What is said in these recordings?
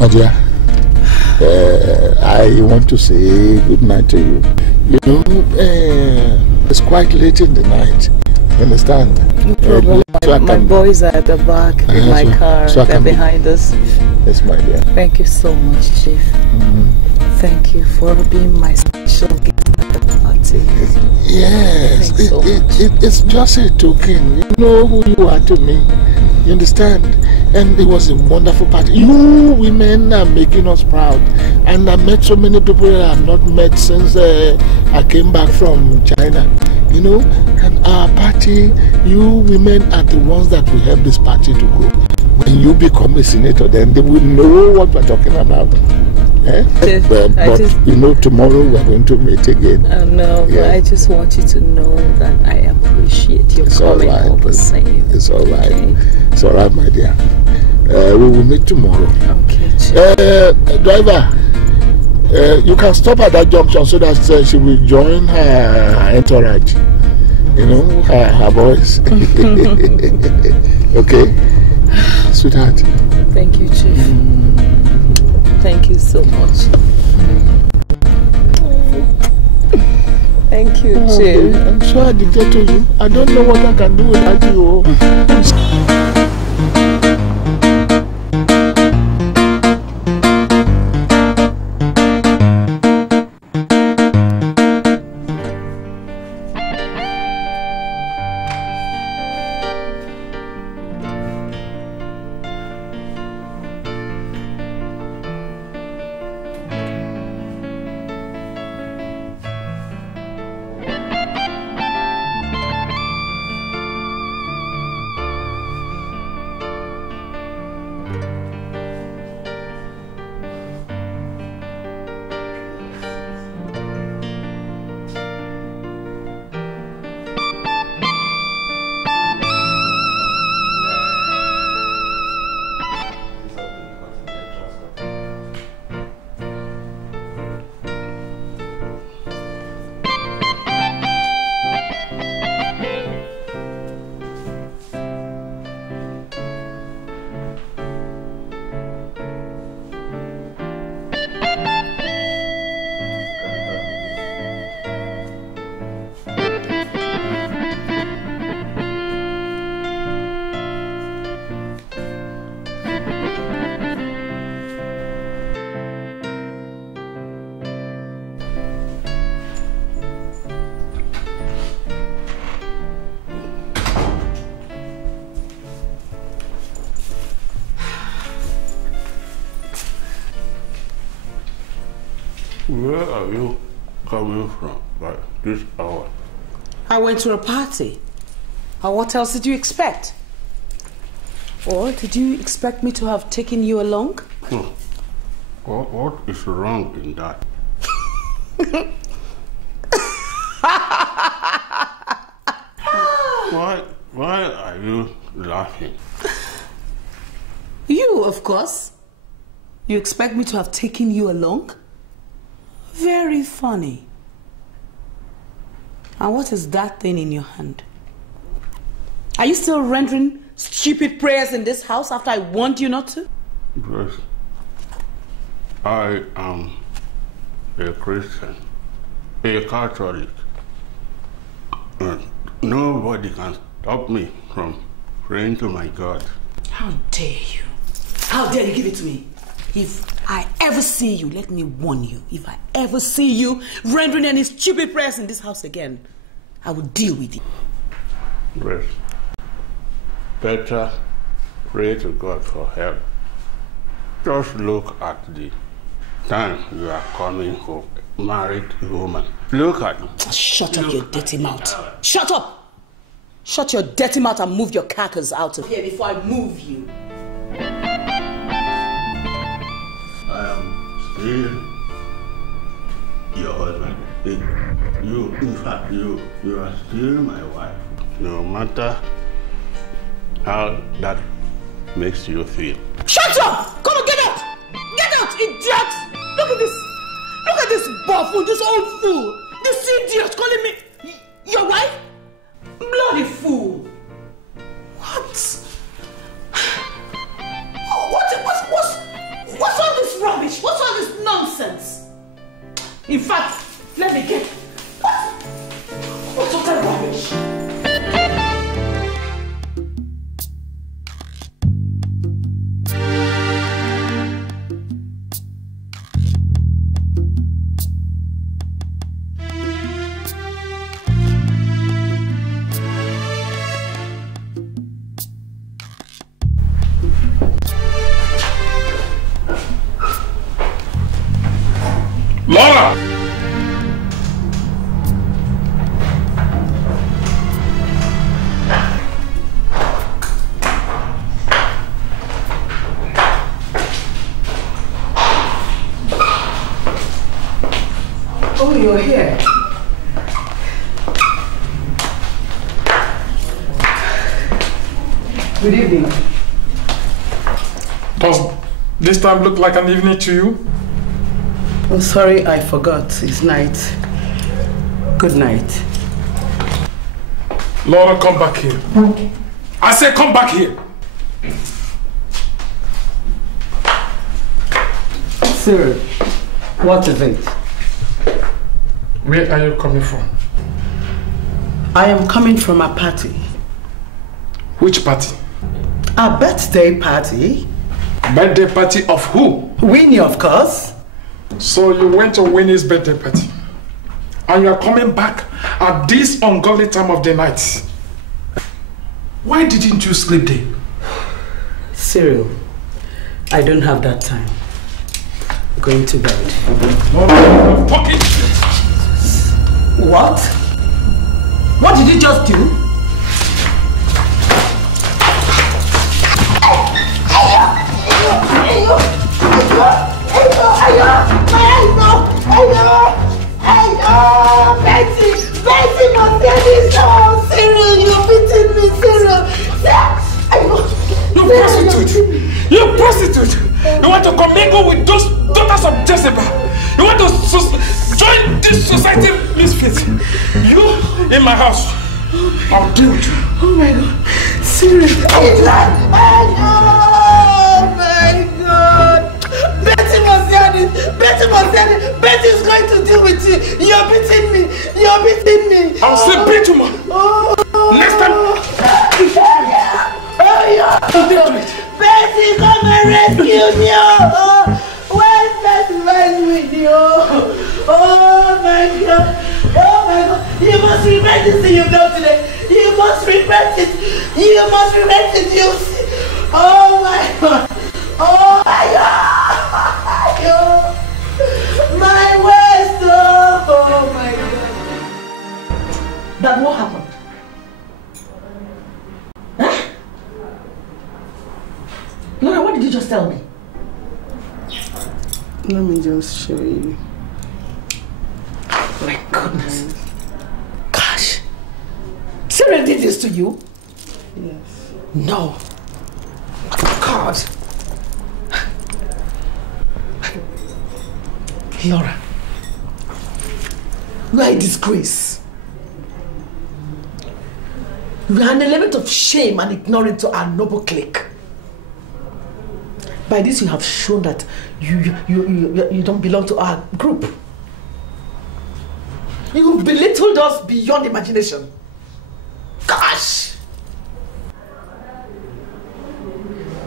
Nadia, I want to say good night to you. You know, it's quite late in the night. You understand? No problem. My boys are at the back in my car. They're behind us. Yes, my dear. Thank you so much, Chief. Thank you for being my special guest at the party. Yes, it's just a token. You know who you are to me. You understand? And it was a wonderful party. You women are making us proud. And I met so many people that I have not met since I came back from China. You know, and our party, you women are the ones that will help this party to grow. When you become a senator, then they will know what we're talking about. Eh? But you know, tomorrow we're going to meet again. No, yeah. But I just want you to know that I appreciate your coming all the same. It's all right. Okay? It's all right, my dear. We will meet tomorrow. Okay, driver, you can stop at that junction so that she will join her entourage. You know, her boys. Okay? Sweetheart. Thank you, Chief. Thank you so much. Thank you, Chief. I'm so addicted to you. I don't know what I can do without you. Where are you coming from by this hour? I went to a party. What else did you expect? Or did you expect me to have taken you along? What is wrong in that? Why are you laughing? You, of course. You expect me to have taken you along? Very funny. And what is that thing in your hand? Are you still rendering stupid prayers in this house after I warned you not to? Yes. I am a Christian. a Catholic. And nobody can stop me from praying to my God. How dare you? How dare you give it to me? If I ever see you, let me warn you, if I ever see you rendering any stupid prayers in this house again, I will deal with you. Grace, better pray to God for help. Just look at the time you are coming home, married woman. Look at me. Shut up your dirty mouth. Shut up! Shut your dirty mouth and move your carcass out of here before I move you. I am still your husband. You, in fact, you are still my wife. No matter how that makes you feel. Shut up! Come on, get out! Get out, idiot! Look at this! Look at this buffoon, this old fool! This idiot calling me your wife? Bloody fool! What? What's all this rubbish? What's all this nonsense? In fact, let me get... What's all that rubbish? Laura! Oh, you're here. Good evening. Does this time look like an evening to you? Oh, sorry, I forgot. It's night. Good night. Laura, come back here. I say come back here. Cyril, what is it? Where are you coming from? I am coming from a party. Which party? A birthday party. Birthday party of who? Winnie, of course. So you went to Winnie's birthday party and you are coming back at this ungodly time of the night. Why didn't you sleep there? Cyril, I don't have that time. I'm going to bed. Fucking shit. What? What did you just do? Betty must get this. Oh, Cyril, you're beating me, Cyril. You prostitute! You prostitute! You want to commingle with those daughters of Jezebel? You want to join this society misfits? You in my house? I'll deal with you. Oh my God, Cyril! Oh my God! Betty must get it. Betty must get it. Betty's going to deal with you. You're beating me. You're beating me. I'll still beat you, man. Next time. Betty, come and rescue me! Where's Betty? Where's with you? Oh my God! Oh my God! You must regret this thing you've done today. You must regret it. You must regret it. You see? Oh my God! Oh my God! My waist! Oh my God! Then what happened? Laura, what did you just tell me? Let me just show you. My goodness. Gosh. Cyril did this to you? Yes. No. God. Laura. You are a disgrace. You are an element of shame and ignorance to our noble clique. By this you have shown that you don't belong to our group. You belittled us beyond imagination. Gosh!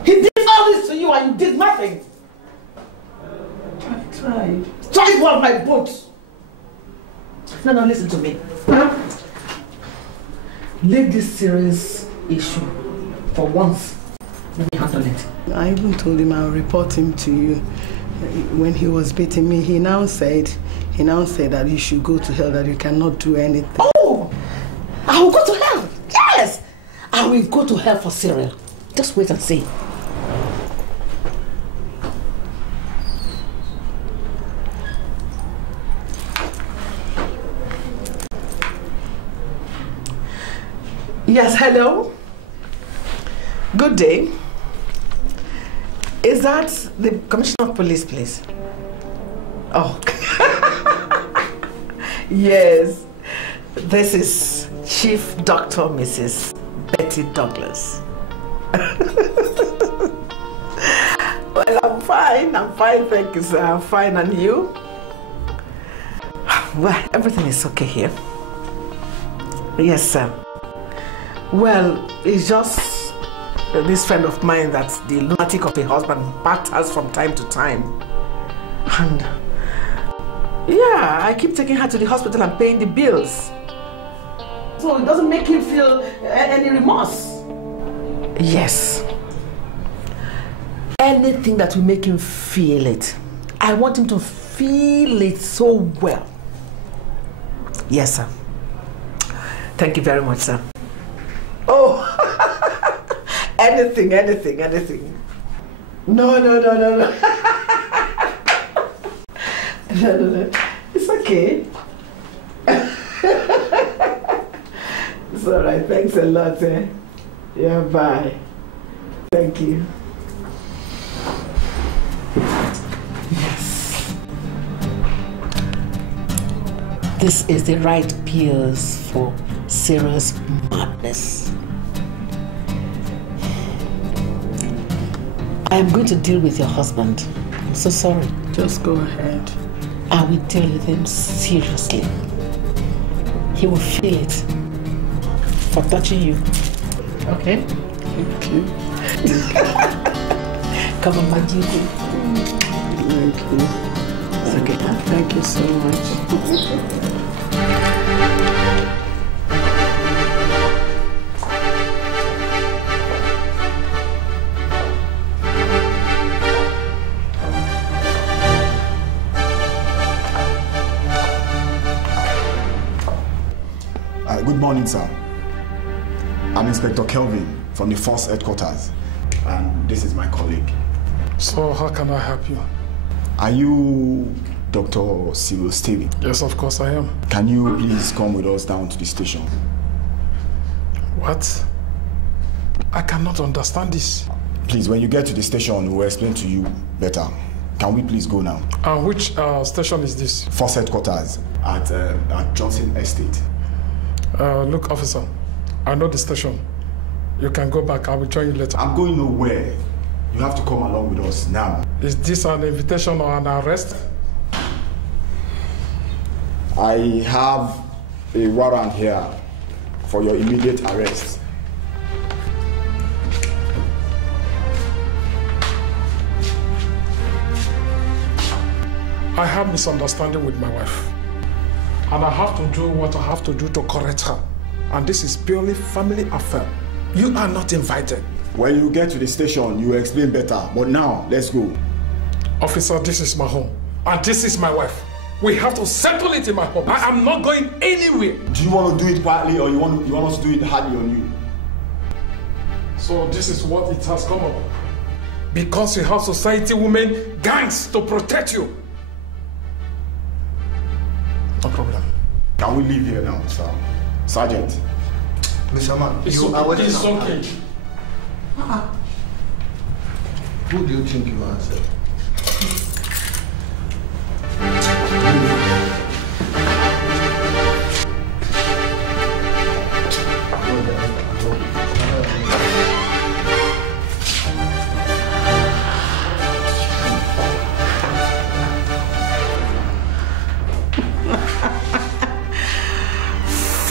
He did all this to you and you did nothing. I tried. Tried one of my boats. No, listen to me. Leave this serious issue for once. Let me handle it. I even told him I'll report him to you. When he was beating me, he now said that you should go to hell, that you cannot do anything. Oh! I will go to hell! Yes! I will go to hell for Cyril. Just wait and see. Yes, hello? Good day. Is that the Commissioner of Police, please? Oh. Yes. This is Chief Doctor Mrs. Betty Douglas. Well, I'm fine, thank you, sir. I'm fine, and you? Well, everything is okay here. Yes, sir. Well, it's just this friend of mine that the lunatic of a husband batters from time to time. And yeah, I keep taking her to the hospital and paying the bills. So it doesn't make him feel any remorse. Yes. Anything that will make him feel it. I want him to feel it so well. Yes, sir. Thank you very much, sir. Oh, anything. No. No. It's okay. It's all right. Thanks a lot. Yeah, bye. Thank you. Yes. This is the right pills for serious madness. I am going to deal with your husband. I'm so sorry. Just go ahead. I will deal with him seriously. He will feel it for touching you. Okay? Thank you. Come on, Majid. Thank you. It's okay, huh? Thank you so much. Good morning, sir. I'm Inspector Kelvin from the Force Headquarters, and this is my colleague. So, how can I help you? Are you Dr. Cyril Stevie? Yes, of course I am. Can you please come with us down to the station? What? I cannot understand this. Please, when you get to the station, we'll explain to you better. Can we please go now? Which station is this? Force Headquarters at Johnson Estate. Look, officer, I know the station. You can go back. I will join you later. I'm going nowhere. You have to come along with us now. Is this an invitation or an arrest? I have a warrant here for your immediate arrest. I have misunderstanding with my wife. And I have to do what I have to do to correct her. And this is purely family affair. You are not invited. When you get to the station, you will explain better. But now, let's go. Officer, this is my home. And this is my wife. We have to settle it in my home. I am not going anywhere. Do you want to do it quietly, or you want us to do it hardly on you? So this is what it has come up. Because you have society women gangs to protect you. No problem. Can we leave here now, sir? Sergeant. Mr. Man, it's okay. Who do you think you are, sir?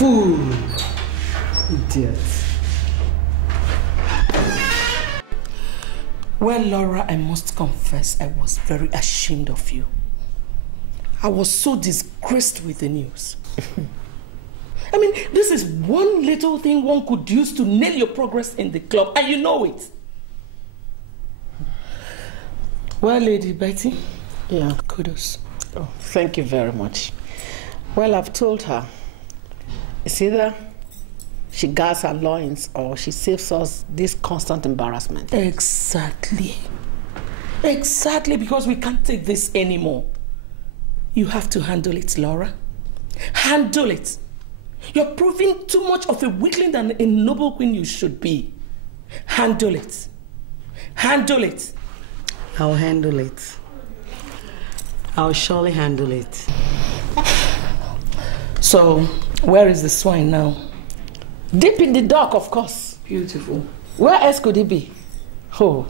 Fool. Idiot. Well, Laura, I must confess I was very ashamed of you. I was so disgraced with the news. I mean, this is one little thing one could use to nail your progress in the club, and you know it. Well, Lady Betty. Yeah. Kudos. Oh, thank you very much. Well, I've told her. It's either she guards her loins or she saves us this constant embarrassment. Exactly. Exactly, because we can't take this anymore. You have to handle it, Laura. Handle it. You're proving too much of a weakling than a noble queen you should be. Handle it. Handle it. I'll handle it. I'll surely handle it. So, where is the swine now? Deep in the dark, of course. Beautiful. Where else could it be? Oh,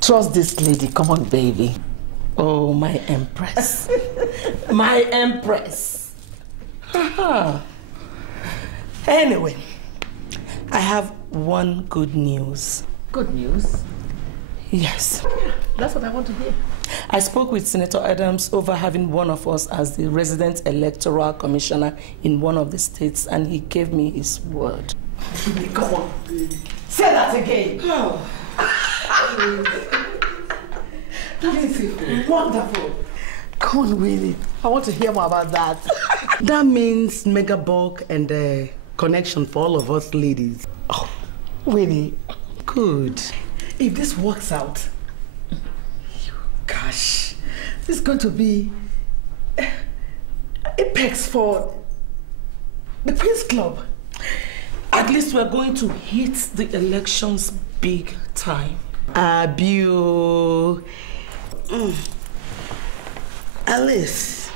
trust this lady. Come on, baby. Oh, my empress. My empress. Anyway, I have one good news. Good news? Yes. That's what I want to hear. I spoke with Senator Adams over having one of us as the resident electoral commissioner in one of the states, and he gave me his word. Come on. Say that again. Oh. That is wonderful. Come on, Willie. I want to hear more about that. That means mega bulk and a connection for all of us ladies. Oh, Willie. Good. If this works out, gosh, this is going to be apex for the Queen's Club. At least we're going to hit the elections big time. Abu. Alice,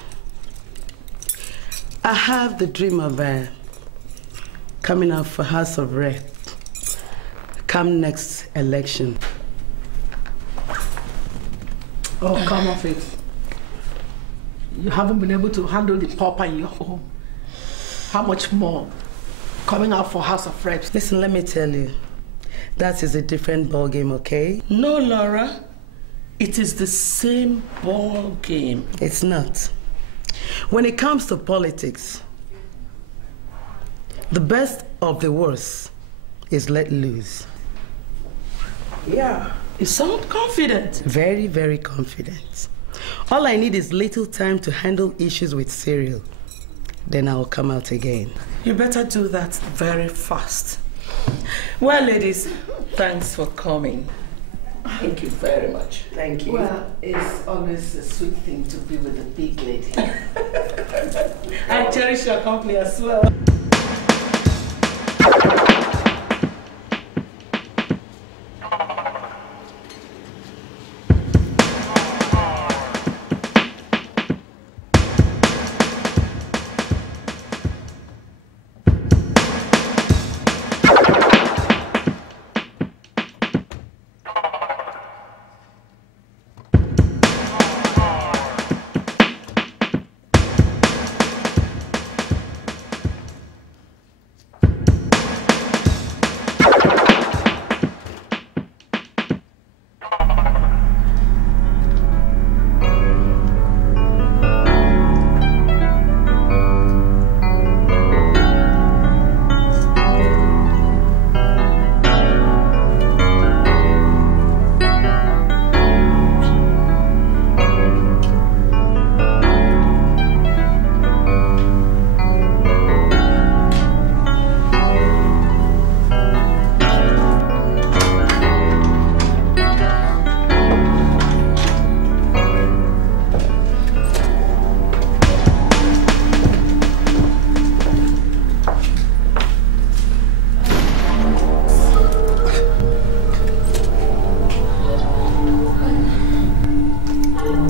I have the dream of coming out for House of Rep come next election. Oh, come off it. You haven't been able to handle the pauper in your home. How much more coming out for House of Reps? Listen, let me tell you, that is a different ball game, okay? No, Laura. It is the same ball game. It's not. When it comes to politics, the best of the worst is let loose. Yeah. You sound confident. Very, very confident. All I need is little time to handle issues with cereal. Then I'll come out again. You better do that very fast. Well, ladies, thanks for coming. Thank you very much. Thank you. Well, it's always a sweet thing to be with a big lady. I cherish your company as well.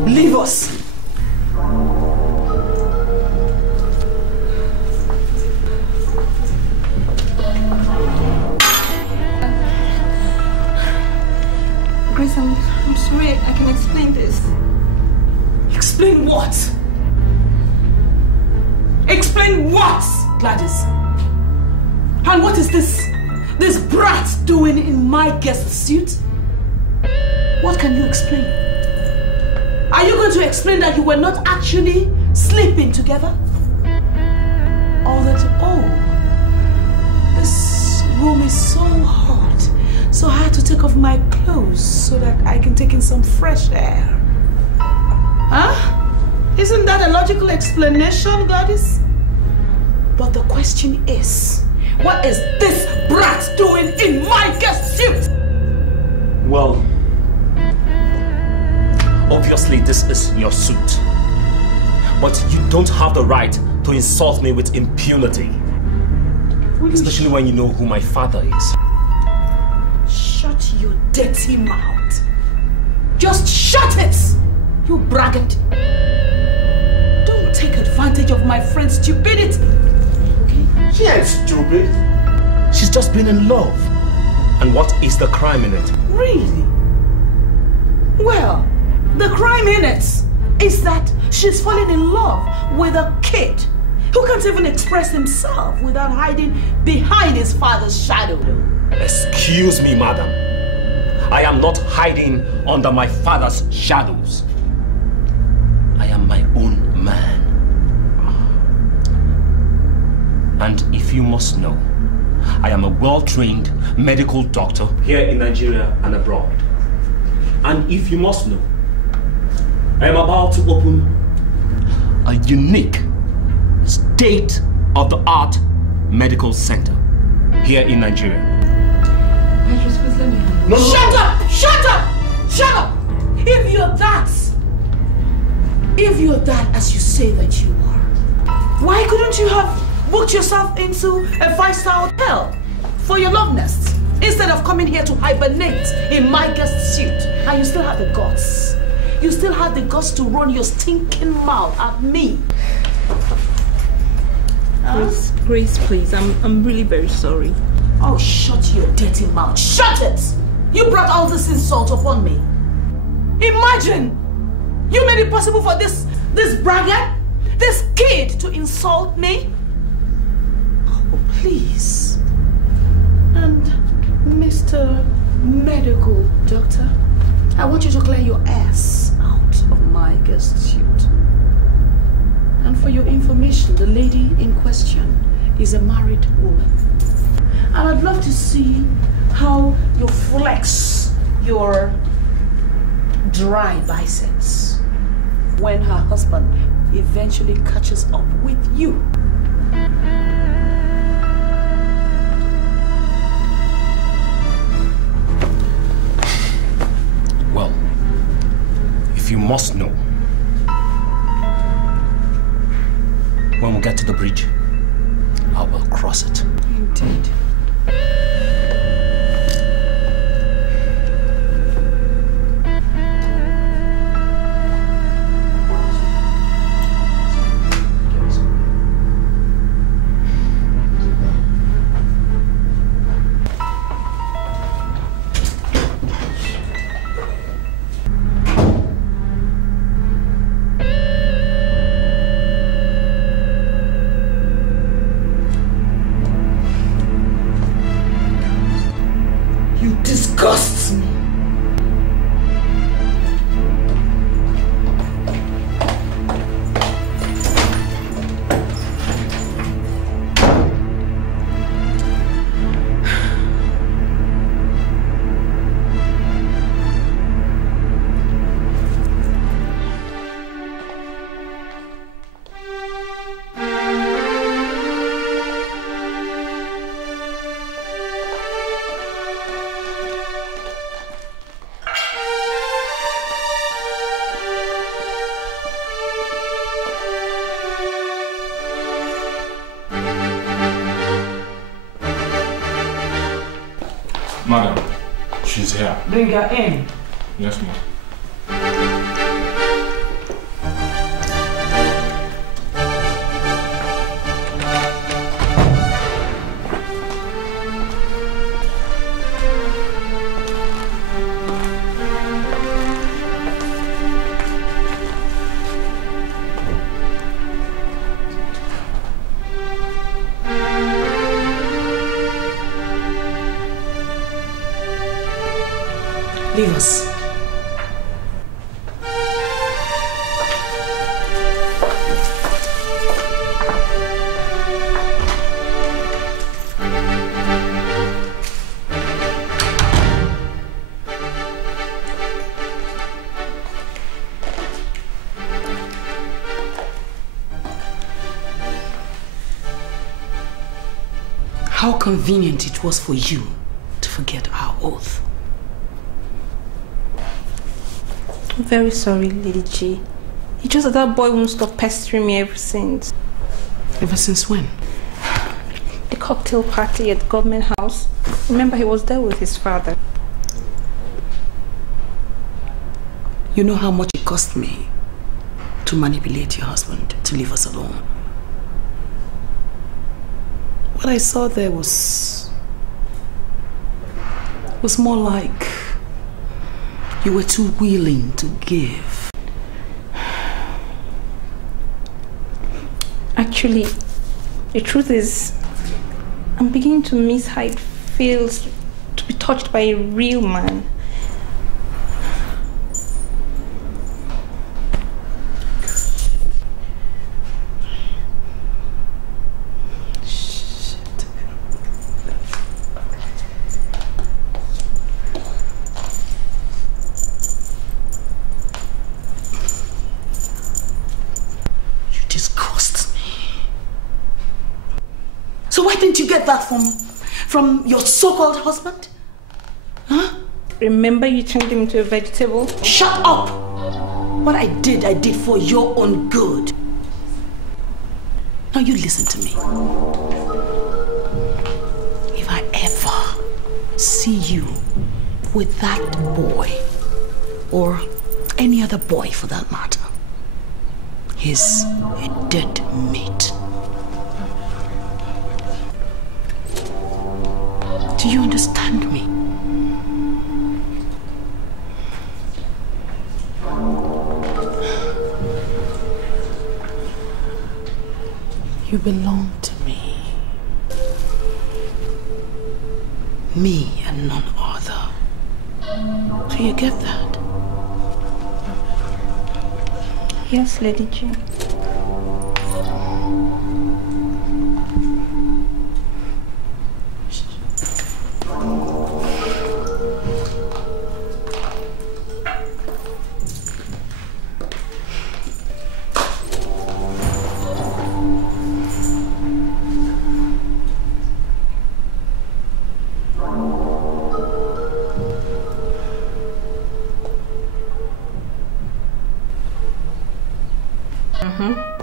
Leave us. Grace, I'm sorry. I can explain this. Explain what? Explain what, Gladys? And what is this brat doing in my guest suit? What can you explain? Are you going to explain that you were not actually sleeping together? Or that, this room is so hot, so I had to take off my clothes so that I can take in some fresh air? Huh? Isn't that a logical explanation, Gladys? But the question is, what is this brat doing in my guest suit? Well, obviously this is your suit. But you don't have the right to insult me with impunity. Especially when you know who my father is. Shut your dirty mouth. Just shut it, you braggart. Don't take advantage of my friend's stupidity. She ain't stupid. She's just been in love. And what is the crime in it? Really? Well, the crime in it is that she's fallen in love with a kid who can't even express himself without hiding behind his father's shadow. Excuse me, madam. I am not hiding under my father's shadows. I am my own man. And if you must know, I am a well-trained medical doctor here in Nigeria and abroad. And if you must know, I am about to open a unique state-of-the-art medical center here in Nigeria. Petrus, please let me handle it. No. Shut up! Shut up! Shut up! If you're that as you say that you are, why couldn't you have booked yourself into a 5-star hotel for your love nest instead of coming here to hibernate in my guest suit? And you still have the guts. You still have the guts to run your stinking mouth at me. Grace, please. I'm really very sorry. Oh, shut your dirty mouth. Shut it! You brought all this insult upon me. Imagine! You made it possible for this braggart, this kid to insult me? Oh, please. And Mr. Medical Doctor, I want you to clear your ass out of my guest suit. And for your information, the lady in question is a married woman. And I'd love to see how you flex your dry biceps when her husband eventually catches up with you. Well, if you must know, when we get to the bridge, I will cross it. Indeed. Disgusts me. Madam, she's here. Bring her in. Yes, ma'am. Leave us. How convenient it was for you to forget our oath. I'm very sorry, Lady G. It's just that boy won't stop pestering me ever since. Ever since when? The cocktail party at the government house. Remember, he was there with his father. You know how much it cost me to manipulate your husband to leave us alone. What I saw there was more like you were too willing to give. Actually, the truth is, I'm beginning to miss how it feels to be touched by a real man. That from your so-called husband? Huh? Remember you turned him into a vegetable? Shut up! What I did for your own good. Now you listen to me. If I ever see you with that boy, or any other boy for that matter, he's a dead meat. Do you understand me? You belong to me. Me and none other. Do you get that? Yes, Lady G.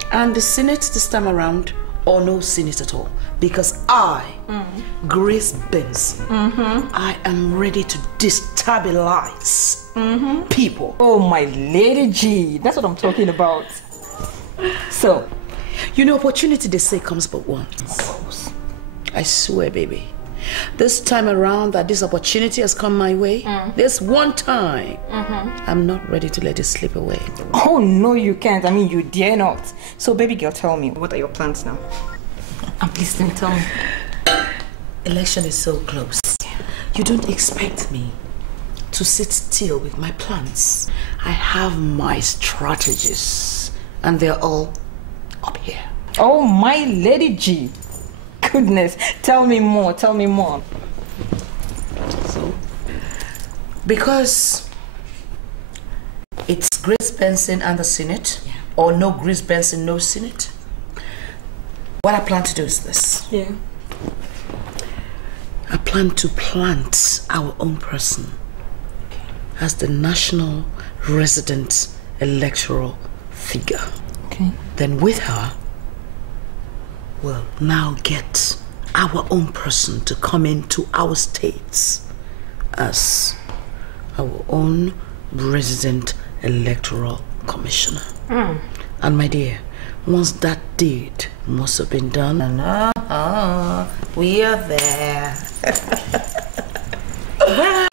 And the Senate this time around, or no Senate at all, because I, Grace Benson, I am ready to destabilize people. Oh, my Lady G, that's what I'm talking about. So, you know, opportunity they say comes but once. Of course. I swear, baby. This time around that this opportunity has come my way, this one time, I'm not ready to let it slip away. Oh, no, you can't. I mean, you dare not. So, baby girl, tell me, what are your plans now? I'm listening, tell me. Election is so close. You don't expect me to sit still with my plans. I have my strategies, and they're all up here. Oh, my Lady G. Goodness, tell me more, tell me more. So, because it's Grace Benson and the Senate, or no Grace Benson, no Senate, what I plan to do is this. Yeah. I plan to plant our own person as the national resident electoral figure. Okay. Then with her, we'll now get our own person to come into our states as our own resident electoral commissioner. And my dear, once that deed must have been done, and we are there. Well,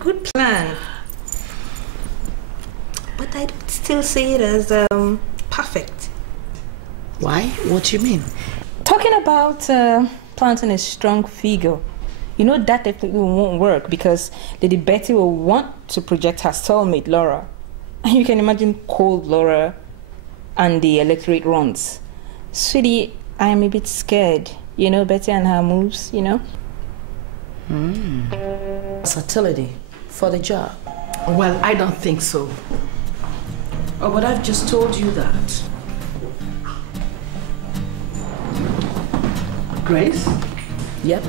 good plan. But I don't still see it as perfect. Why? What do you mean? Talking about planting a strong figure You know that definitely won't work because Lady Betty will want to project her soulmate, Laura. And you can imagine cold Laura and the electorate runs. Sweetie, I am a bit scared. You know, Betty and her moves, you know? Versatility for the job. Well, I don't think so. Oh, but I've just told you that. Grace? Yep.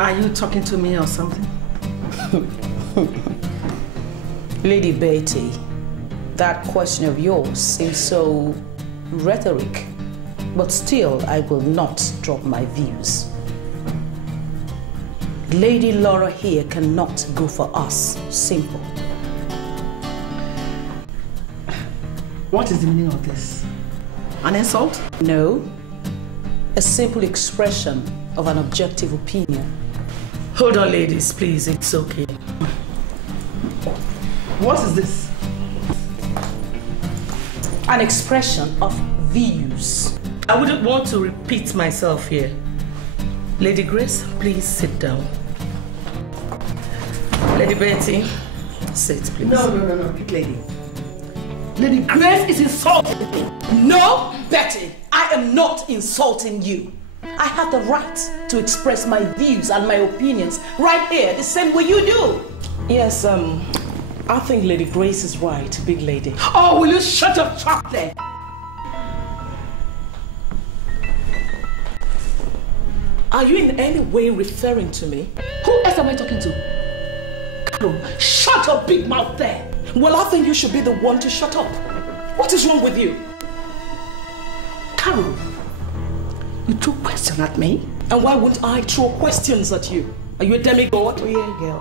Are you talking to me or something? Lady Betty, that question of yours seems so rhetoric, but still I will not drop my views. Lady Laura here cannot go for us. Simple. What is the meaning of this? An insult? No. A simple expression of an objective opinion. Hold on, ladies, please. It's okay. What is this? An expression of views. I wouldn't want to repeat myself here. Lady Grace, please sit down. Lady Betty, sit, please. No, big lady. Lady Grace is insulting me. No, Betty, I am not insulting you. I have the right to express my views and my opinions right here, the same way you do. Yes, I think Lady Grace is right, big lady. Oh, will you shut up, trap there? Are you in any way referring to me? Who else am I talking to? Carol, shut up, big mouth there. Well, I think you should be the one to shut up. What is wrong with you? Carol, you threw questions at me? And why wouldn't I throw questions at you? Are you a demigod? Oh, yeah, girl.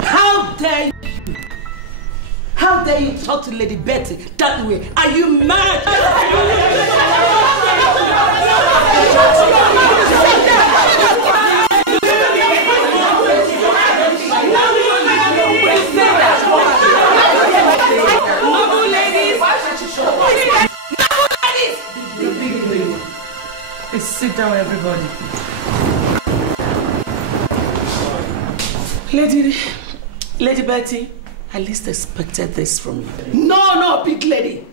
How dare you? How dare you talk to Lady Betty that way? Are you mad? Please sit down, everybody. Lady Betty, I least expected this from you. No, big lady.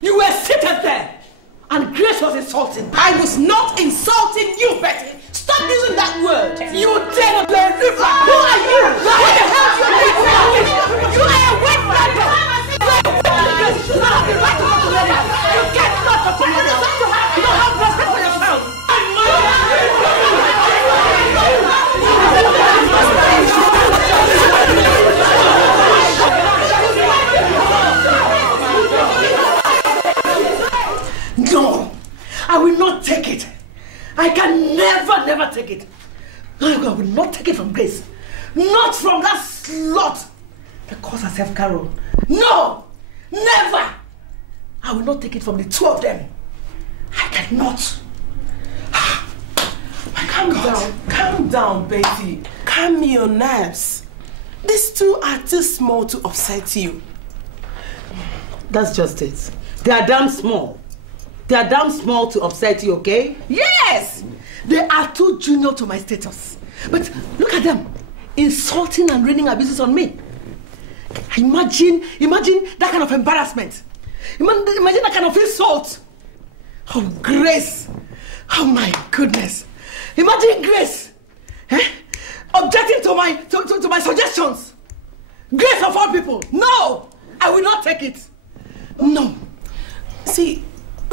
You were seated there, and Grace was insulting. I was not insulting you, Betty. Stop using that word. You dare not be a river. Who are you? What the hell are you? You are a wet rapper. You don't have the right to talk to ladies. You cannot talk to ladies. You don't have respect for yourself. No, I will not take it. I can never take it. No, I will not take it from Grace. Not from that slut that calls herself Carol. No, never. I will not take it from the two of them. I cannot. Calm down, Betty. Calm your nerves. These two are too small to upset you. That's just it. They are damn small. They are damn small to upset you, okay? Yes! They are too junior to my status. But look at them, insulting and raining abuses on me. Imagine that kind of embarrassment. Imagine that kind of insult. Oh, Grace. Oh, my goodness. Imagine Grace objecting to my suggestions. Grace of all people. No, I will not take it. No. See,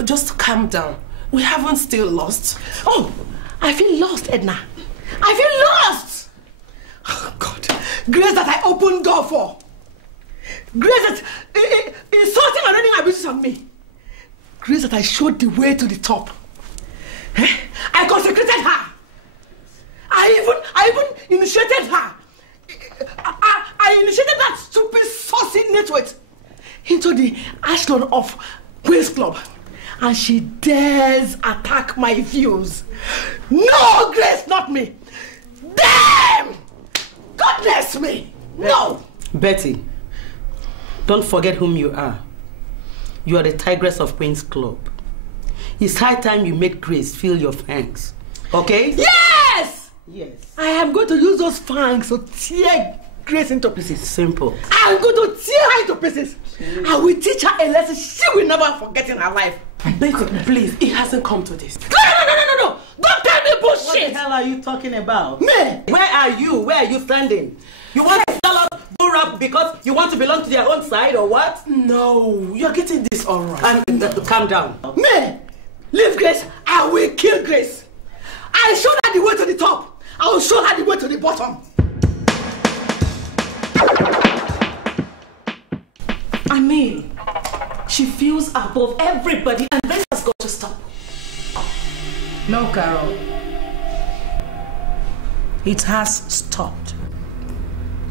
just calm down. We haven't still lost. Oh, I feel lost, Edna. I feel lost. Oh, God. Grace that I opened door for. Grace that insulting and raining abuses on me. Grace that I showed the way to the top. I consecrated her. I even initiated her. I initiated that stupid saucy network into the echelon of Queen's Club. And she dares attack my views. No, Grace, not me. Damn! Goodness me! No! Betty, don't forget whom you are. You are the tigress of Queen's Club. It's high time you made Grace feel your fangs. Okay? Yes! Yes. I am going to use those fangs to tear Grace into pieces. Simple. I'm going to tear her into pieces. I will teach her a lesson she will never forget in her life. Betty, please, it hasn't come to this. No! Don't tell me bullshit! What the hell are you talking about? Me! Where are you? Where are you standing? You want to tell us do rap because you want to belong to their own side or what? No, you're getting this all right. Calm down. Me! Leave Grace, I will kill Grace. I showed her the way to the top. I will show her the way to the bottom. I mean, she feels above everybody and this has got to stop. No, Carol. It has stopped.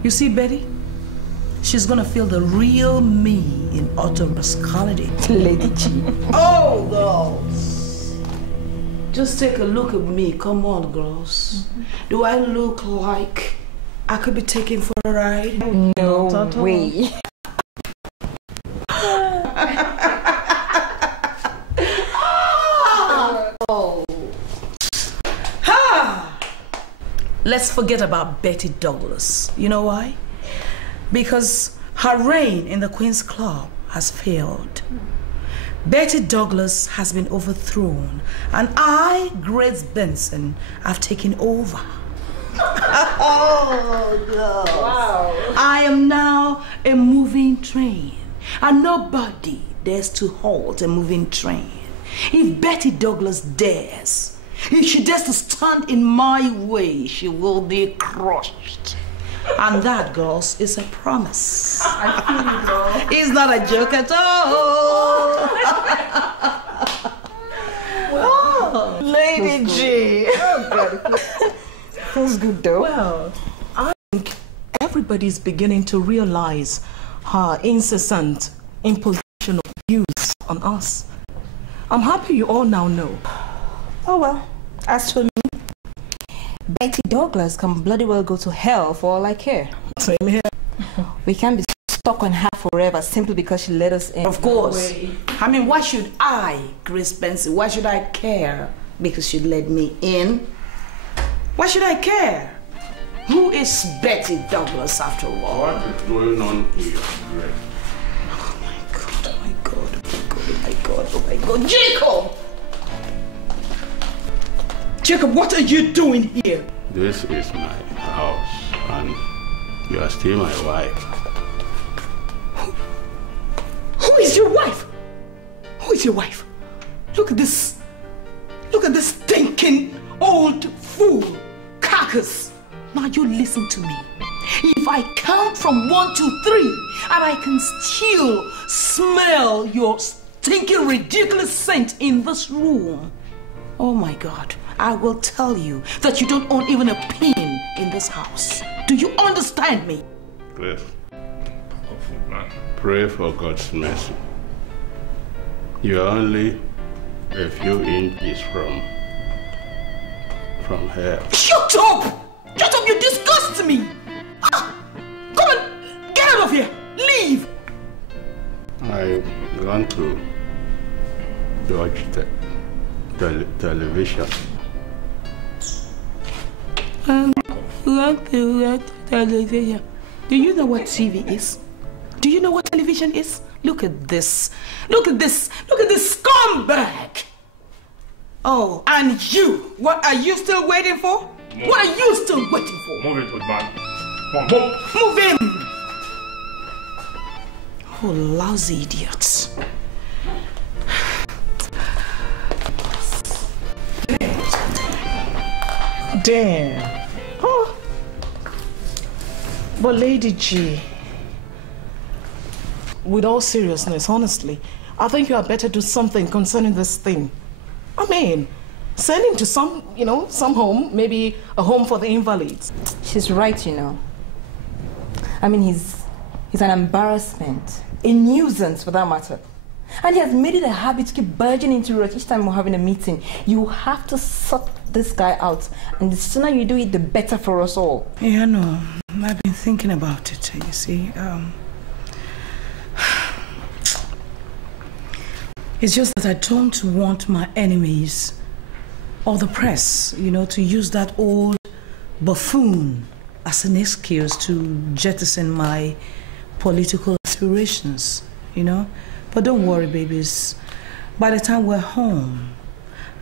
You see, Betty? She's gonna feel the real me in utter rascality. Lady G. Oh, girls. Just take a look at me. Come on, girls. Do I look like I could be taken for a ride? No way. Let's forget about Betty Douglas. You know why? Because her reign in the Queen's Club has failed. Betty Douglas has been overthrown, and I, Grace Benson, have taken over. Oh, girls. Wow. I am now a moving train, and nobody dares to halt a moving train. If Betty Douglas dares, if she dares to stand in my way, she will be crushed. And that, girls, is a promise. I feel you, girl. It's not a joke at all. Oh, Lady G. Oh, God. Feels good, though. Well, I think everybody's beginning to realize her incessant imposition of views on us. I'm happy you all now know. Oh well, as for me, Betty Douglas can bloody well go to hell for all I care. Same here. We can't be stuck on her forever simply because she let us in. Of course. I mean, why should I, Grace Benson, why should I care because she let me in? Why should I care? Who is Betty Douglas after all? What is going on here, Grace? Oh my God, oh my God, oh my God, oh my God, oh my God. Jacob! Jacob, what are you doing here? This is my house, and you are still my wife. Who is your wife? Who is your wife? Look at this. Look at this stinking old fool carcass. Now you listen to me. If I count from 1 to 3 and I can still smell your stinking ridiculous scent in this room, oh my God, I will tell you that you don't own even a pin in this house. Do you understand me? Grace, pray for God's mercy. You are only a few inches from hell. Shut up! Shut up, you disgust me! Ah, come on, get out of here! Leave! I want to watch the television. Want to watch television. Do you know what TV is? Do you know what television is? Look at this. Look at this. Look at this scumbag. Oh, and you. What are you still waiting for? Move. What are you still waiting for? Move it, old man. Come on, move. Move in. Oh, lousy idiots. Damn. Oh. But Lady G, with all seriousness, honestly, I think you had better do something concerning this thing. I mean, send him to some, some home, maybe a home for the invalids. She's right, you know. I mean, he's an embarrassment, a nuisance for that matter. And he has made it a habit to keep barging into us each time we're having a meeting. You have to sort this guy out, and the sooner you do it, the better for us all. Yeah, I know. I've been thinking about it, you see. It's just that I don't want my enemies or the press, you know, to use that old buffoon as an excuse to jettison my political aspirations, you know. But don't worry, babies. By the time we're home,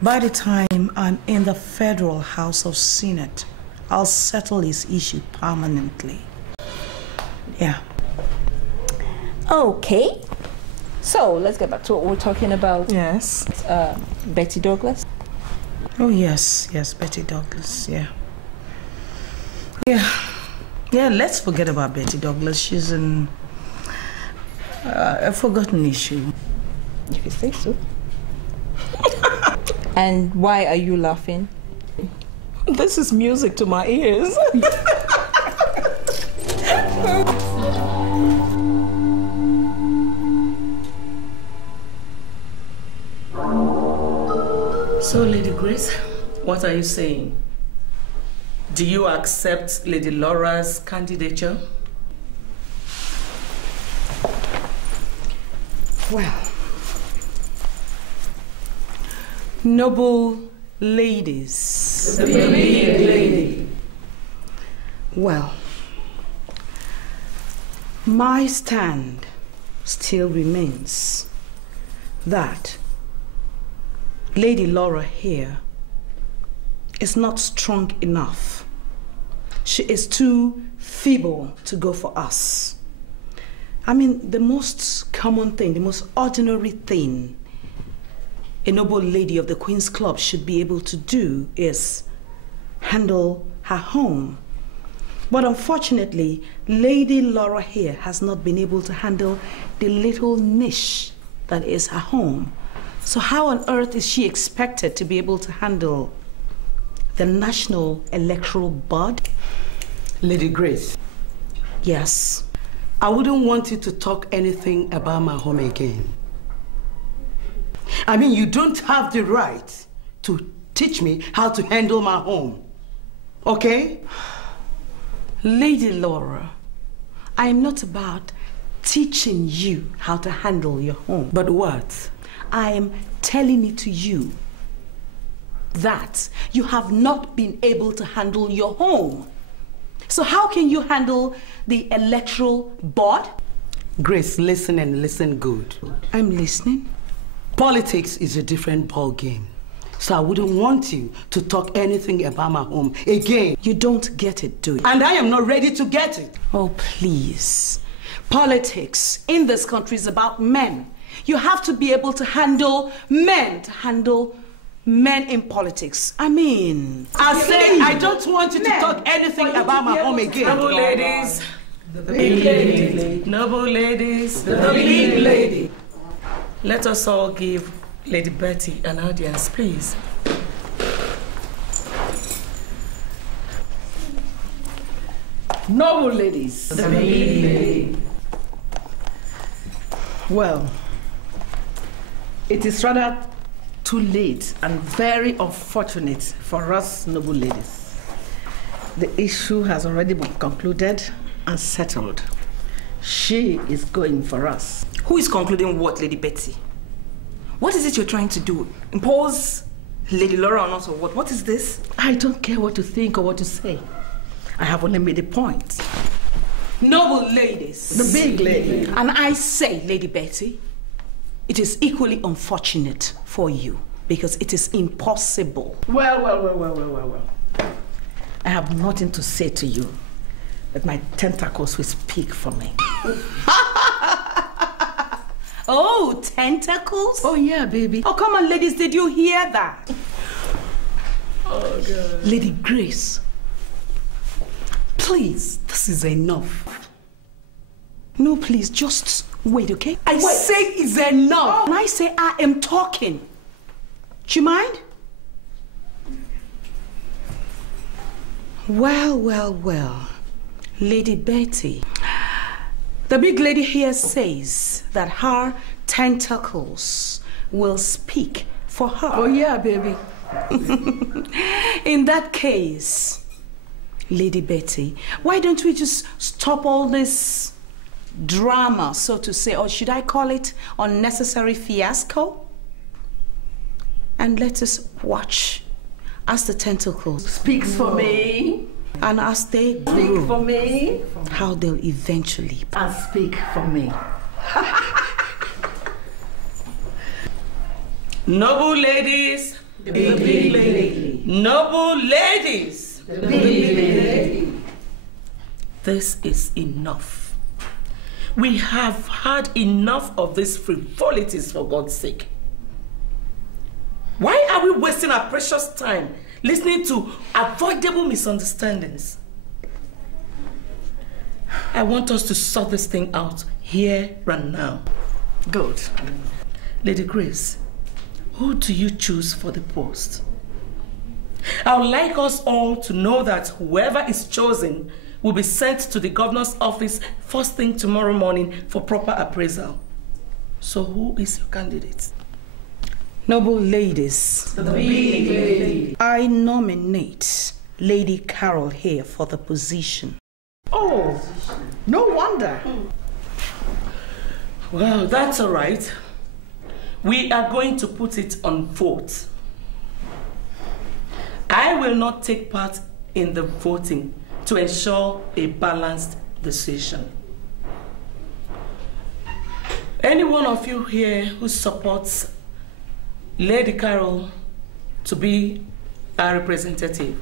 by the time I'm in the Federal House of Senate, I'll settle this issue permanently. Yeah. Okay. So let's get back to what we're talking about. Yes. Betty Douglas. Oh yes, yes, Betty Douglas. Yeah. Yeah. Let's forget about Betty Douglas. She's a forgotten issue. If you say so. And why are you laughing? This is music to my ears. So, Lady Grace, what are you saying? Do you accept Lady Laura's candidature? Well, noble ladies. The big lady. Well, my stand still remains that Lady Laura here is not strong enough. She is too feeble to go for us. I mean, the most common thing, the most ordinary thing a noble lady of the Queen's Club should be able to do is handle her home. But unfortunately, Lady Laura here has not been able to handle the little niche that is her home. So how on earth is she expected to be able to handle the National Electoral Board? Lady Grace. Yes. I wouldn't want you to talk anything about my home again. I mean, you don't have the right to teach me how to handle my home. Okay? Lady Laura, I am not about teaching you how to handle your home. But what? I am telling it to you that you have not been able to handle your home. So how can you handle the electoral board? Grace, listen and listen good. I'm listening. Politics is a different ball game. So I wouldn't want you to talk anything about my home again. You don't get it, do you? And I am not ready to get it. Oh, please. Politics in this country is about men. You have to be able to handle men, in politics. I mean... I said I don't want you to talk anything about my home again. Noble ladies, the big lady. Noble ladies, the big lady. Let us all give Lady Betty an audience, please. Noble ladies, the big lady. Well, it is rather too late and very unfortunate for us noble ladies. The issue has already been concluded and settled. She is going for us. Who is concluding what, Lady Betty? What is it you're trying to do? Impose Lady Laura on us or what? What is this? I don't care what to think or what to say. I have only made a point. Noble ladies. The big lady. And I say, Lady Betty, it is equally unfortunate for you because it is impossible. Well. I have nothing to say to you, but my tentacles will speak for me. Oh, tentacles? Oh, yeah, baby. Oh, come on, ladies, did you hear that? Oh, God. Lady Grace, please, this is enough. No, please, just wait, okay? I say it's enough. And I say I am talking. Do you mind? Well. Lady Betty, the big lady here says that her tentacles will speak for her. Oh, yeah, baby. In that case, Lady Betty, why don't we just stop all this drama, so to say, or should I call it unnecessary fiasco? and let us watch as the tentacles Speaks for me. And as they grow, Speak for me. how they'll eventually And speak for me. Noble ladies, The big lady. noble ladies, The big lady. this is enough. We have had enough of these frivolities, for God's sake. Why are we wasting our precious time listening to avoidable misunderstandings? I want us to sort this thing out here and now. Good. Lady Grace, who do you choose for the post? I would like us all to know that whoever is chosen will be sent to the governor's office first thing tomorrow morning for proper appraisal. So who is your candidate? Noble ladies, The big lady. I nominate Lady Carol here for the position. Oh, no wonder. Well, that's all right. We are going to put it on vote. I will not take part in the voting to ensure a balanced decision. Any one of you here who supports Lady Carol to be our representative,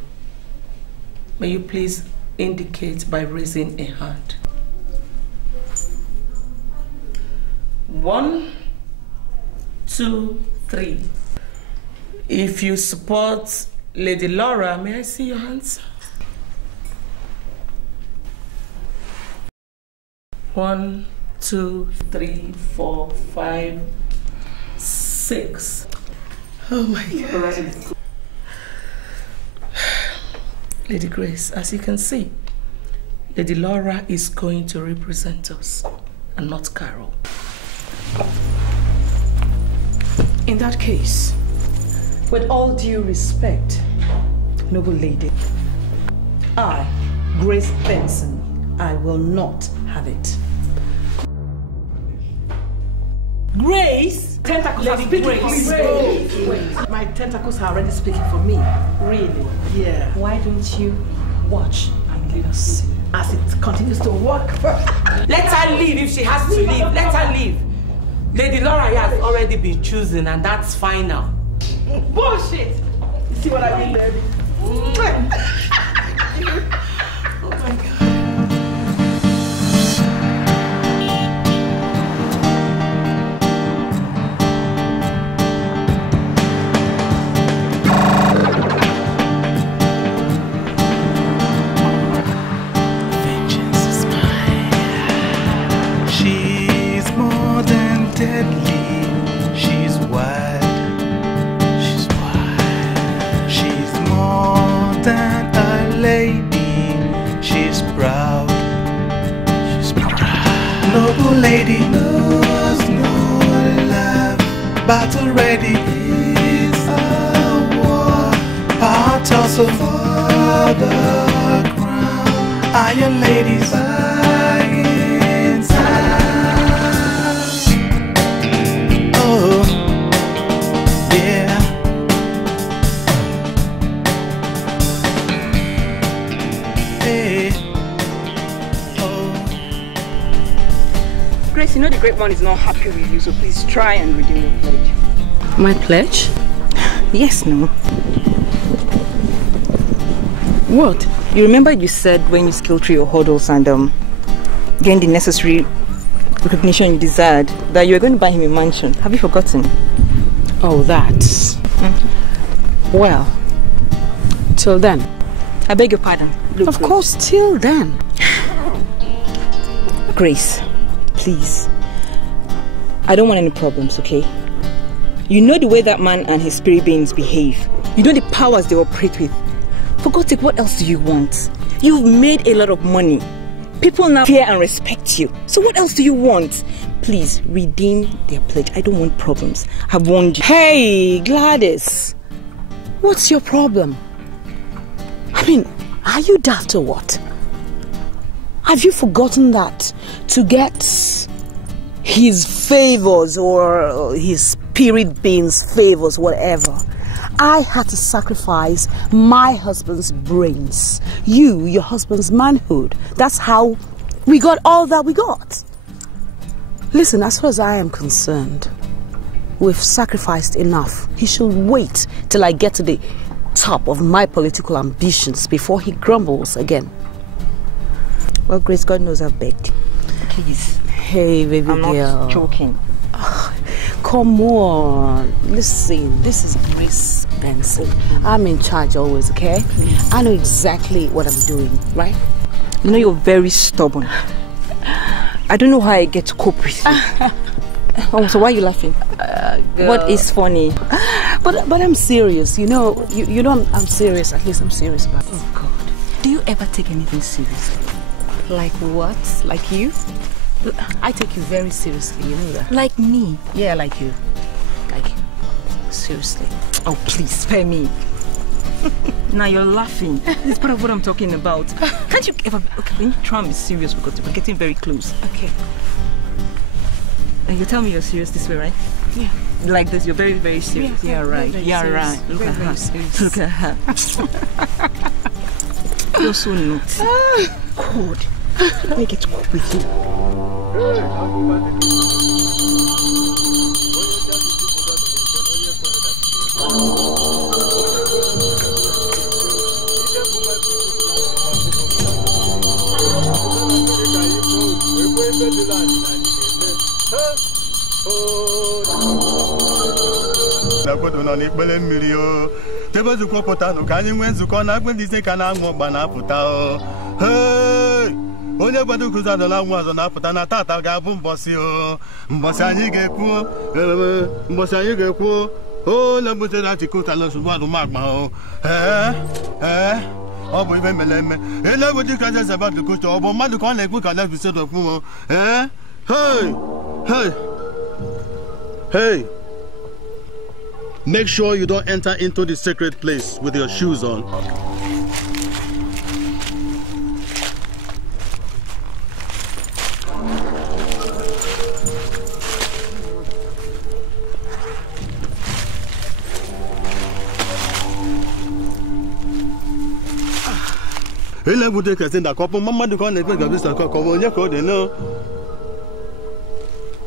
may you please indicate by raising a hand. 1, 2, 3. If you support Lady Laura, may I see your hands? 1, 2, 3, 4, 5, 6. Oh my God. Lady Grace, as you can see, Lady Laura is going to represent us and not Carol. In that case, with all due respect, noble lady, I, Grace Benson, I will not have it. Grace? Tentacles are Lady speaking Grace. for me. Wait. My tentacles are already speaking for me. Really? Yeah. Why don't you watch and let us see? As it continues to work. Let her leave if she has to leave. Let her leave. Lady Laura has already been chosen, and that's final. Bullshit! You see what I mean, baby? Oh my God. Lady knows no love, battle ready is a war. Power tussle for the crown. Iron ladies buying time. Oh, yeah. Hey. Grace, you know the great one is not happy with you, so please try and redeem your pledge. My pledge? Yes, no. What? You remember you said when you scaled through your hurdles and gained the necessary recognition you desired, that you were going to buy him a mansion. Have you forgotten? Oh, that. Well, till then. I beg your pardon. Look, of course, till then. Grace, please. I don't want any problems, okay? You know the way that man and his spirit beings behave. You know the powers they operate with. For God's sake, what else do you want? You've made a lot of money. People now fear and respect you. So what else do you want? Please, redeem their pledge. I don't want problems. I've warned you. Hey, Gladys. What's your problem? I mean, are you daft or what? Have you forgotten that to get his favors or his spirit beings, favors, whatever. I had to sacrifice my husband's brains. You, your husband's manhood. That's how we got all that we got. Listen, as far as I am concerned, we've sacrificed enough. He should wait till I get to the top of my political ambitions before he grumbles again. Well, Grace, God knows I've begged. Please. Hey, baby girl. I'm not joking. Oh, come on. Listen, this is Grace Benson. I'm in charge always, okay? Please. I know exactly what I'm doing, right? You know you're very stubborn. I don't know how I get to cope with you. Oh, so why are you laughing? What is funny? But I'm serious. You know I'm serious. At least I'm serious about it. Oh God. Do you ever take anything seriously? Like what? Like you? I take you very seriously, you know that. Like me? Yeah, like you. Like you. Seriously. Oh, please spare me. Now you're laughing. It's part of what I'm talking about. Can't you ever... Okay, when you try and be serious because we're getting very close. Okay. And you tell me you're serious this way, right? Yeah. Like this, you're very, very serious. Yeah, right. Yeah, right. Look at her. Look at her. You're so naughty. God. I get to cope with you. onye gbado kuza dola nwa ọzọ na-apụta na tata ga-abụ mbọsị o mbọsị anyị ga-ekwu o na butere atikuta na nsogbu adụmagba o ọ bụ ibe mere eme ele dị ka jeze badu kucha ọ bụ mmadụ ka ọ na-ekwu ka na-ebise dokwu mo hey make sure you don't enter into the sacred place with your shoes on.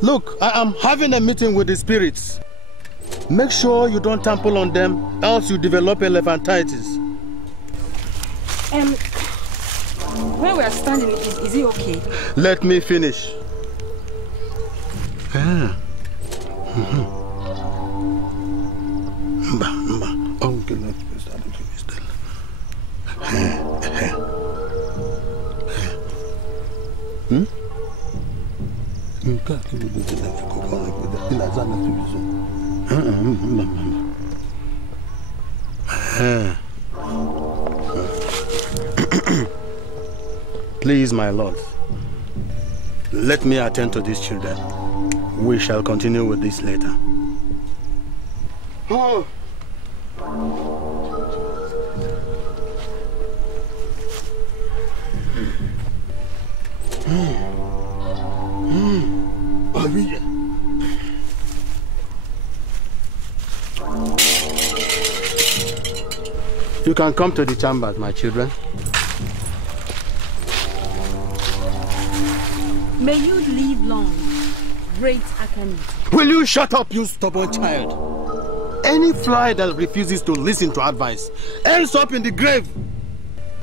Look, I am having a meeting with the spirits. Make sure you don't trample on them, else you develop elephantitis. Where we are standing, is it okay? Let me finish. Please, my lord, let me attend to these children. We shall continue with this later. Oh. You can come to the chambers, my children. May you live long, great Akani. Will you shut up, you stubborn child? Any fly that refuses to listen to advice ends up in the grave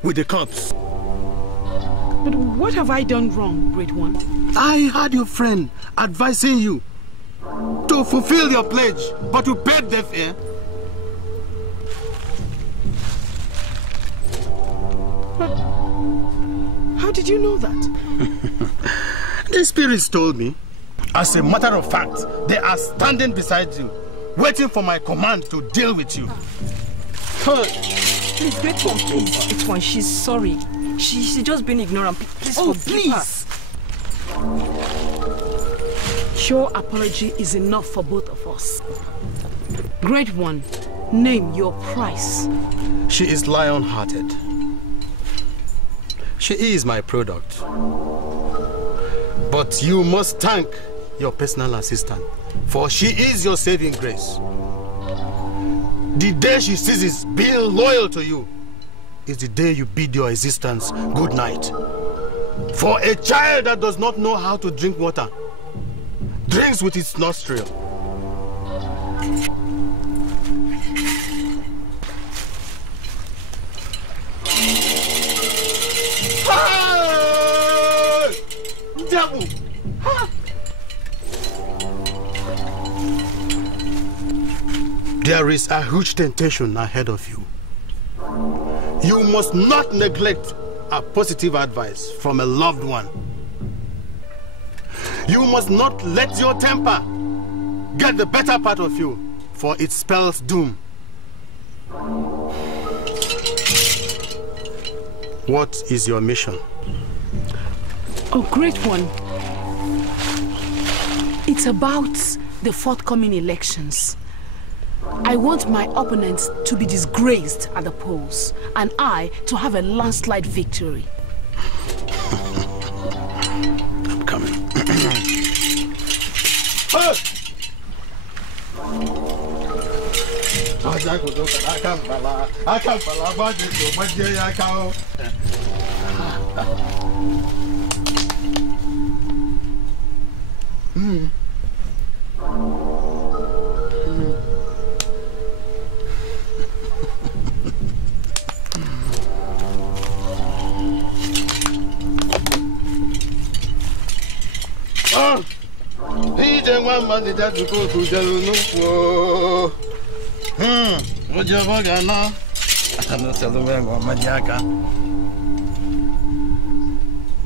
with the corpse. But what have I done wrong, great one? I had your friend advising you to fulfill your pledge, but you paid deaf ear. But how did you know that? The spirits told me. As a matter of fact, they are standing beside you, waiting for my command to deal with you. Please, great one, please. Great one, she's sorry. She's just been ignorant. Please forgive her. Your apology is enough for both of us. Great one, name your price. She is lion-hearted. She is my product. But you must thank your personal assistant For she is your saving grace. The day she ceases being loyal to you is the day you bid your existence good night. For a child that does not know how to drink water drinks with its nostril. Devil! There is a huge temptation ahead of you. You must not neglect a positive advice from a loved one. You must not let your temper get the better part of you, for it spells doom. What is your mission? Oh, great one. It's about the forthcoming elections. I want my opponents to be disgraced at the polls, and I to have a landslide victory. I'm coming.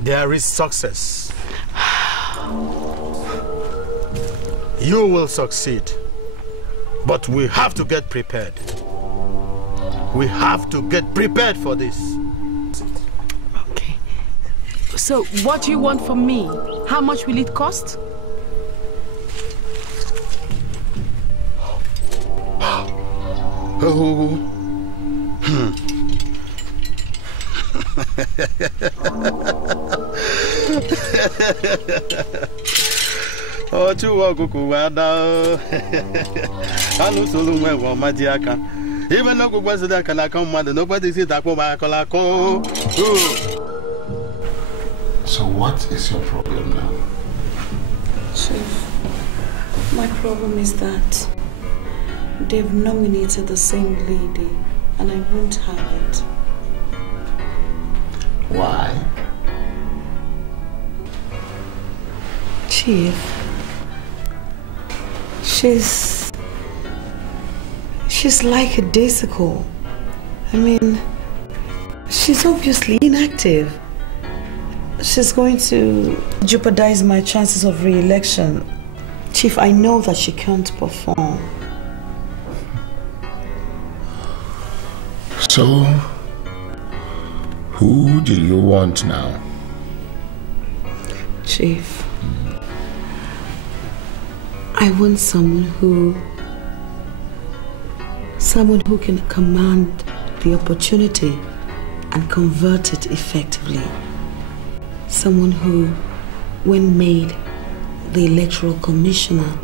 There is success. You will succeed. But we have to get prepared. We have to get prepared for this. Okay. So, what do you want from me? How much will it cost? Oh. Oh, Chukwurah wada. Anu solo mwe wa majiaka. Even no go so that can come man, nobody see that ko ba kola ko. So what is your problem now? Chief, my problem is that they've nominated the same lady and I won't have it. Why? Chief, she's like a daisical. I mean, she's obviously inactive. She's going to jeopardize my chances of re-election. Chief, I know that she can't perform. So, who do you want now? Chief, I want someone who can command the opportunity and convert it effectively. Someone who, when made the electoral commissioner,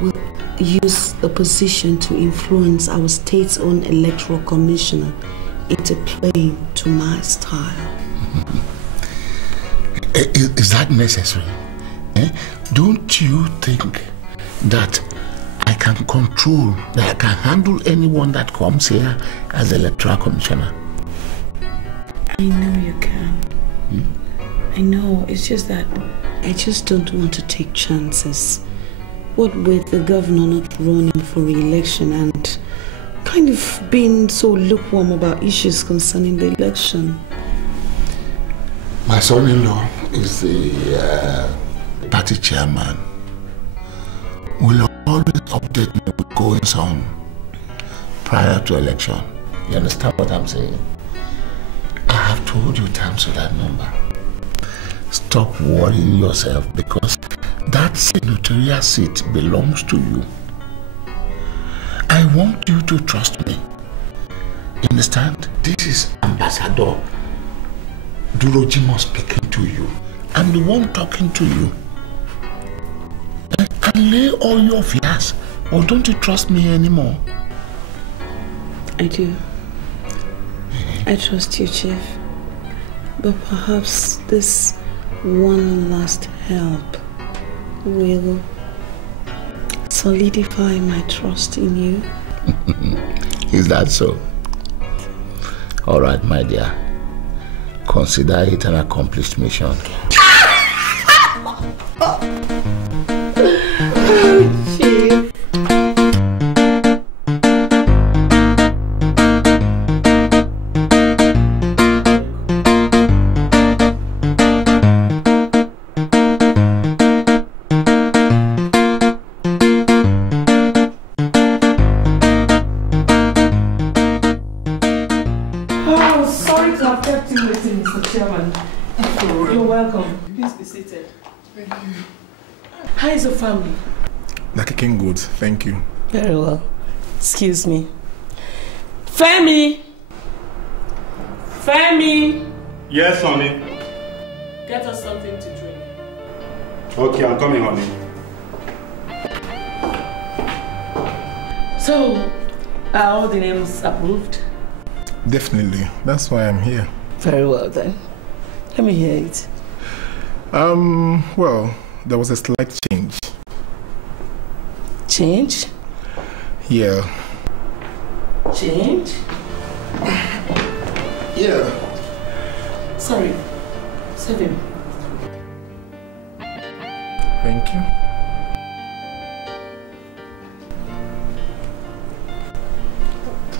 will use the position to influence our state's own electoral commissioner into playing to my style. Is that necessary? Don't you think that I can control, that I can handle anyone that comes here as electoral commissioner? I know you can. I know, it's just that I just don't want to take chances. What with the governor not running for re-election and kind of being so lukewarm about issues concerning the election. My son-in-law is the party chairman. Will always update me with goings on prior to election. You understand what I'm saying? I have told you times to that number. Stop worrying yourself because that senatorial seat belongs to you. I want you to trust me. You understand? This is Ambassador Durojimo speaking to you. I'm the one talking to you. And lay all your fears, or don't you trust me anymore? I do. I trust you, Chief. But perhaps this one last help will solidify my trust in you. Is that so? All right, my dear. Consider it an accomplished mission. Chief. How is the family? They're kicking good, thank you. Very well. Excuse me. Femi! Femi! Yes, honey. Get us something to drink. Okay, I'm coming, honey. So, are all the names approved? Definitely. That's why I'm here. Very well then. Let me hear it. Well, there was a slight change. Change? Yeah. Change? Yeah. Sorry. Save him. Thank you.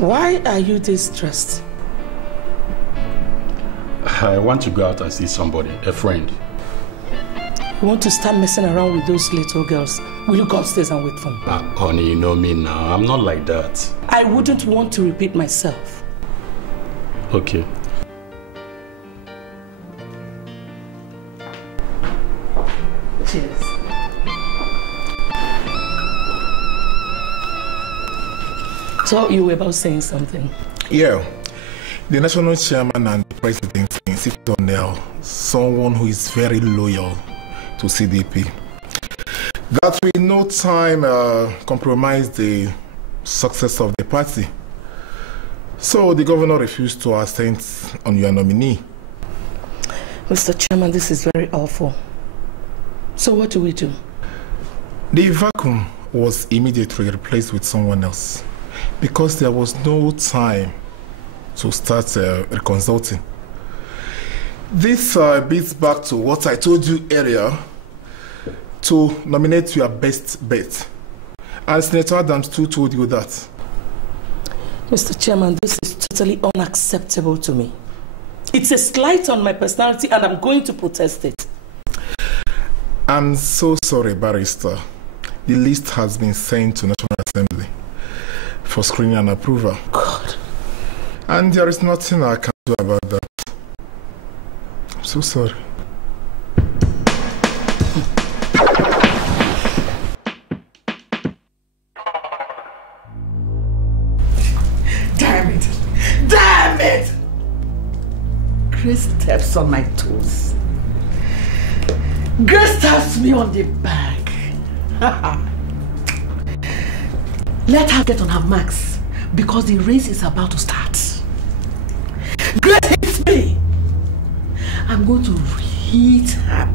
Why are you distressed? I want to go out and see somebody, a friend. You want to start messing around with those little girls? Will you go upstairs and wait for me? Honey, you know me now. I'm not like that. I wouldn't want to repeat myself. Okay. Cheers. So you were about saying something? Yeah. The national chairman and the president insist on someone who is very loyal to CDP. That will in no time compromise the success of the party. So the governor refused to assent on your nominee. Mr. Chairman, this is very awful. So what do we do? The vacuum was immediately replaced with someone else because there was no time to start reconsulting. This beats back to what I told you earlier, to nominate your best bet. And Senator Adams too told you that. Mr. Chairman, this is totally unacceptable to me. It's a slight on my personality and I'm going to protest it. I'm so sorry, Barrister. The list has been sent to National Assembly for screening and approval. God. And there is nothing I can do about that. I'm so sorry. Damn it! Damn it! Grace steps on my toes. Grace taps me on the back. Let her get on her marks because the race is about to start. Grace hits me. I'm going to hit her.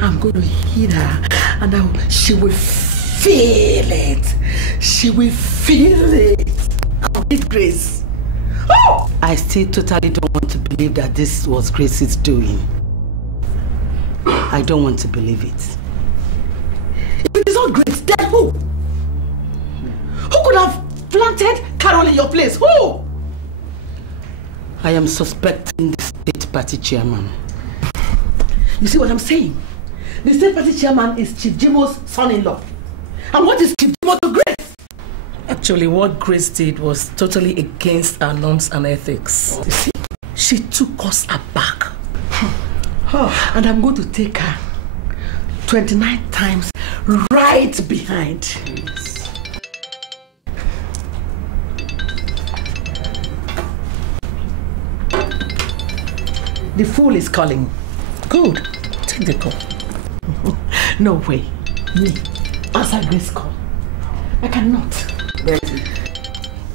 I'm going to hit her and she will feel it. She will feel it. I'll hit Grace. Oh! I still totally don't want to believe that this was Grace's doing. I don't want to believe it. If it is not Grace, then who? Who could have planted Carol in your place? Who? I am suspecting the state party chairman. You see what I'm saying? The state party chairman is Chief Jimo's son-in-law. And what is Chief Jimo to Grace? Actually, what Grace did was totally against our norms and ethics. You see? She took us aback. Oh, and I'm going to take her 29 times right behind. The fool is calling. Good. Take the call. No way. Me. answer Grace's call. I cannot. Betty,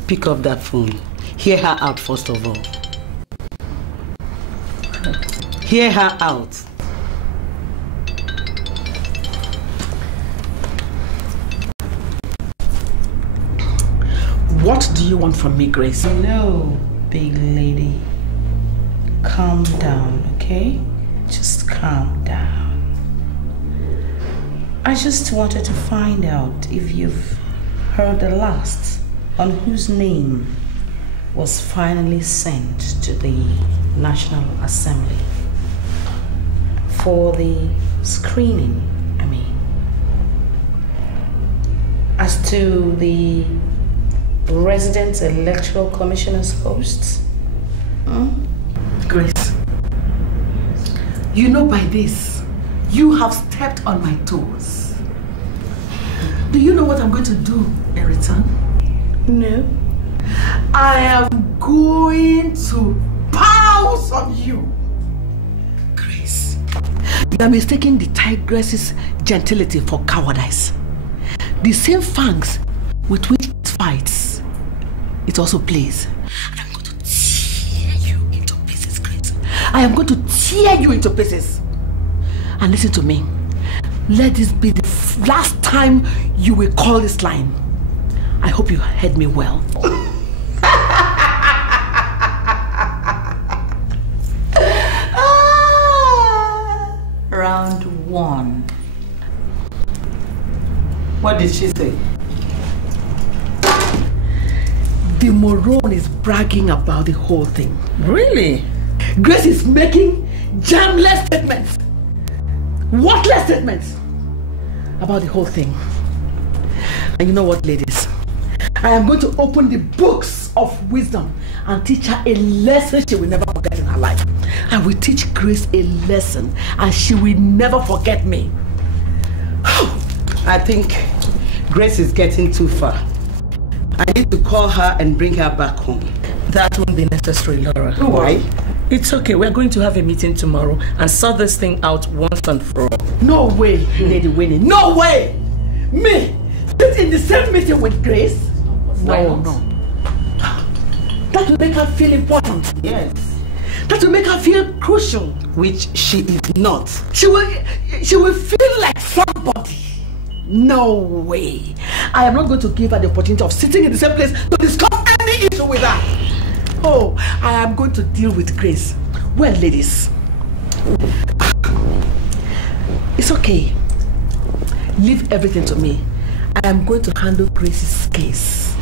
pick up that phone. Hear her out first of all. Hear her out. What do you want from me, Grace? No, big lady. Calm down, okay? Just calm down. I just wanted to find out if you've heard the last on whose name was finally sent to the National Assembly for the screening, I mean. As to the Resident Electoral Commissioner's posts. Grace, you know by this, you have stepped on my toes. Do you know what I'm going to do in return? No. I am going to pounce on you. Grace, you are mistaking the tigress's gentility for cowardice. The same fangs with which it fights, it also plays. And I'm going to tear you into pieces, Grace. I am going to tear you into pieces. And listen to me. Let this be the last time you will call this line. I hope you heard me well. Round one. What did she say? The moron is bragging about the whole thing. Really? Grace is making jamless statements, worthless statements about the whole thing. And you know what, ladies? I am going to open the books of wisdom and teach her a lesson she will never forget in her life. I will teach Grace a lesson and she will never forget me. I think Grace is getting too far. I need to call her and bring her back home. That won't be necessary, Laura. Why? It's okay. We're going to have a meeting tomorrow and sort this thing out once and for all. No way, Lady Winnie. No way! Me! Sit in the same meeting with Grace? No. That will make her feel important. Yes. That will make her feel crucial. Which she is not. She will feel like somebody. No way. I am not going to give her the opportunity of sitting in the same place to discuss any issue with her. Oh, I am going to deal with Grace. Well, ladies, it's okay. Leave everything to me. I am going to handle Grace's case.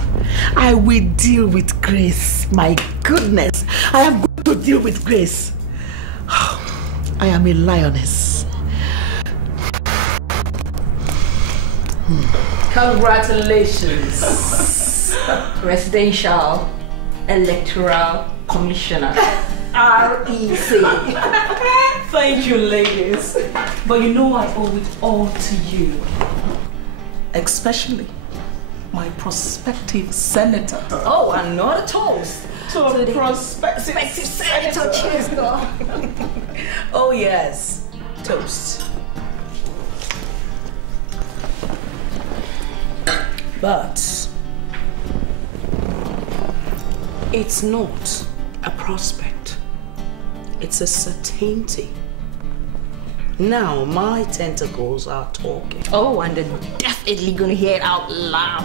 I will deal with Grace. My goodness, I am going to deal with Grace. I am a lioness. Congratulations, Residential Electoral Commissioner, REC. Thank you, ladies. But you know I owe it all to you. Especially my prospective senator. Oh, another toast. To the prospective senator. Cheers, girl. Oh, yes. Toast. But it's not a prospect. It's a certainty. Now my tentacles are talking. Oh, and they're definitely gonna hear it out loud.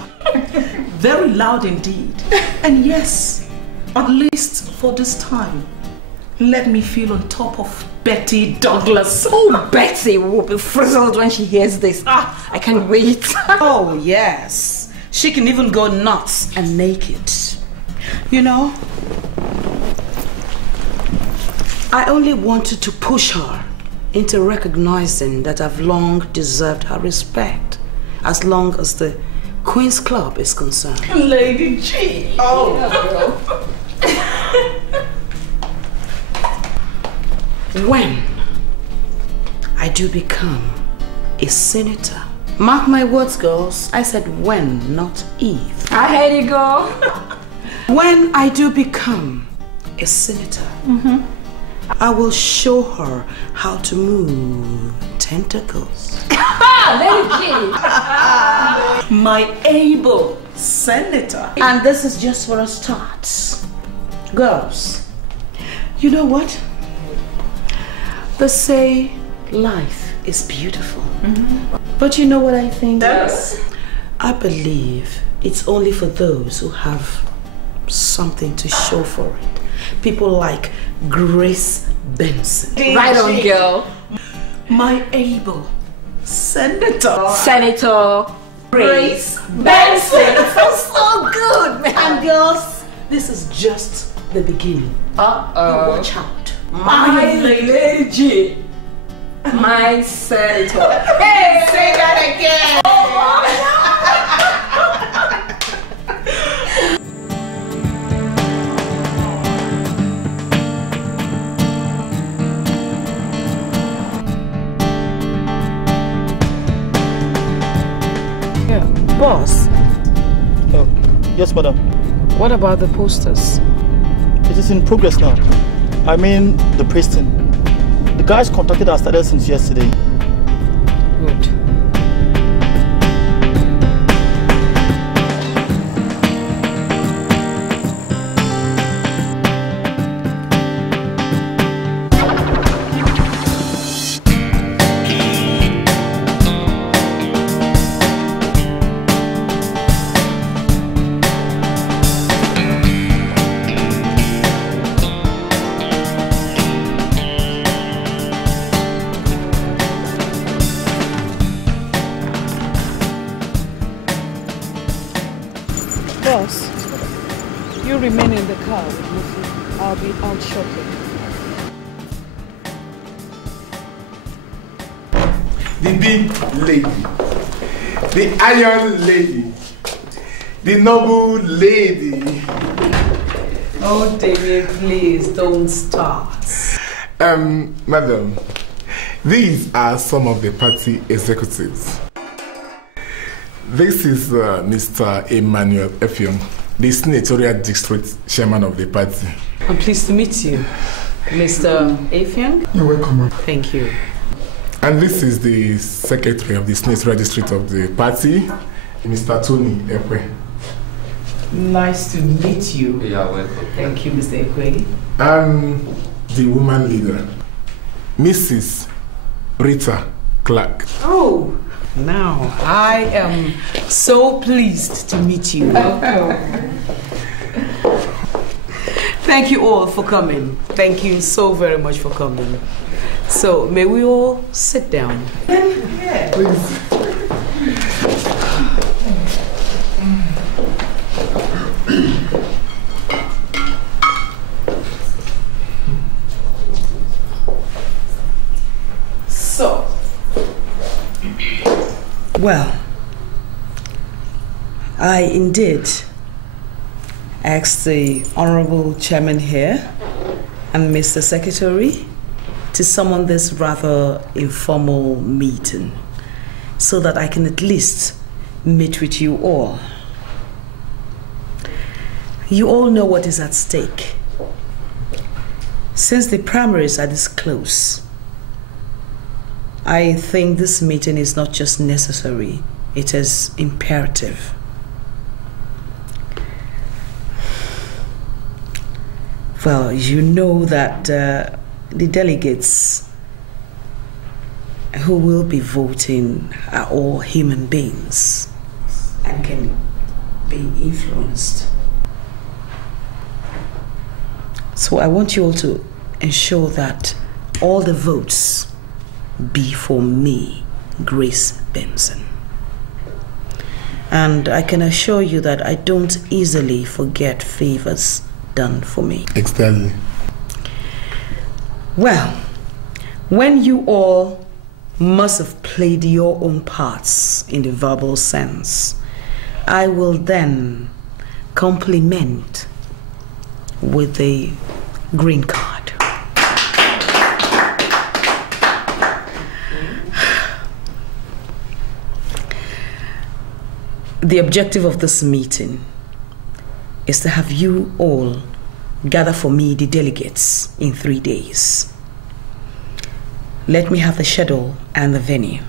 Very loud indeed. And yes, at least for this time, let me feel on top of Betty Douglas. Oh, Betty will be frizzled when she hears this. I can't wait. Oh, yes. She can even go nuts and naked. You know, I only wanted to push her into recognizing that I've long deserved her respect, as long as the Queen's Club is concerned. Lady G. Oh, when I do become a senator, mark my words, girls, I said when, not if. I heard you go. When I do become a senator, I will show her how to move tentacles. Lady G. My able senator. And this is just for a start. Girls, you know what? They say life is beautiful. But you know what I think? Yes. I believe it's only for those who have something to show for it. People like Grace Benson. Right on, girl. My able senator. Senator Grace Benson. It feels so good, man. And girls, this is just the beginning. Watch out. My Lady G. My senator. Hey, say that again. Boss. Oh, yes, madam. What about the posters? It is in progress now. I mean, the pasting. The guys contacted us started since yesterday. Good. Remain in the car with Lucy. I'll be out shortly. The big lady, the iron lady, the noble lady. Oh, David, please don't start. Madam, these are some of the party executives. This is Mr. Emmanuel Effiong, the senatorial district chairman of the party. I'm pleased to meet you, Mr. Effiong. You're welcome. Thank you. And this is the secretary of the senatorial district of the party, Mr. Tony Ekwe. Nice to meet you. Yeah, welcome. Thank you, Mr. Ekwe. And the woman leader, Mrs. Rita Clark. Oh, now I am so pleased to meet you. Thank you all for coming. Thank you so very much for coming. So, may we all sit down? Yeah. Please. So, well, I indeed asked the Honorable Chairman here and Mr. Secretary to summon this rather informal meeting so that I can at least meet with you all. You all know what is at stake. Since the primaries are this close, I think this meeting is not just necessary, it is imperative. Well, you know that the delegates who will be voting are all human beings and can be influenced. So I want you all to ensure that all the votes be for me, Grace Benson. And I can assure you that I don't easily forget favors done for me. Exactly. Well, when you all must have played your own parts in the verbal sense, I will then compliment with a green card. The objective of this meeting is to have you all gather for me the delegates in 3 days. Let me have the schedule and the venue.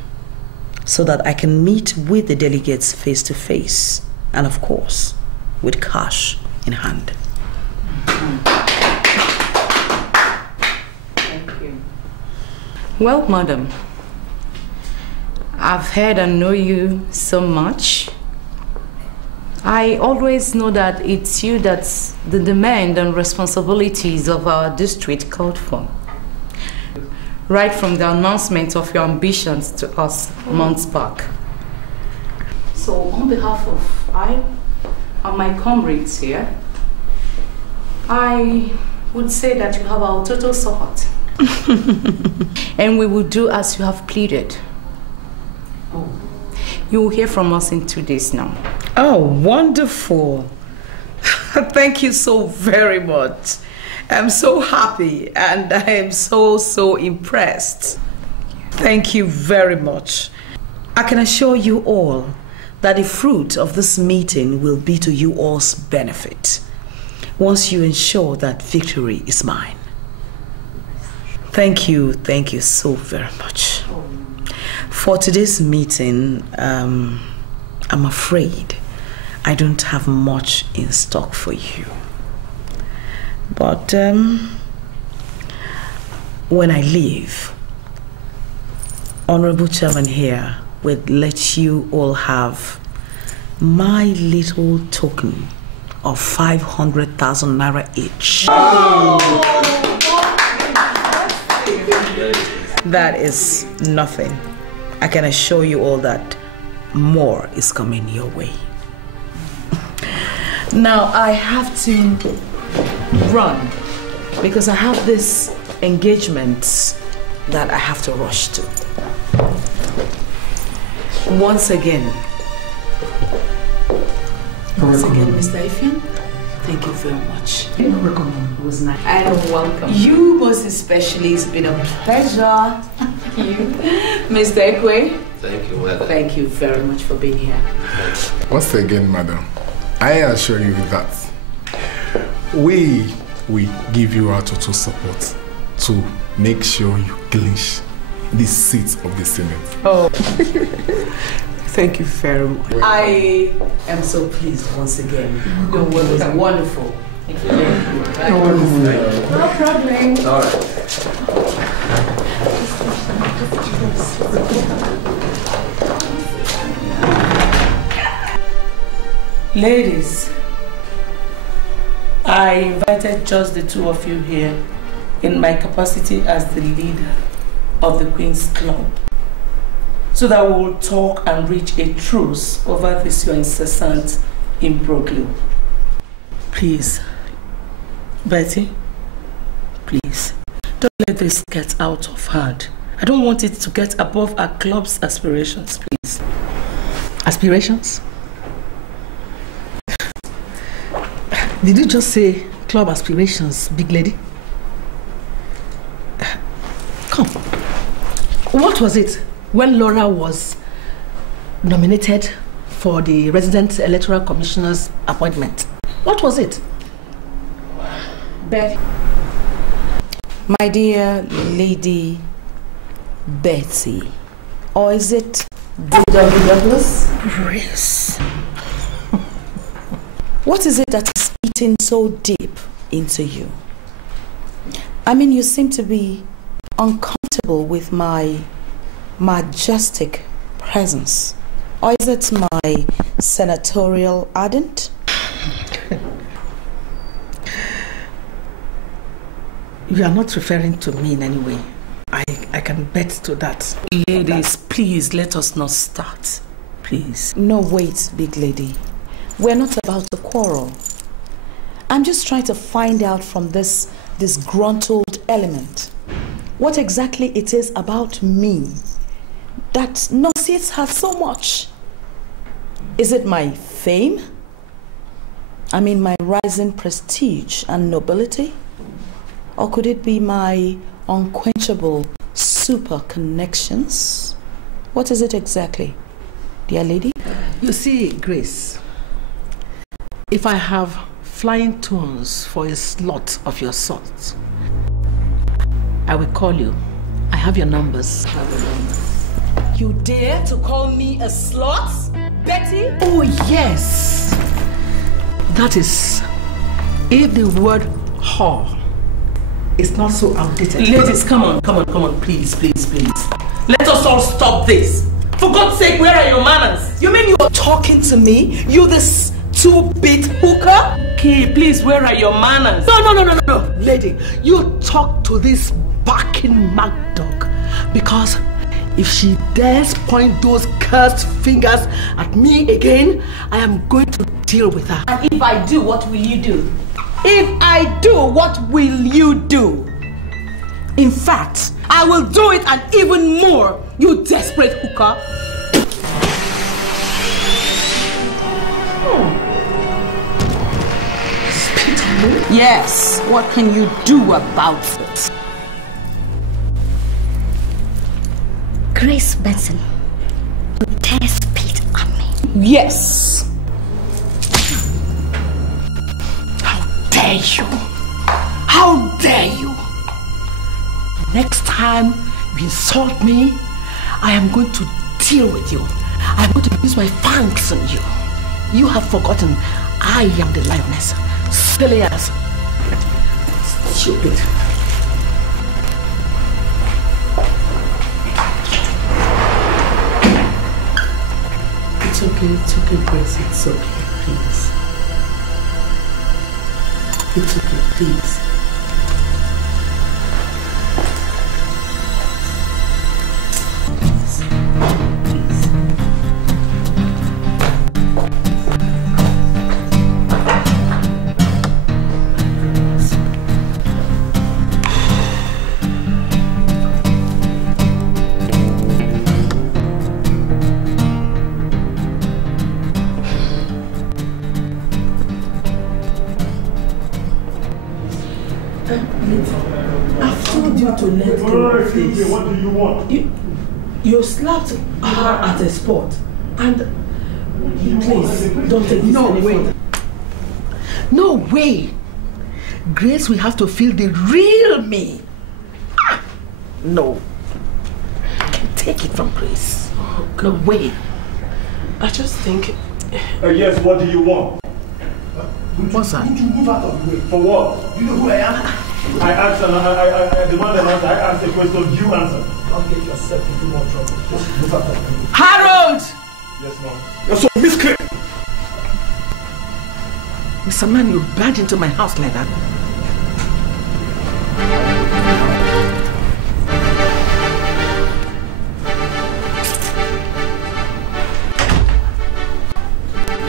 so that I can meet with the delegates face to face and, of course, with cash in hand. Thank you. Well, madam, I've heard and know you so much. I always know that it's you that's the demand and responsibilities of our district called for. Right from the announcement of your ambitions to us months back. So on behalf of I and my comrades here, I would say that you have our total support. And we will do as you have pleaded. You will hear from us in 2 days now. Oh, wonderful. Thank you so very much. I'm so happy and I am so impressed. Thank you very much. I can assure you all that the fruit of this meeting will be to you all's benefit once you ensure that victory is mine. Thank you so very much. For today's meeting, I'm afraid I don't have much in stock for you. But when I leave, Honorable Chairman here will let you all have my little token of 500,000 naira each. That is nothing. I can assure you all that more is coming your way. Now I have to run because I have this engagement that I have to rush to. Once again, Mr. Ifeanyi, thank you very much. You're welcome. It was nice. And welcome. You most especially, it's been a pleasure. Thank you. Mr. Ekwe. Thank you, madam. Thank you very much for being here. Once again, madam, I assure you that we give you our total support to make sure you clinch the seat of the Senate. Oh, thank you very much. I am so pleased once again. Your work was wonderful. Thank you. No problem. All right. Ladies, I invited just the two of you here in my capacity as the leader of the Queen's Club, so that we will talk and reach a truce over this your incessant imbroglio. Please, Betty, please, don't let this get out of hand. I don't want it to get above our club's aspirations, please. Aspirations? Did you just say club aspirations, big lady? Come. What was it when Laura was nominated for the Resident Electoral Commissioner's appointment? What was it? Betty. My dear Lady Betty, or is it D.W. Douglas? Yes. What is it that is eating so deep into you? I mean, you seem to be uncomfortable with my majestic presence. Or is it my senatorial ardent? You are not referring to me in any way. I can bet to that. Ladies, please let us not start. Please. No, wait, big lady. We're not about to quarrel. I'm just trying to find out from this disgruntled element what exactly it is about me that nauseates her so much. Is it my fame? I mean, my rising prestige and nobility? Or could it be my unquenchable super connections? What is it exactly, dear lady? You see, Grace, if I have flying tones for a slot of your sort, I will call you. I have your numbers. You dare to call me a slut, Betty? Oh, yes. That is, if the word whore is not so outdated. Ladies, come on, please. Let us all stop this. For God's sake, where are your manners? You mean you're talking to me? You this two-bit hooker? Okay, please, where are your manners? No. Lady, you talk to this barking mad dog. Because if she dares point those cursed fingers at me again, I am going to deal with her. And if I do, what will you do? If I do, what will you do? In fact, I will do it and even more, you desperate hooker. Spit on me? Yes, what can you do about it? Grace Benson, you dare spit on me? Yes. How dare you? How dare you? Next time you insult me, I am going to deal with you. I am going to use my fangs on you. You have forgotten I am the lioness. Silly ass. Stupid. It's okay, Grace. It's okay, please. It's okay, please. To let go of this. What do you want? You slapped her at a spot, and please don't take this any further. No way. Grace will have to feel the real me. No. I can't take it from Grace. No way. I just think. Yes, what do you want? What's that? Move out of the way. For what? You know who I am? I asked and I demand an answer. I asked a question, you answer. Don't get yourself into more trouble. Just move out of the way. Harold! Yes, ma'am. You're so miscreant! Mr. Man, you barged into my house like that.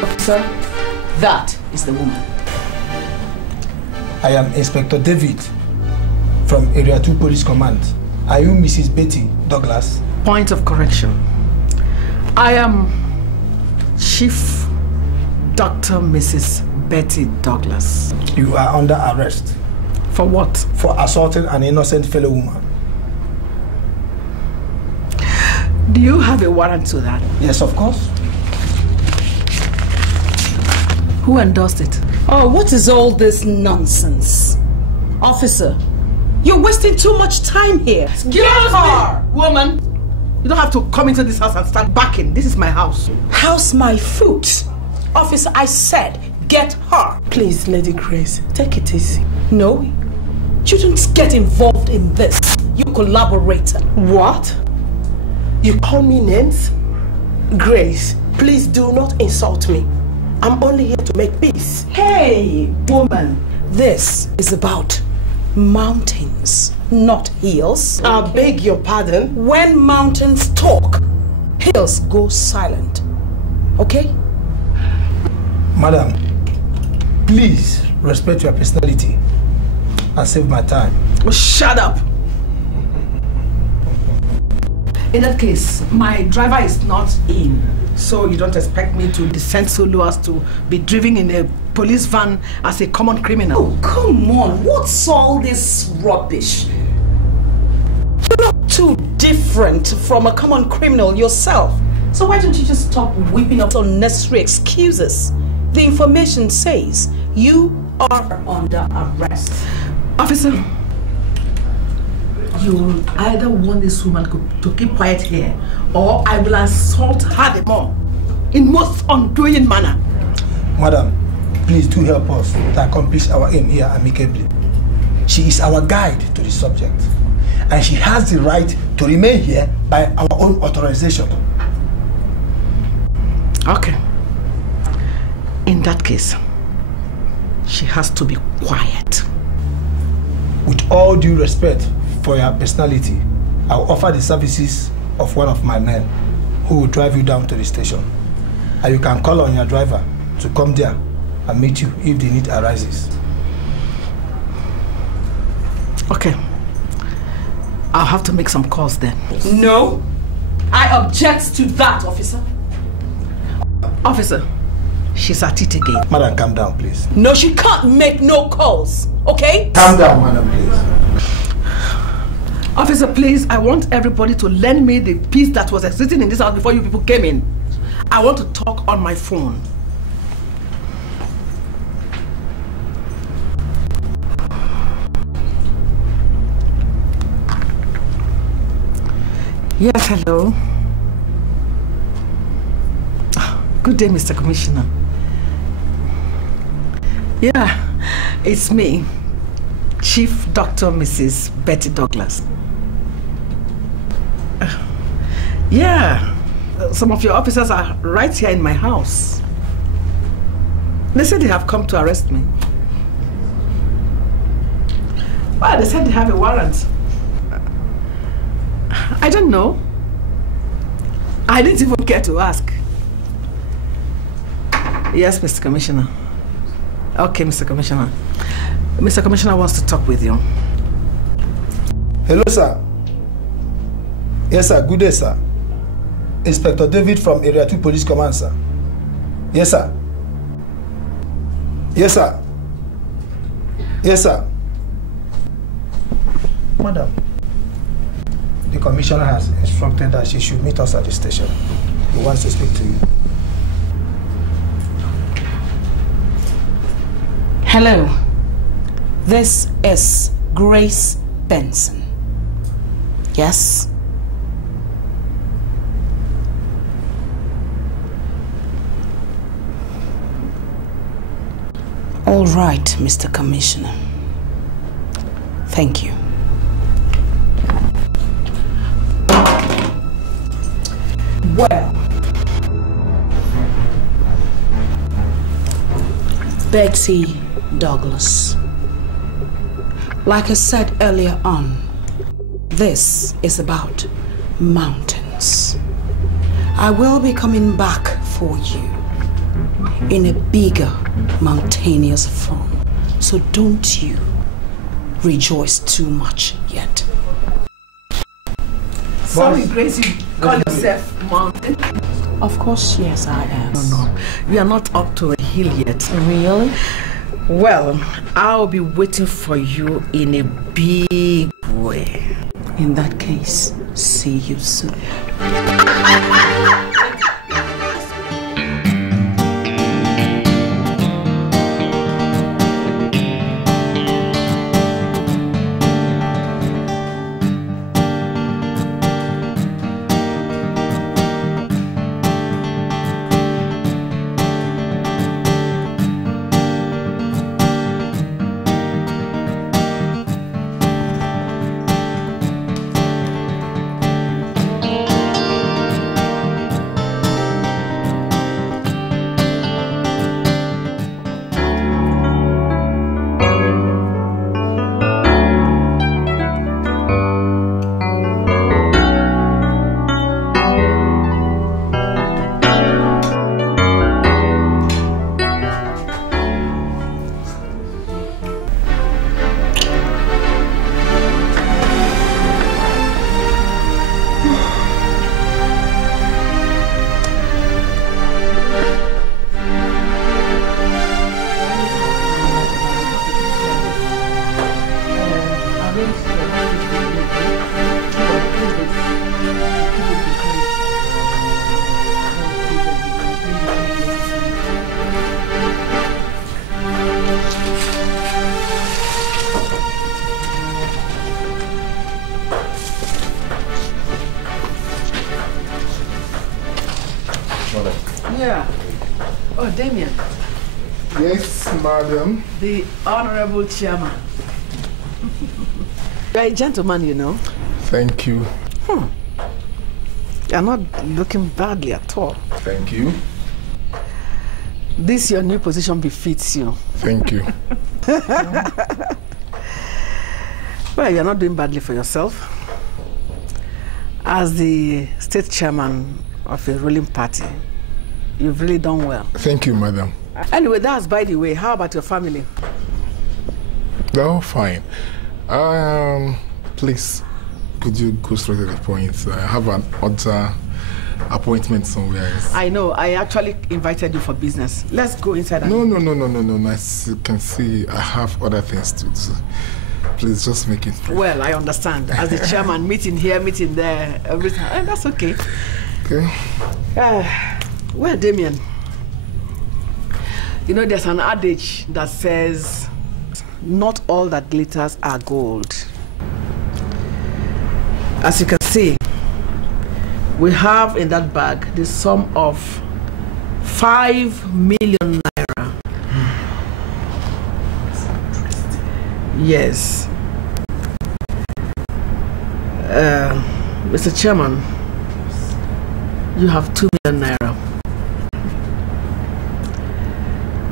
Officer, that is the woman. I am Inspector David from Area 2 Police Command. Are you Mrs. Betty Douglas? Point of correction. I am Chief Dr. Mrs. Betty Douglas. You are under arrest. For what? For assaulting an innocent fellow woman. Do you have a warrant to that? Yes, of course. Who endorsed it? Oh, what is all this nonsense? Officer, you're wasting too much time here. Get her! Woman, you don't have to come into this house and start backing. This is my house. House my foot. Officer, I said, get her. Please, Lady Grace, take it easy. No, you don't get involved in this. You collaborator. What? You call me names? Grace, please do not insult me. I'm only here to make peace. Hey, woman, this is about mountains, not hills. I beg your pardon? When mountains talk, hills go silent. Okay? Madam, please respect your personality and save my time. Oh, shut up! In that case, my driver is not in. So you don't expect me to descend so low as to be driven in a police van as a common criminal? Oh, come on. What's all this rubbish? You're not too different from a common criminal yourself. So why don't you just stop whipping up unnecessary excuses? The information says you are under arrest. Officer, You will either want this woman to keep quiet here, or I will assault her the more in most undoing manner. Madam, please do help us to accomplish our aim here amicably. She is our guide to the subject, and she has the right to remain here by our own authorization. Okay. In that case, she has to be quiet. With all due respect for your personality, I will offer the services of one of my men who will drive you down to the station. And you can call on your driver to come there and meet you if the need arises. Okay. I'll have to make some calls then. No, I object to that, officer. Officer, she's at it again. Madam, calm down, please. No, she can't make no calls, okay? Calm down, madam, please. Officer, please, I want everybody to lend me the piece that was existing in this house before you people came in. I want to talk on my phone. Yes, hello. Good day, Mr. Commissioner. Yeah, it's me, Chief Dr. Mrs. Betty Douglas. Yeah, some of your officers are right here in my house. They said they have come to arrest me. Well, they said they have a warrant. I don't know. I didn't even care to ask. Yes, Mr. Commissioner. Okay, Mr. Commissioner. Mr. Commissioner wants to talk with you. Hello, sir. Yes, sir. Good day, sir. Inspector David from Area 2 Police Command, sir. Yes, sir. Yes, sir. Yes, sir. Madam, the commissioner has instructed that she should meet us at the station. He wants to speak to you. Hello. This is Grace Benson. Yes? All right, Mr. Commissioner. Thank you. Well, Betty Douglas, like I said earlier on, this is about mountains. I will be coming back for you in a bigger mountainous form, so don't you rejoice too much yet. Sorry, Grace, you call yourself mountain? Of course, yes, I am. No, we are not up to a hill yet. Really? Well, I'll be waiting for you in a big way. In that case, see you soon. Yes, madam. The Honorable Chairman. You're a gentleman, you know. Thank you. You're not looking badly at all. Thank you. This your new position befits you. Thank you. Well, you're not doing badly for yourself. As the state chairman of a ruling party, you've really done well. Thank you, madam. Anyway, that's by the way. How about your family? They're all fine. Please, could you go straight to the point? I have an other appointment somewhere else. I know. I actually invited you for business. Let's go inside. No. As you can see, I have other things to do. Please, just make it brief. Well, I understand. As the chairman, meeting here, meeting there, everything. That's okay. Okay. Well, Damien, you know, there's an adage that says, not all that glitters are gold. As you can see, we have in that bag the sum of 5 million naira. Yes. Mr. Chairman, you have 2 million naira.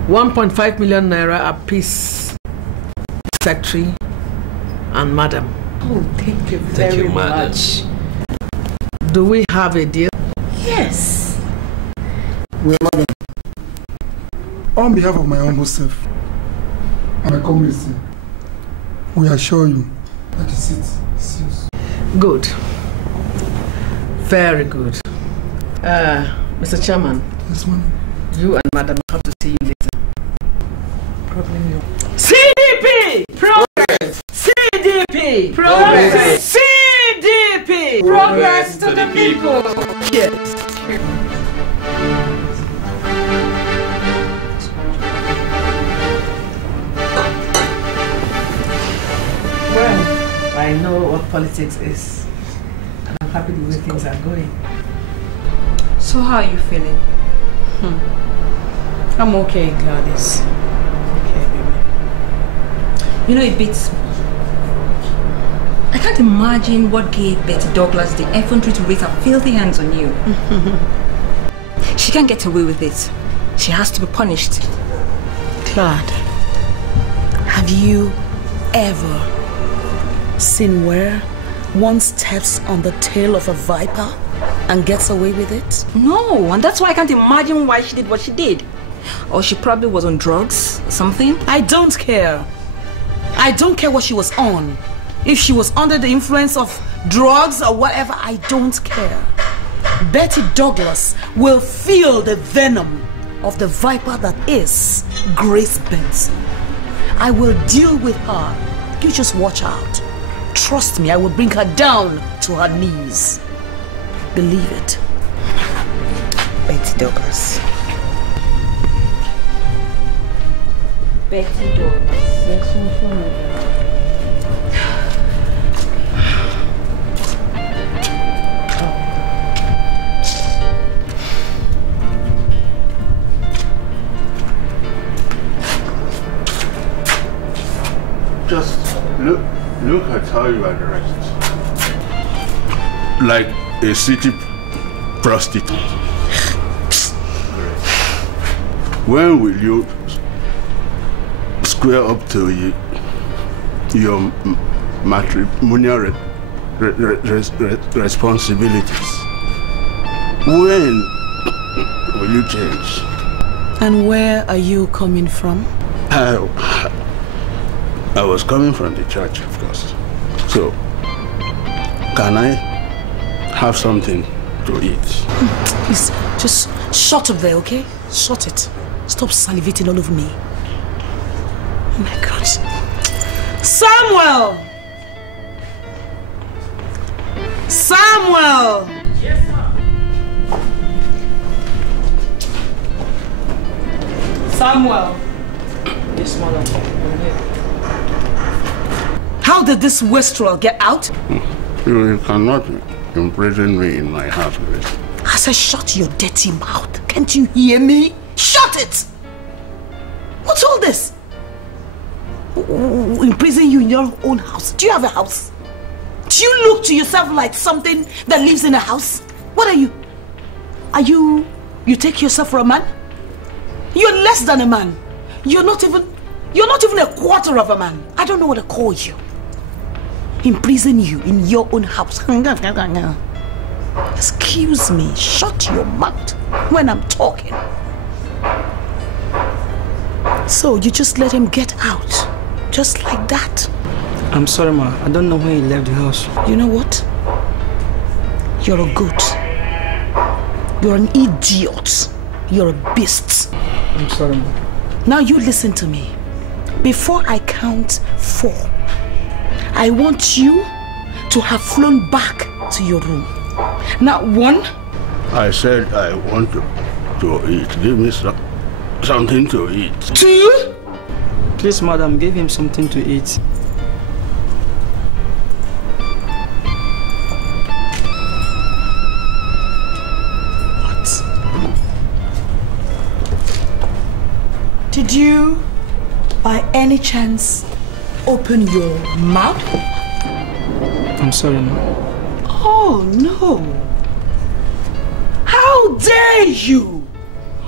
1.5 million naira apiece, secretary and madam. Oh, thank you very much. Do we have a deal? Yes. Well, madam, on behalf of my humble self and my community, we assure you that the seat is yours. Good. Very good. Mr. Chairman. Yes, madam. You and madam have to see you later. Problem no. CDP! Progress! CDP! Progress! CDP! Progress to the people! Yes. Well, I know what politics is, and I'm happy the way things are going. So how are you feeling? I'm okay, Gladys. Okay, baby. You know, it beats me. I can't imagine what gave Betty Douglas the effrontery to raise her filthy hands on you. She can't get away with it. She has to be punished. Claude, have you ever seen where one steps on the tail of a viper and gets away with it? No, and that's why I can't imagine why she did what she did. Or she probably was on drugs or something. I don't care. I don't care what she was on. If she was under the influence of drugs or whatever, I don't care. Betty Douglas will feel the venom of the viper that is Grace Benson. I will deal with her. You just watch out. Trust me, I will bring her down to her knees. Believe it. Betty Douglas. Betty Douglas. Just look at how you are dressed. Like a city prostitute. When will you square up to your matrimonial responsibilities? When will you change? And where are you coming from? I was coming from the church, of course. So, can I have something to eat? Please, just shut up there, okay? Shut it. Stop salivating all over me. Oh my God. Samuel! Samuel! Yes, sir. Samuel! Yes, madam. How did this wastrel get out? You cannot imprison me in my house, Grace. I said, shut your dirty mouth. Can't you hear me? Shut it! What's all this? Imprison you in your own house. Do you have a house? Do you look to yourself like something that lives in a house? What are you? You take yourself for a man? You're less than a man. You're not even a quarter of a man. I don't know what to call you. Imprison you in your own house. Excuse me, shut your mouth when I'm talking. So you just let him get out, just like that. I'm sorry, ma. I don't know when he left the house. You know what? You're a goat. You're an idiot. You're a beast. I'm sorry, ma. Now you listen to me. Before I count 4, I want you to have flown back to your room. Now 1. I said I want to eat. Give me something to eat. 2. Please, madam, give him something to eat. Did you, by any chance, open your mouth? I'm sorry, ma. Oh, no. How dare you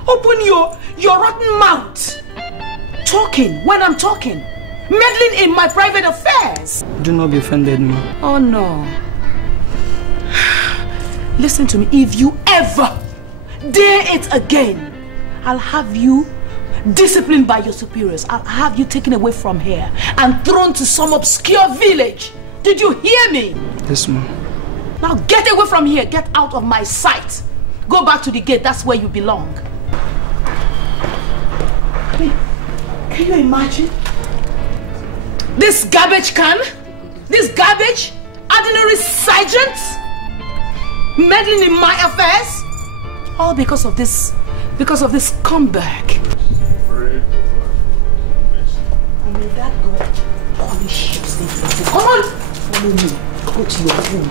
open your rotten mouth? Talking when I'm talking. Meddling in my private affairs. Do not be offended, ma. Oh, no. Listen to me. If you ever dare it again, I'll have you disciplined by your superiors. I'll have you taken away from here and thrown to some obscure village. Did you hear me? Yes, ma'am. Now get away from here. Get out of my sight. Go back to the gate. That's where you belong. Wait, can you imagine? This garbage can? This garbage? Ordinary sergeant? Meddling in my affairs? All because of this scumbag. May that God punish you. Come on! Follow me. Go to your room.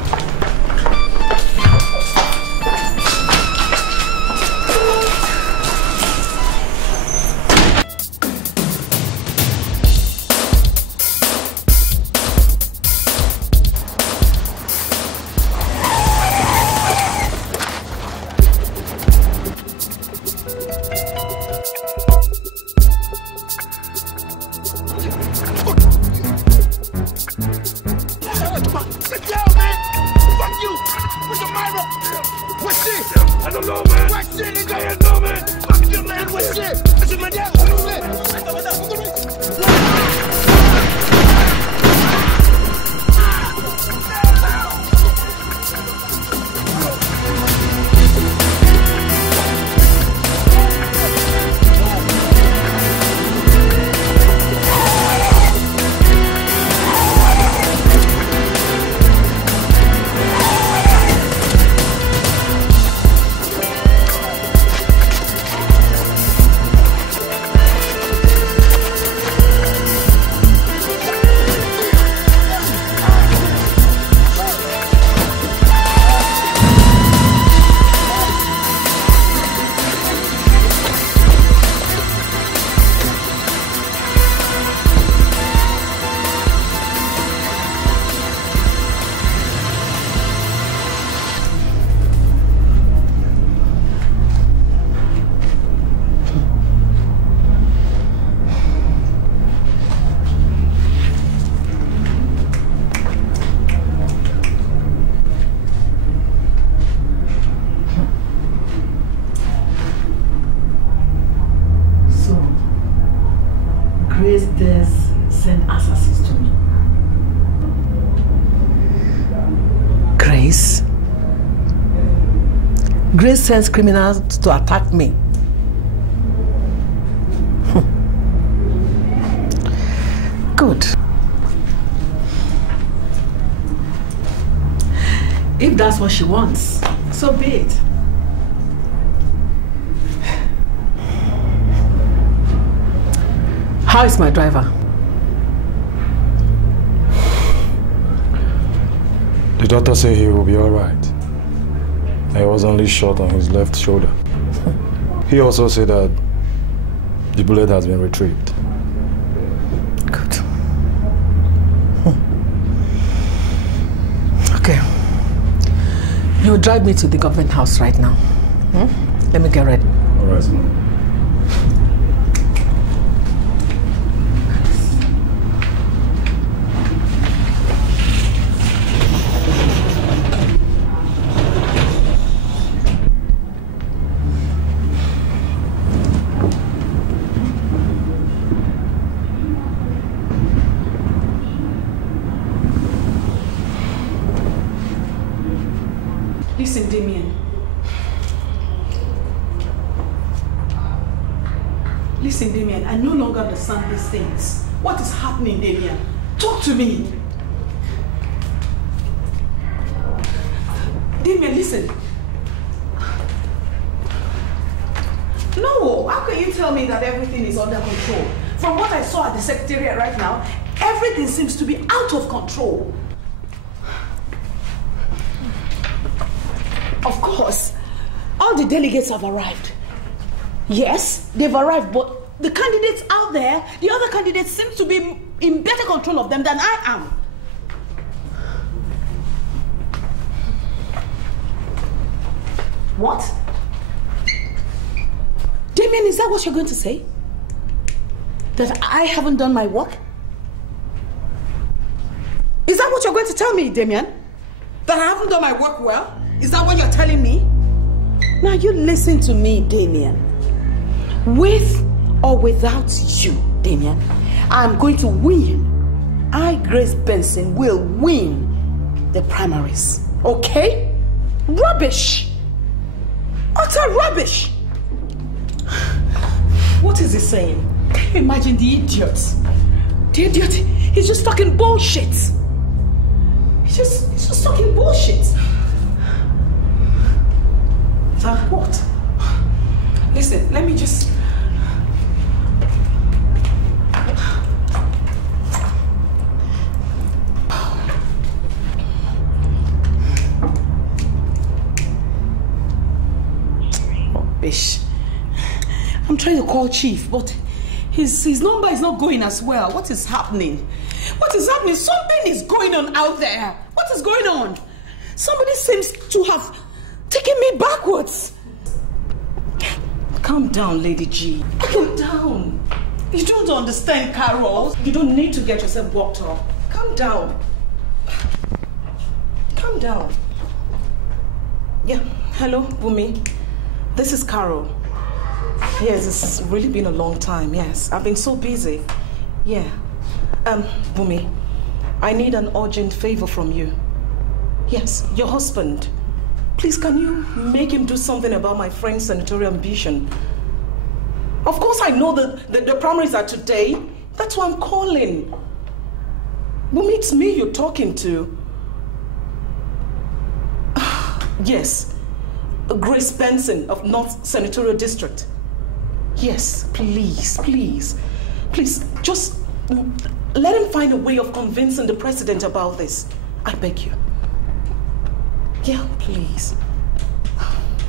Grace sends criminals to attack me. Good. If that's what she wants, so be it. How is my driver? The doctor said he will be all right. He was only shot on his left shoulder. He also said that The bullet has been retrieved. Good. Okay. You drive me to the government house right now. Let me get ready. All right, ma'am. Listen, Damien. Listen, Damien, I no longer understand these things. What is happening, Damien? Talk to me. Damien, listen. No, how can you tell me that everything is under control? From what I saw at the secretariat right now, everything seems to be out of control. Of course, all the delegates have arrived. Yes, they've arrived, but the candidates out there, the other candidates seem to be in better control of them than I am. What? Damien, is that what you're going to say? That I haven't done my work? Is that what you're going to tell me, Damien? That I haven't done my work well? Is that what you're telling me? Now you listen to me, Damien. With or without you, Damien, I'm going to win. I, Grace Benson, will win the primaries. Okay? Rubbish! Utter rubbish! What is he saying? Can you imagine the idiot? The idiot, he's just talking bullshit. He's just talking bullshit. What? Listen, let me just... Rubbish. I'm trying to call Chief, but his number is not going as well. What is happening? What is happening? Something is going on out there. What is going on? Somebody seems to have taking me backwards. Calm down, Lady G. Calm down. You don't understand, Carol. You don't need to get yourself worked up. Calm down. Calm down. Yeah, hello, Bumi. This is Carol. Yes, it's really been a long time, yes. I've been so busy. Yeah. Bumi, I need an urgent favor from you. Yes, your husband. Please, can you make him do something about my friend's senatorial ambition? Of course, I know that the primaries are today. That's why I'm calling. Bumi, it's me you're talking to. Yes, Grace Benson of North Senatorial District. Yes, please, please, please, just let him find a way of convincing the president about this. I beg you. Yeah, please.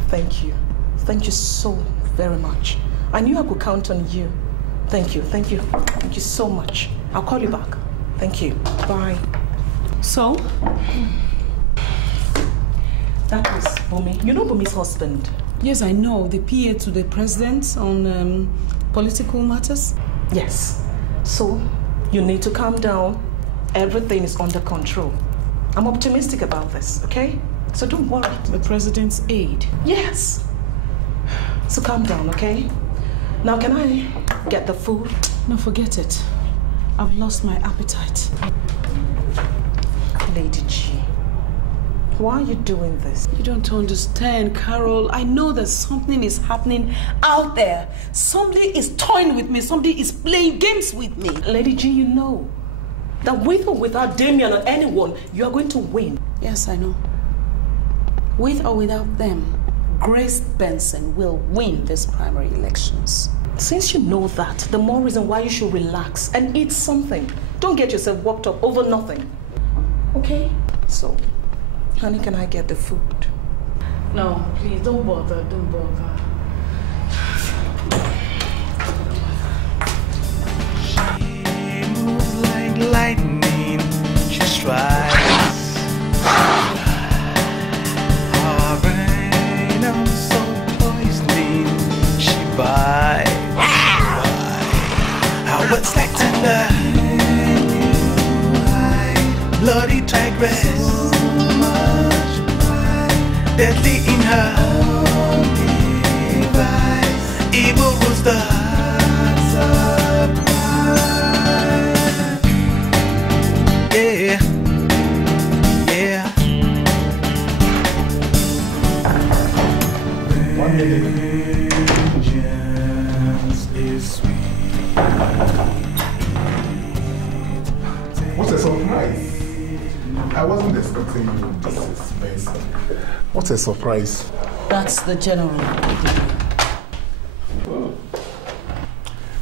Thank you. Thank you so very much. I knew I could count on you. Thank you, thank you. Thank you so much. I'll call you back. Thank you. Bye. So? That was Bumi. You know Bumi's husband? Yes, I know. The PA to the president on political matters? Yes. So, you need to calm down. Everything is under control. I'm optimistic about this, okay? So don't worry. The president's aide? Yes. So calm down, okay? Now can I get the food? No, forget it. I've lost my appetite. Lady G, why are you doing this? You don't understand, Carol. I know that something is happening out there. Somebody is toying with me. Somebody is playing games with me. Lady G, you know that with or without Damien or anyone, you are going to win. Yes, I know. With or without them, Grace Benson will win these primary elections. Since you know that, the more reason why you should relax and eat something. Don't get yourself worked up over nothing. Okay? So, honey, can I get the food? No, please, don't bother, don't bother. what's like tender, bloody tigress, deadly in her evil rooster. Yeah, yeah. Vengeance is sweet. What a surprise! I wasn't expecting you, Mrs. Benson. What a surprise! That's the general.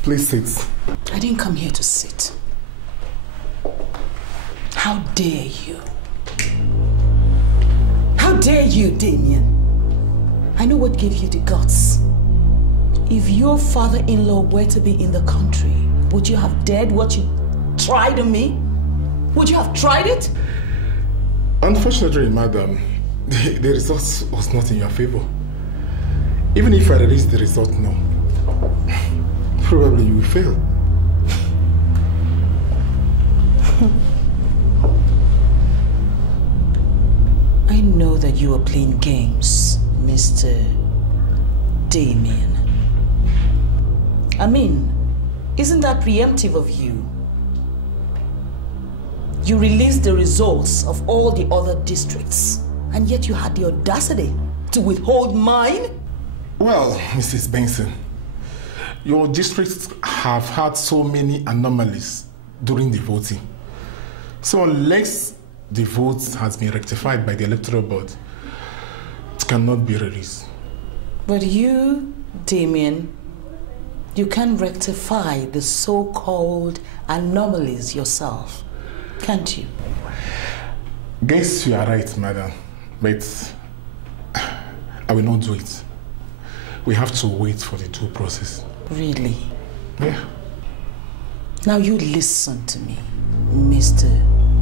Please sit. I didn't come here to sit. How dare you? How dare you, Damien? I know what gave you the guts. If your father-in-law were to be in the country, would you have dared what you tried on me? Would you have tried it? Unfortunately, madam, the result was not in your favor. Even if I release the result now, probably you will fail. I know that you are playing games, Mr. Damien. I mean, isn't that preemptive of you? You released the results of all the other districts, and yet you had the audacity to withhold mine? Well, Mrs. Benson, your districts have had so many anomalies during the voting. So unless the vote has been rectified by the electoral board, it cannot be released. But you, Damien, you can rectify the so-called anomalies yourself, can't you? Guess you are right, madam, but I will not do it. We have to wait for the due process. Really? Yeah. Now you listen to me, Mr.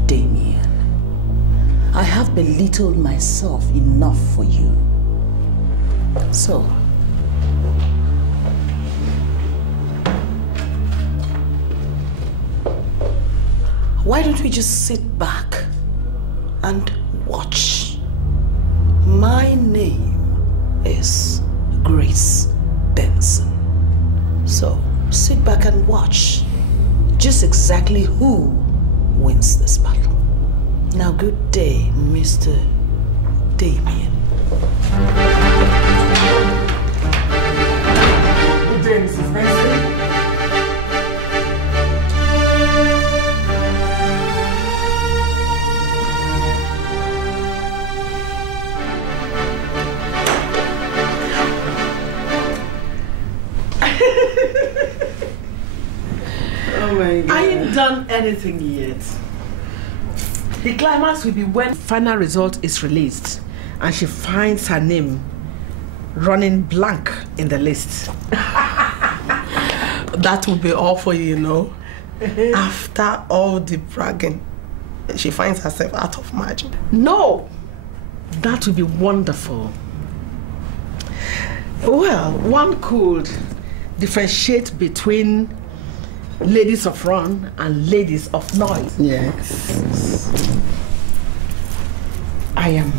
Damien. I have belittled myself enough for you. So, why don't we just sit back and watch? My name is Grace Benson. So, sit back and watch just exactly who wins this battle. Now, good day, Mr. Damien. Good day, Mrs. Benson. Oh my God. I ain't done anything yet. The climax will be when final result is released and she finds her name running blank in the list. That will be all for you, know. After all the bragging, she finds herself out of margin. No! That would be wonderful. Well, one could differentiate between ladies of run and ladies of noise. Yes. I am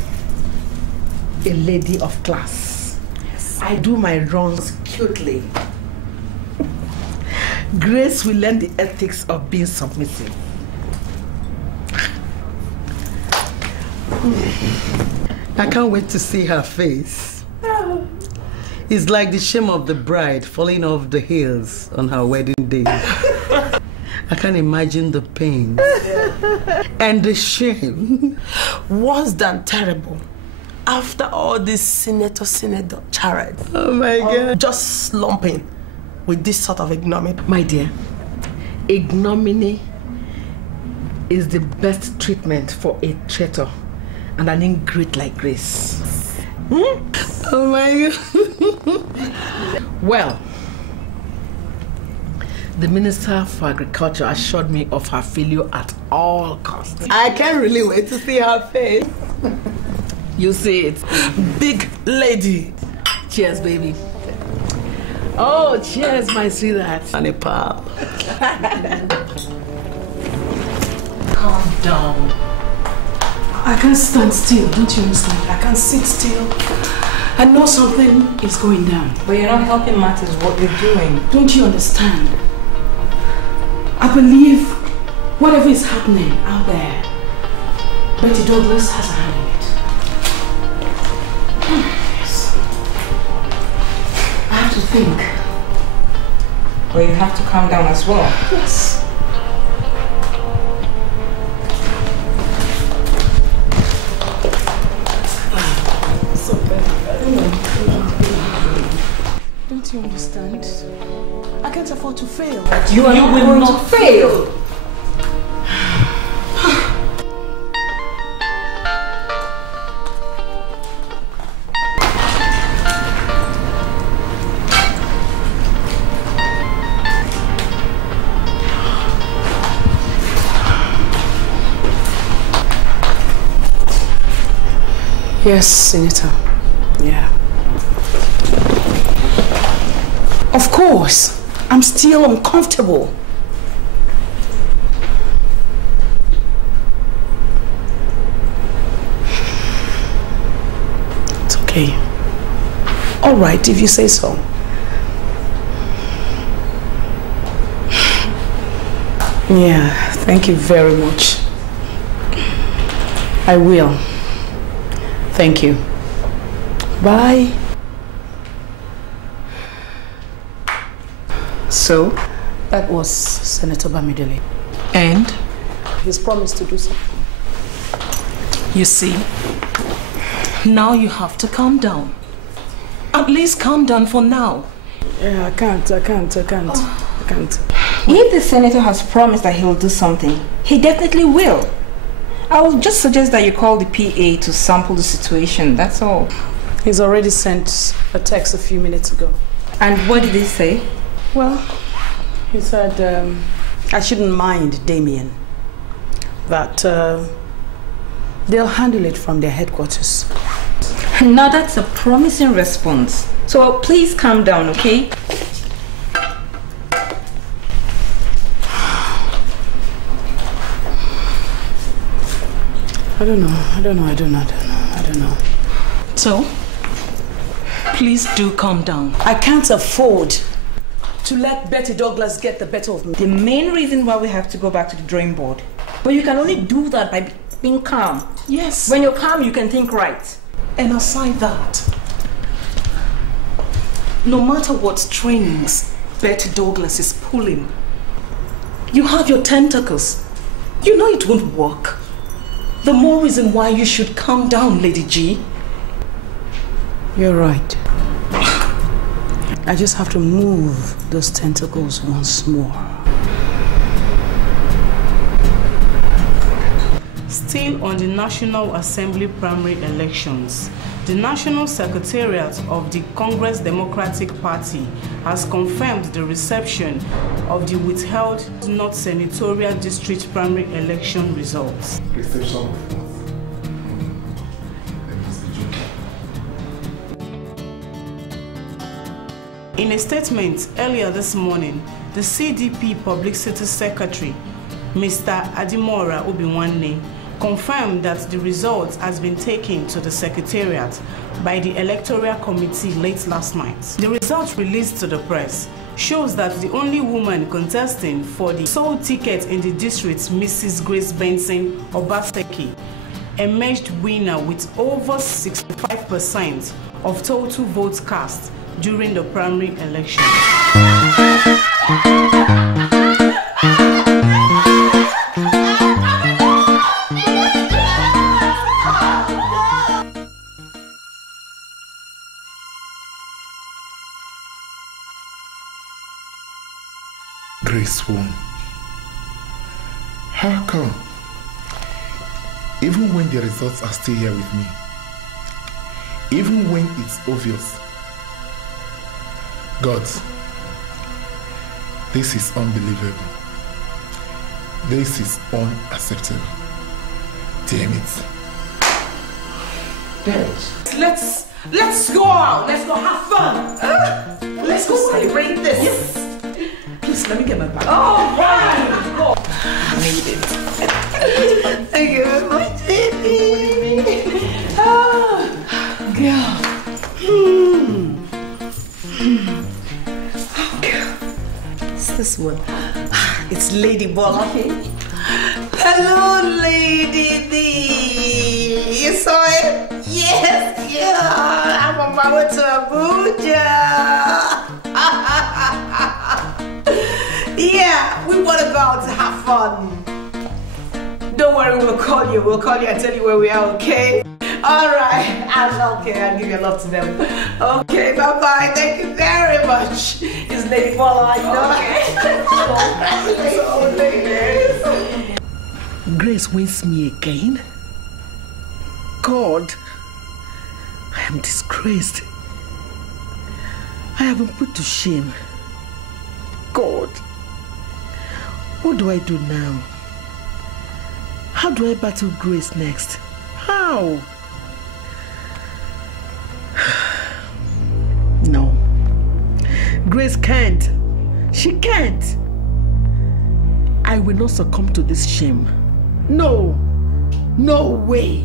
a lady of class. Yes. I do my runs cutely. Grace will learn the ethics of being submissive. I can't wait to see her face. It's like the shame of the bride falling off the heels on her wedding day. I can't imagine the pain and the shame. Worse than terrible. After all this senator charade. Oh my God. Just slumping with this sort of ignominy. My dear, ignominy is the best treatment for a traitor and an ingrate like Grace. Hmm? Oh my God. Well, the Minister for Agriculture assured me of her failure at all costs. I can't really wait to see her face. You see it. Big lady. Cheers, baby. Oh, cheers, my sweetheart. And a pal. Calm down. I can't stand still, don't you understand? I can't sit still. I know something is going down. But you're not helping matters what you're doing. Don't you understand? I believe whatever is happening out there, Betty Douglas has a hand in it. Yes. I have to think. But you have to calm down as well. Yes. So bad. Don't you understand? I can't afford to fail. But you will not fail. Yes, Senator. Yeah. Of course. I'm still uncomfortable. It's okay. All right, if you say so. Yeah, thank you very much. I will. Thank you. Bye. So, that was Senator Bamidele. And? He's promised to do something. You see, now you have to calm down. At least calm down for now. Yeah, I can't. If the senator has promised that he will do something, he definitely will. I will just suggest that you call the PA to sample the situation, that's all. He's already sent a text a few minutes ago. And what did he say? Well, he said I shouldn't mind Damien. That they'll handle it from their headquarters. Now that's a promising response. So please calm down, okay? I don't know. So, please do calm down. I can't afford to let Betty Douglas get the better of me. The main reason why we have to go back to the drawing board. But you can only do that by being calm. Yes. When you're calm, you can think right. And aside that, no matter what strings Betty Douglas is pulling, you have your tentacles. You know it won't work. The more reason why you should calm down, Lady G. You're right. I just have to move those tentacles once more. Still on the National Assembly primary elections, the National Secretariat of the Congress Democratic Party has confirmed the reception of the withheld North Senatorial District primary election results. Reception of what? In a statement earlier this morning, the CDP Publicity Secretary, Mr. Adimora Obiwanne, confirmed that the result has been taken to the Secretariat by the Electoral Committee late last night. The result released to the press shows that the only woman contesting for the sole ticket in the district, Mrs. Grace Benson Obaseki, emerged winner with over 65% of total votes cast during the primary election. Grace won. How come? Even when the results are still here with me, even when it's obvious, God, this is unbelievable. This is unacceptable. Damn it. Let's Let's go out. Let's go have fun. Let's go celebrate this. Yes. Please, let me get my bag. Oh, right. Go. I need it. Thank you very much, baby. Oh, girl. Oh, girl. What's this one? It's Lady Bola. Hello, Lady D. You saw it? Yes, yeah. I'm on my way to Abuja. Yeah, we want to go out to have fun. Don't worry, we'll call you. We'll call you and tell you where we are, okay? All right. I'll give you a lot to them. Okay, bye-bye. Thank you very much. It's Lady Paula, I know. Okay. Grace wins me again. God, I am disgraced. I have been put to shame. God, what do I do now? How do I battle Grace next? How? No. Grace can't. She can't. I will not succumb to this shame. No. No way.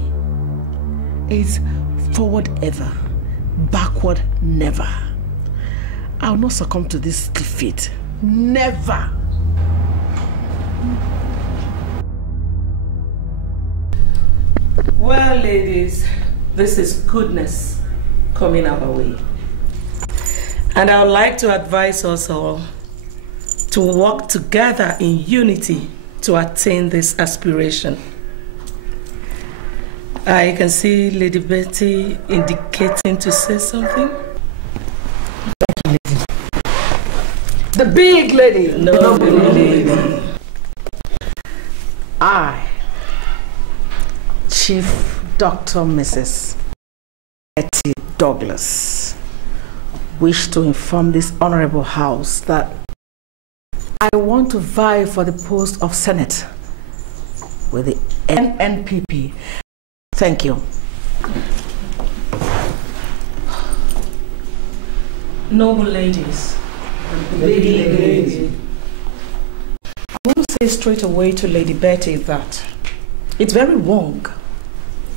It's forward ever, backward never. I'll not succumb to this defeat. Never. Well, ladies, this is goodness coming our way. And I would like to advise us all to work together in unity to attain this aspiration. I can see Lady Betty indicating to say something. The big lady. No, the lady. I, Chief Dr. Mrs. Betty Douglas, wish to inform this honorable house that I want to vie for the post of Senate with the NNPP. Thank you. Noble ladies, lady. I want to say straight away to Lady Betty that it's very wrong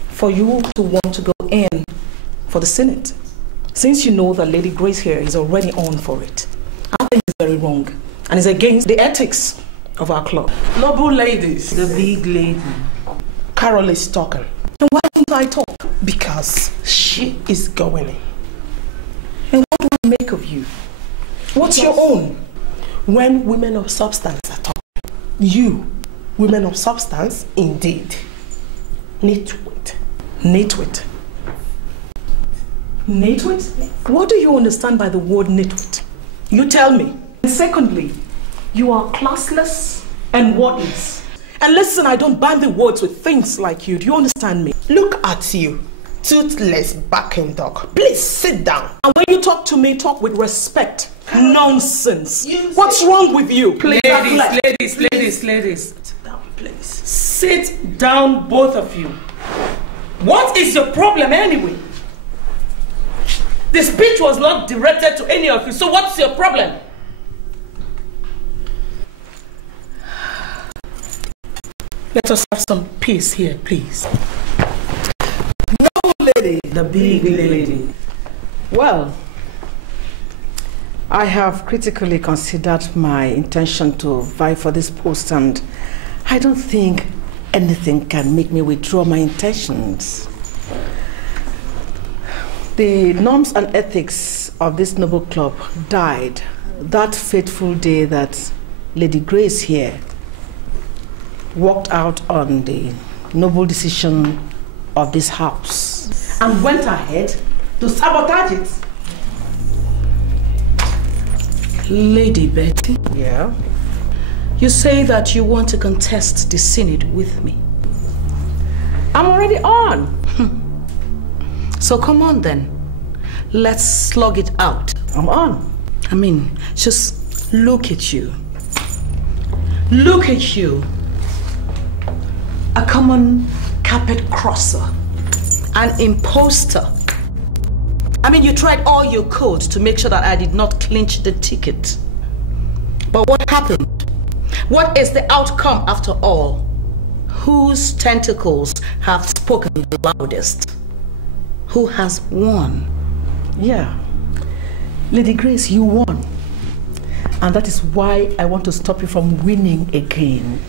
for you to want to go in for the Senate, since you know that Lady Grace here is already on for it. I think it's very wrong, and it's against the ethics of our club. Noble ladies. The big lady. Carol is talking. And why don't I talk? Because she is going in. And what do I make of you? What's your own? When women of substance are talking, you, women of substance, indeed, nitwit. Nitwit. Nitwit? What do you understand by the word nitwit? You tell me. And secondly, you are classless and wordless. And listen, I don't bandy words with things like you. Do you understand me? Look at you, toothless barking dog. Please sit down. And when you talk to me, talk with respect. Nonsense. What's wrong with you? Ladies. Sit down, please. Sit down, both of you. What is your problem anyway? The speech was not directed to any of you, so what's your problem? Let us have some peace here, please. No lady. The big lady. Well, I have critically considered my intention to vie for this post, and I don't think anything can make me withdraw my intentions. The norms and ethics of this noble club died that fateful day that Lady Grace here walked out on the noble decision of this house and went ahead to sabotage it. Lady Betty? Yeah? You say that you want to contest the Senate with me. I'm already on. So come on then. Let's slug it out. I'm on. I mean, just look at you. Look at you. A common carpet crosser. An imposter. I mean, you tried all you could to make sure that I did not clinch the ticket. But what happened? What is the outcome after all? Whose tentacles have spoken the loudest? Who has won? Yeah. Lady Grace, you won. And that is why I want to stop you from winning again.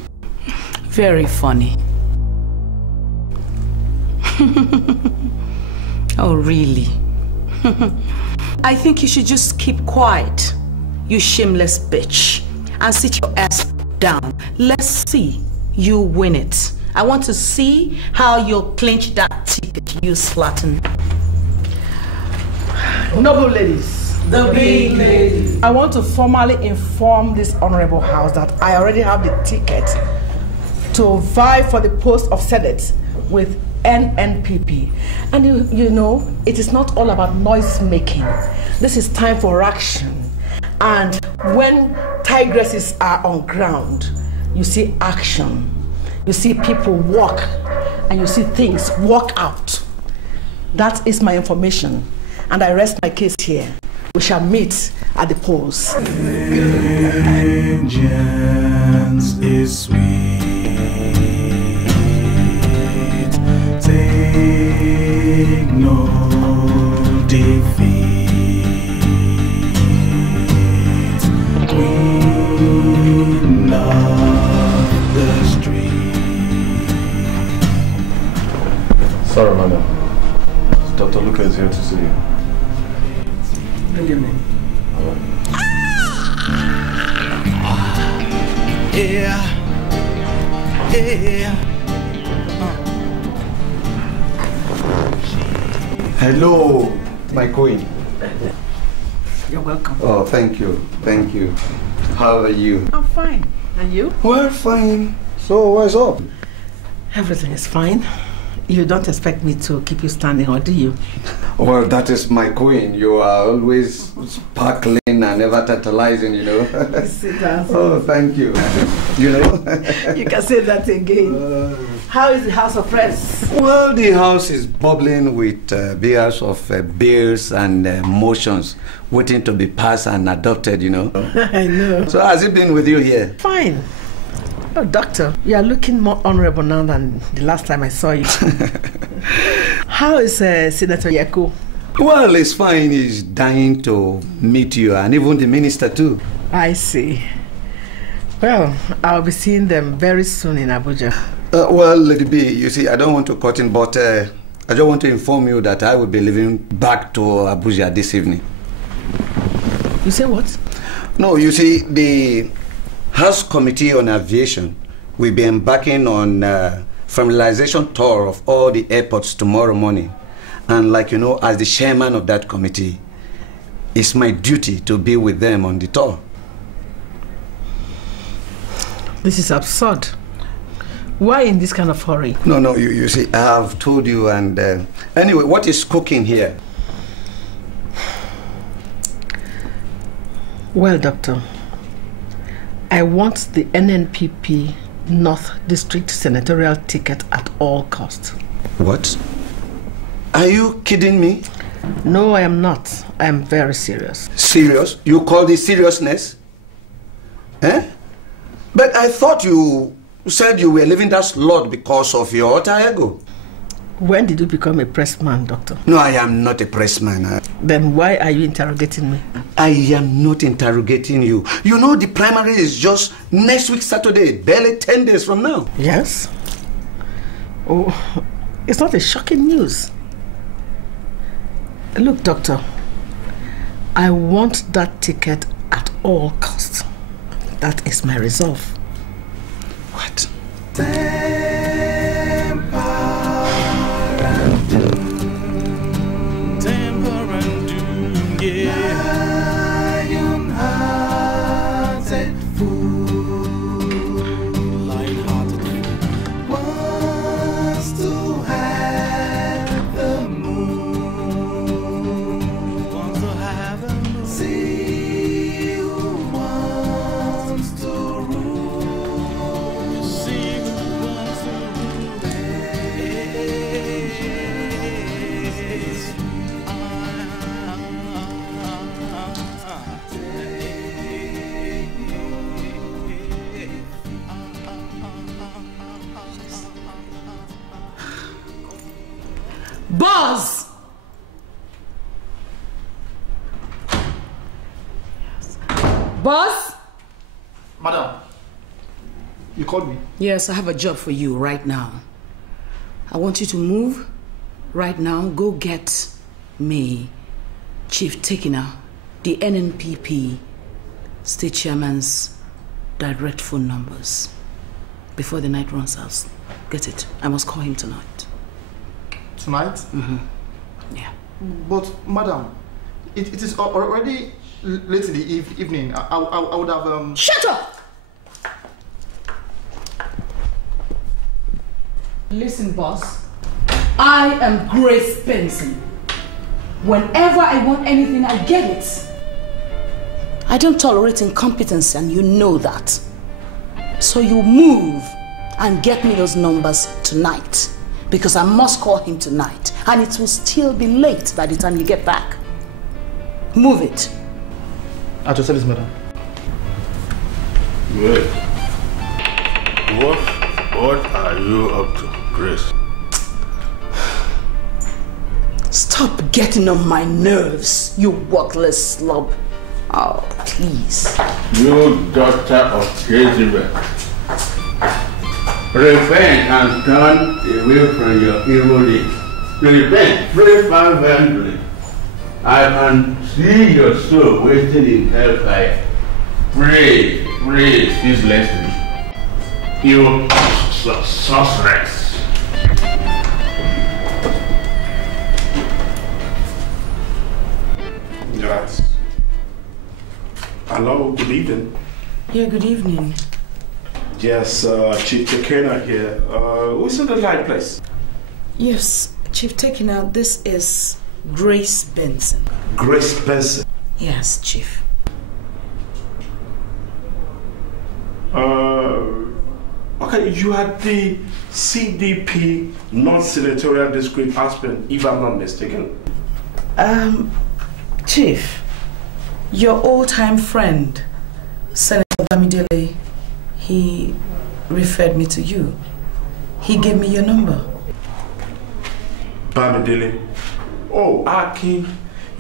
Very funny. Oh, really? I think you should just keep quiet, you shameless bitch, and sit your ass down. Let's see you win it. I want to see how you'll clinch that ticket, you slattern. Noble ladies. The big lady. I want to formally inform this honorable house that I already have the ticket to vie for the post of Senate with NNPP. And you know, it is not all about noise making. This is time for action. And when tigresses are on ground, you see action. You see people walk, and you see things walk out. That is my information. And I rest my case here. We shall meet at the polls. Vengeance is sweet. Take no defeat. Queen of the street. Sorry, madam. Dr. Luca is here to see you. Good evening. Yeah. Yeah. Hello, my queen. You're welcome. Oh, thank you. Thank you. How are you? I'm fine. And you? Well, fine. So, what's up? Everything is fine. You don't expect me to keep you standing, or do you? Well, that is my queen. You are always sparkling and never tantalizing, you know. Sit down. Oh, thank you. You know. You can say that again. How is the House of Press? Well, the house is bubbling with beers of bills and motions waiting to be passed and adopted, you know. I know. So, has it been with you here? Fine. Oh, doctor, you are looking more honorable now than the last time I saw you. How is Senator Yeko? Well, it's fine. He's dying to meet you, and even the minister too. I see. Well, I'll be seeing them very soon in Abuja. Well, Lady B, you see, I don't want to cut in, but I just want to inform you that I will be leaving back to Abuja this evening. You say what? No, you see, the House Committee on Aviation will be embarking on familiarization tour of all the airports tomorrow morning. And like you know, as the chairman of that committee, it's my duty to be with them on the tour. This is absurd. Why in this kind of hurry? No, you see, I have told you, and anyway, what is cooking here? Well, doctor, I want the NNPP North District senatorial ticket at all costs. What? Are you kidding me? No, I am not. I am very serious. Serious? You call this seriousness? Eh? But I thought you said you were leaving that slot because of your alter ego. When did you become a pressman, doctor? No, I am not a pressman. Then why are you interrogating me? I am not interrogating you. You know the primary is just next week Saturday, barely 10 days from now. Yes? Oh, it's not a shocking news. Look, doctor, I want that ticket at all costs. That is my resolve. What? Lion-hearted fool, lion-hearted wants to have the moon, wants to have the moon. See who wants to rule. Boss! Boss? Madam, you called me? Yes, I have a job for you right now. I want you to move right now. Go get me Chief Tekina, the NNPP State Chairman's direct phone numbers before the night runs out. Get it. I must call him tonight. Tonight? Mm-hmm. Yeah. But, madam, it is already late in the evening. I would have... Shut up! Listen, boss. I am Grace Benson. Whenever I want anything, I get it. I don't tolerate incompetence, and you know that. So you move and get me those numbers tonight, because I must call him tonight, and it will still be late by the time you get back. Move it. At your service, madam. Wait. What are you up to, Grace? Stop getting on my nerves, you worthless slob. Oh, please. You daughter of Jezebel. Repent and turn away from your evil deeds. Repent, pray fervently. I can see your soul waiting in hellfire. Pray ceaselessly. You sorceress. Yes. Hello, good evening. Yeah, good evening. Yes, Chief Tekina here. Who's in the line, please? Yes, Chief Tekina, this is Grace Benson. Grace Benson? Yes, Chief. Okay, you are the CDP non-senatorial district aspirant, if I'm not mistaken. Chief, your old-time friend, Senator Bamidele, he referred me to you. He gave me your number. Bamidele? Oh, Aki.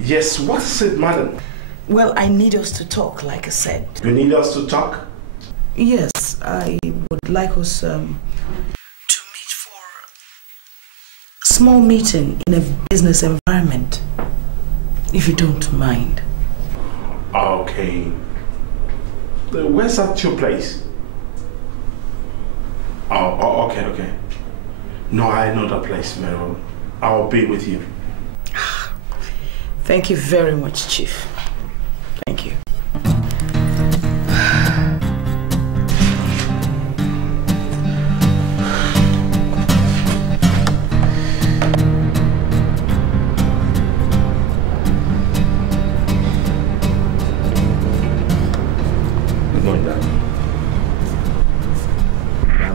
Yes, what is it, madam? Well, I need us to talk, like I said. You need us to talk? Yes, I would like us to meet for a small meeting in a business environment, if you don't mind. Okay. Where's that your place? Oh, okay. No, I know that place very well. I'll be with you. Thank you very much, Chief. Thank you.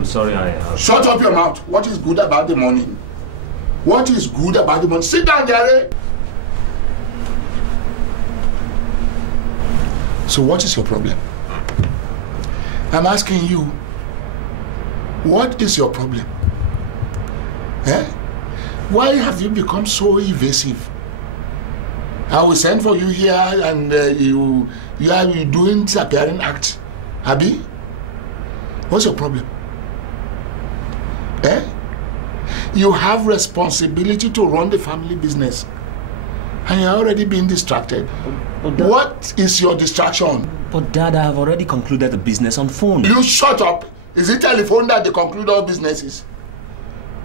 Sorry, I... Shut up your mouth. What is good about the morning? What is good about the morning? Sit down, Gary. So what is your problem? I'm asking you, what is your problem? Eh? Why have you become so evasive? I will send for you here and you are doing disappearing acts. Abi? What's your problem? Eh? You have responsibility to run the family business. And you're already being distracted. What is your distraction? But Dad, I have already concluded the business on phone. You shut up. Is it telephone that they conclude all businesses?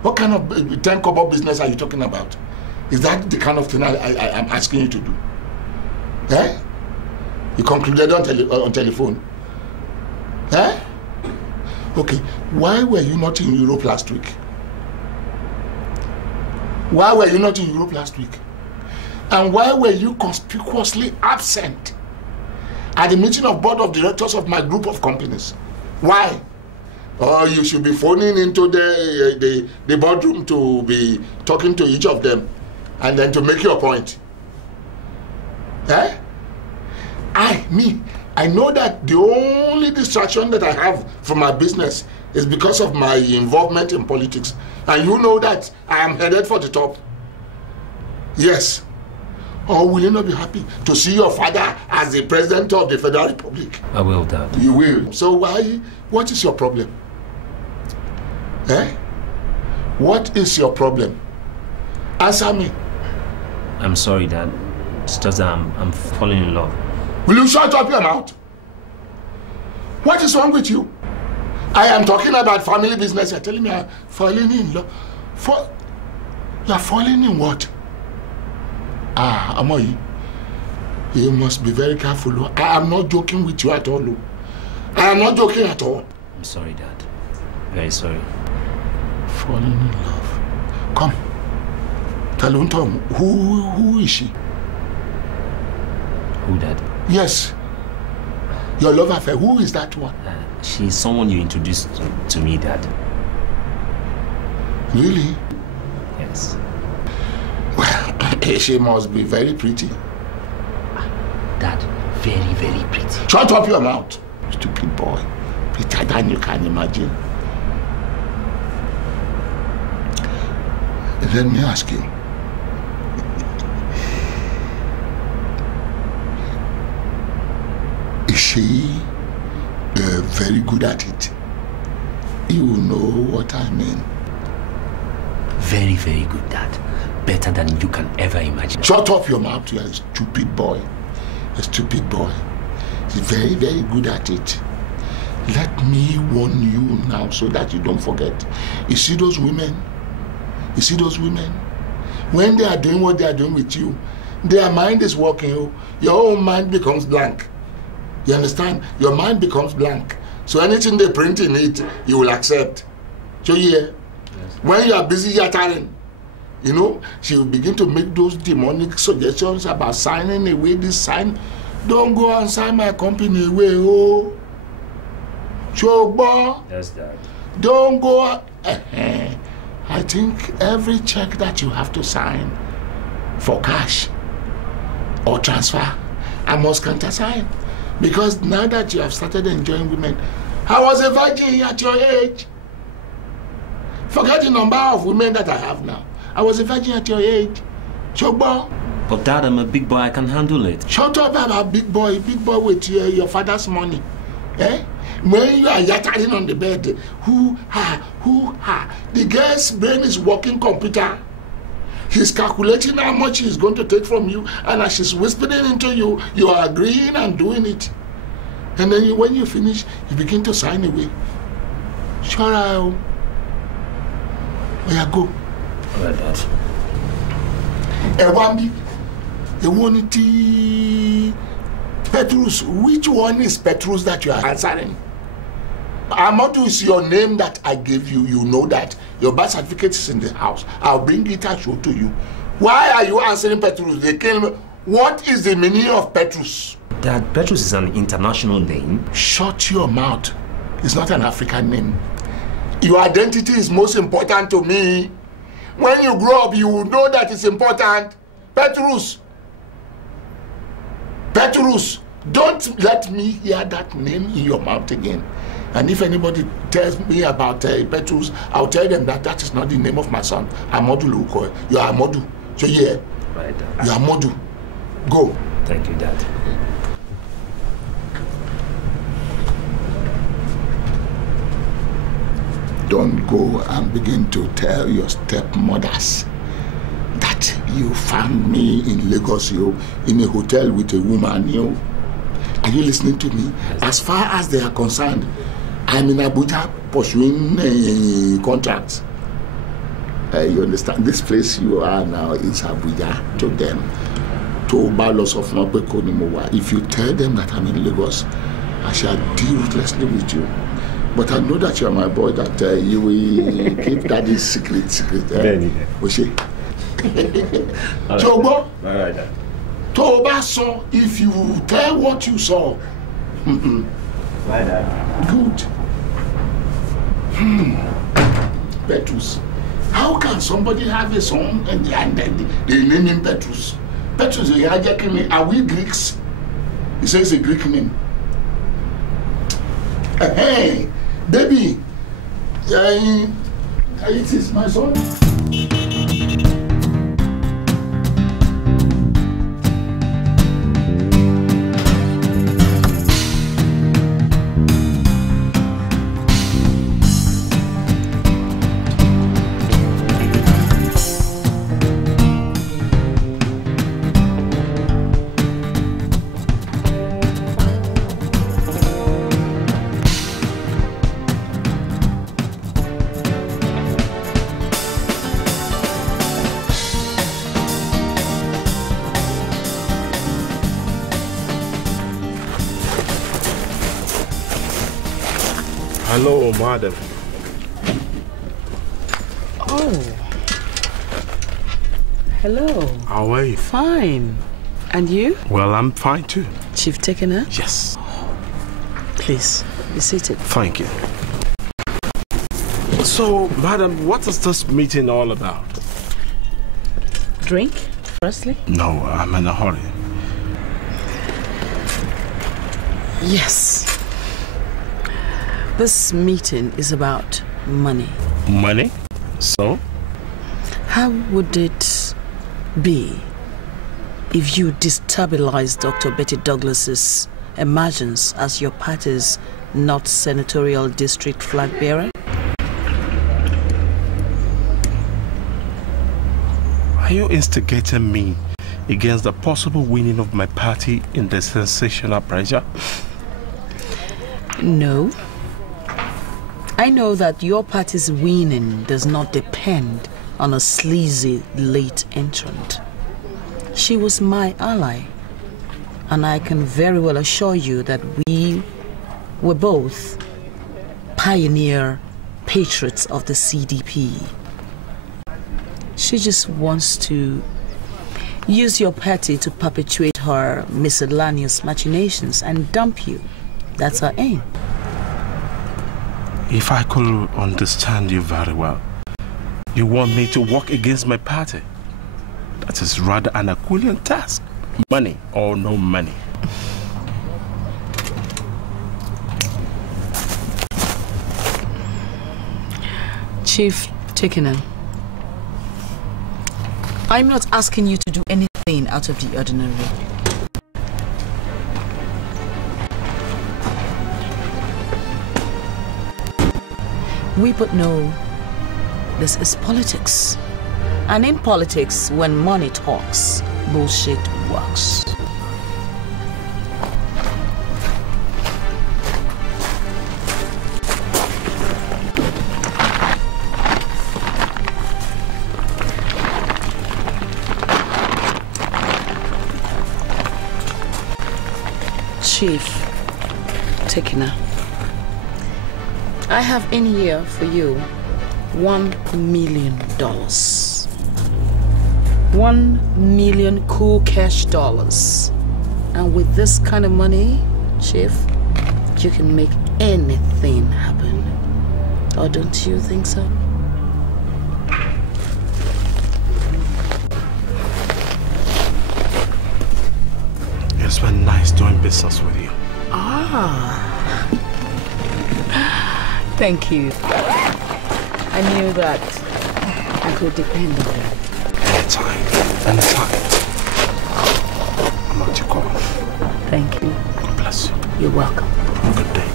What kind of 10 kobo business are you talking about? Is that the kind of thing I'm asking you to do? Eh? You concluded on telephone. Eh? Okay, why were you not in Europe last week? Why were you not in Europe last week? And why were you conspicuously absent at the meeting of board of directors of my group of companies? Why? Oh, you should be phoning into the boardroom to be talking to each of them and then to make your point. Eh? I know that the only distraction that I have from my business is because of my involvement in politics. And you know that I am headed for the top. Yes. Or will you not be happy to see your father as the president of the Federal Republic? I will, Dad. You will. So what is your problem? Eh? What is your problem? Answer me. I'm sorry, Dad. It's just that I'm falling in love. Will you shut up your mouth? What is wrong with you? I am talking about family business. You're telling me I'm falling in love. You're falling in what? Amoyi, you must be very careful. I am not joking with you at all. I am not joking at all. I'm sorry, Dad. Very sorry. Falling in love. Come. Tell Tom, who is she? Who, Dad? Yes. Your love affair. Who is that one? She's someone you introduced to me, Dad. Really? Yes. Well, she must be very pretty. Dad, very, very pretty. Shut up your mouth, stupid boy. Prettier than you can imagine. Let me ask you. Is she very good at it? You know what I mean. Very, very good, Dad. Better than you can ever imagine. Shut up your mouth, you're a stupid boy. A stupid boy. She's very, very good at it. Let me warn you now so that you don't forget. You see those women? You see those women? When they are doing what they are doing with you, their mind is working. Your own mind becomes blank. You understand? Your mind becomes blank. So anything they print in it, you will accept. So yeah, yes. When you are busy yattering, you know, she will begin to make those demonic suggestions about signing away this sign. Don't go and sign my company away, oh. Chogbo. Yes, Dad. Don't go. I think every check that you have to sign for cash or transfer, I must countersign. Because now that you have started enjoying women, I was a virgin at your age. Forget the number of women that I have now. I was a virgin at your age. Chogbo. But Dad, I'm a big boy. I can handle it. Shut up about big boy with your father's money. Eh? When you are yattering on the bed, the girl's brain is working computer. He's calculating how much he's going to take from you, and as she's whispering into you, you are agreeing and doing it. And then when you finish, you begin to sign away. Sure, I'll... Where you go? All right, Dad. Ewambi, Ewoniti, Petrus. Which one is Petrus that you are answering? Amadu is your name that I gave you. You know that. Your birth certificate is in the house. I'll bring it and show to you. Why are you answering Petrus? They came. What is the meaning of Petrus? Dad, Petrus is an international name. Shut your mouth. It's not an African name. Your identity is most important to me. When you grow up, you will know that it's important. Petrus. Petrus. Don't let me hear that name in your mouth again. And if anybody tells me about Petrus, I'll tell them that that is not the name of my son. Amadu Luko. You are Amadu. So yeah. Right, Dad. You are Amadu. Go. Thank you, Dad. Don't go and begin to tell your stepmothers that you found me in Lagos, in a hotel with a woman, Are you listening to me? As far as they are concerned, I'm in Abuja pursuing contracts. You understand? This place you are now is Abuja to them. To Balos of Nobeko. If you tell them that I'm in Lagos, I shall deal ruthlessly with you. But I know that you are my boy, that you will keep daddy's secret. Oshé. Chogbo. All right, Dad. Toba saw, if you tell what you saw. Right, Dad. Good. Petrus. How can somebody have a son and they name him Petrus? Petrus, are we Greeks? He says a Greek name. Hey, baby, it is my son. Hello, madam. Oh. Hello. How are you? Fine. And you? Well, I'm fine too. Chief Tekena? Yes. Please, be seated. Thank you. So, madam, what is this meeting all about? Drink, firstly? No, I'm in a hurry. Yes. This meeting is about money. Money? So? How would it be if you destabilize Dr. Betty Douglas's emergence as your party's North Senatorial District flag bearer? Are you instigating me against the possible winning of my party in the sensational pressure? No. I know that your party's winning does not depend on a sleazy late entrant. She was my ally, and I can very well assure you that we were both pioneer patriots of the CDP. She just wants to use your party to perpetuate her miscellaneous machinations and dump you. That's her aim. If I could understand you very well, you want me to work against my party. That is rather an Herculean task. Money or no money. Chief Tekena, I'm not asking you to do anything out of the ordinary. We both know this is politics. And in politics, when money talks, bullshit works. Chief Tekena, I have in here for you $1 million. $1 million cool cash dollars. And with this kind of money, Chief, you can make anything happen. Or don't you think so? It's been nice doing business with you. Ah. Thank you. I knew that I could depend on that. Anytime. I'm at your call. Thank you. God bless you. You're welcome. Have a good day.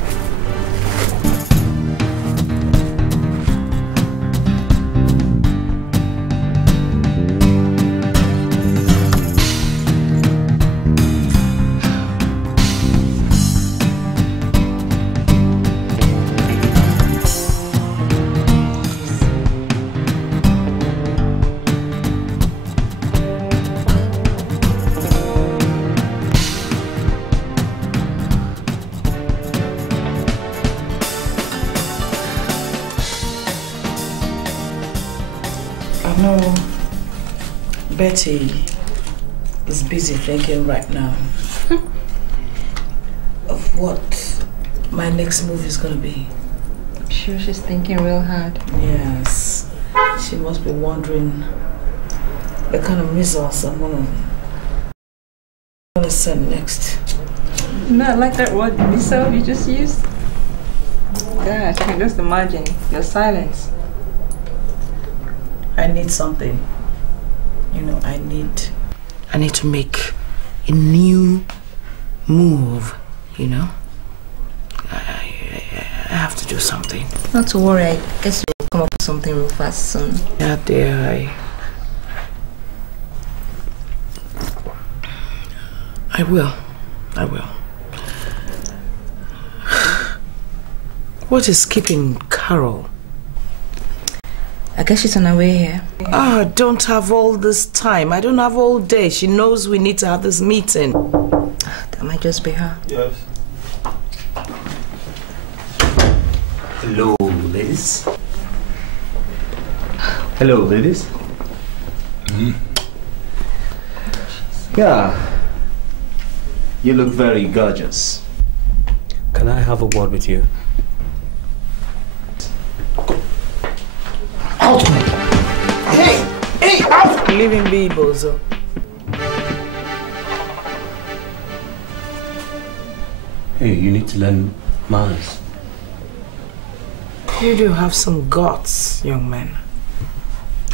Betty is busy thinking right now of what my next move is going to be. I'm sure she's thinking real hard. Yes. She must be wondering the kind of missiles I'm going to send next. No, I like that word, missile you just used. Gosh, I can just imagine your silence. I need something. You know, I need to make a new move, you know? I have to do something. Not to worry, I guess you'll come up with something real fast soon. Yeah, dear, I will. What is keeping Carol? I guess she's on her way here. I don't have all this time. I don't have all day. She knows we need to have this meeting. That might just be her. Yes. Hello, ladies. Hello, ladies. Yeah. You look very gorgeous. Can I have a word with you? Out! Hey! Hey! Out! Leave him be, Bozo. Hey, you need to learn manners. You do have some guts, young man.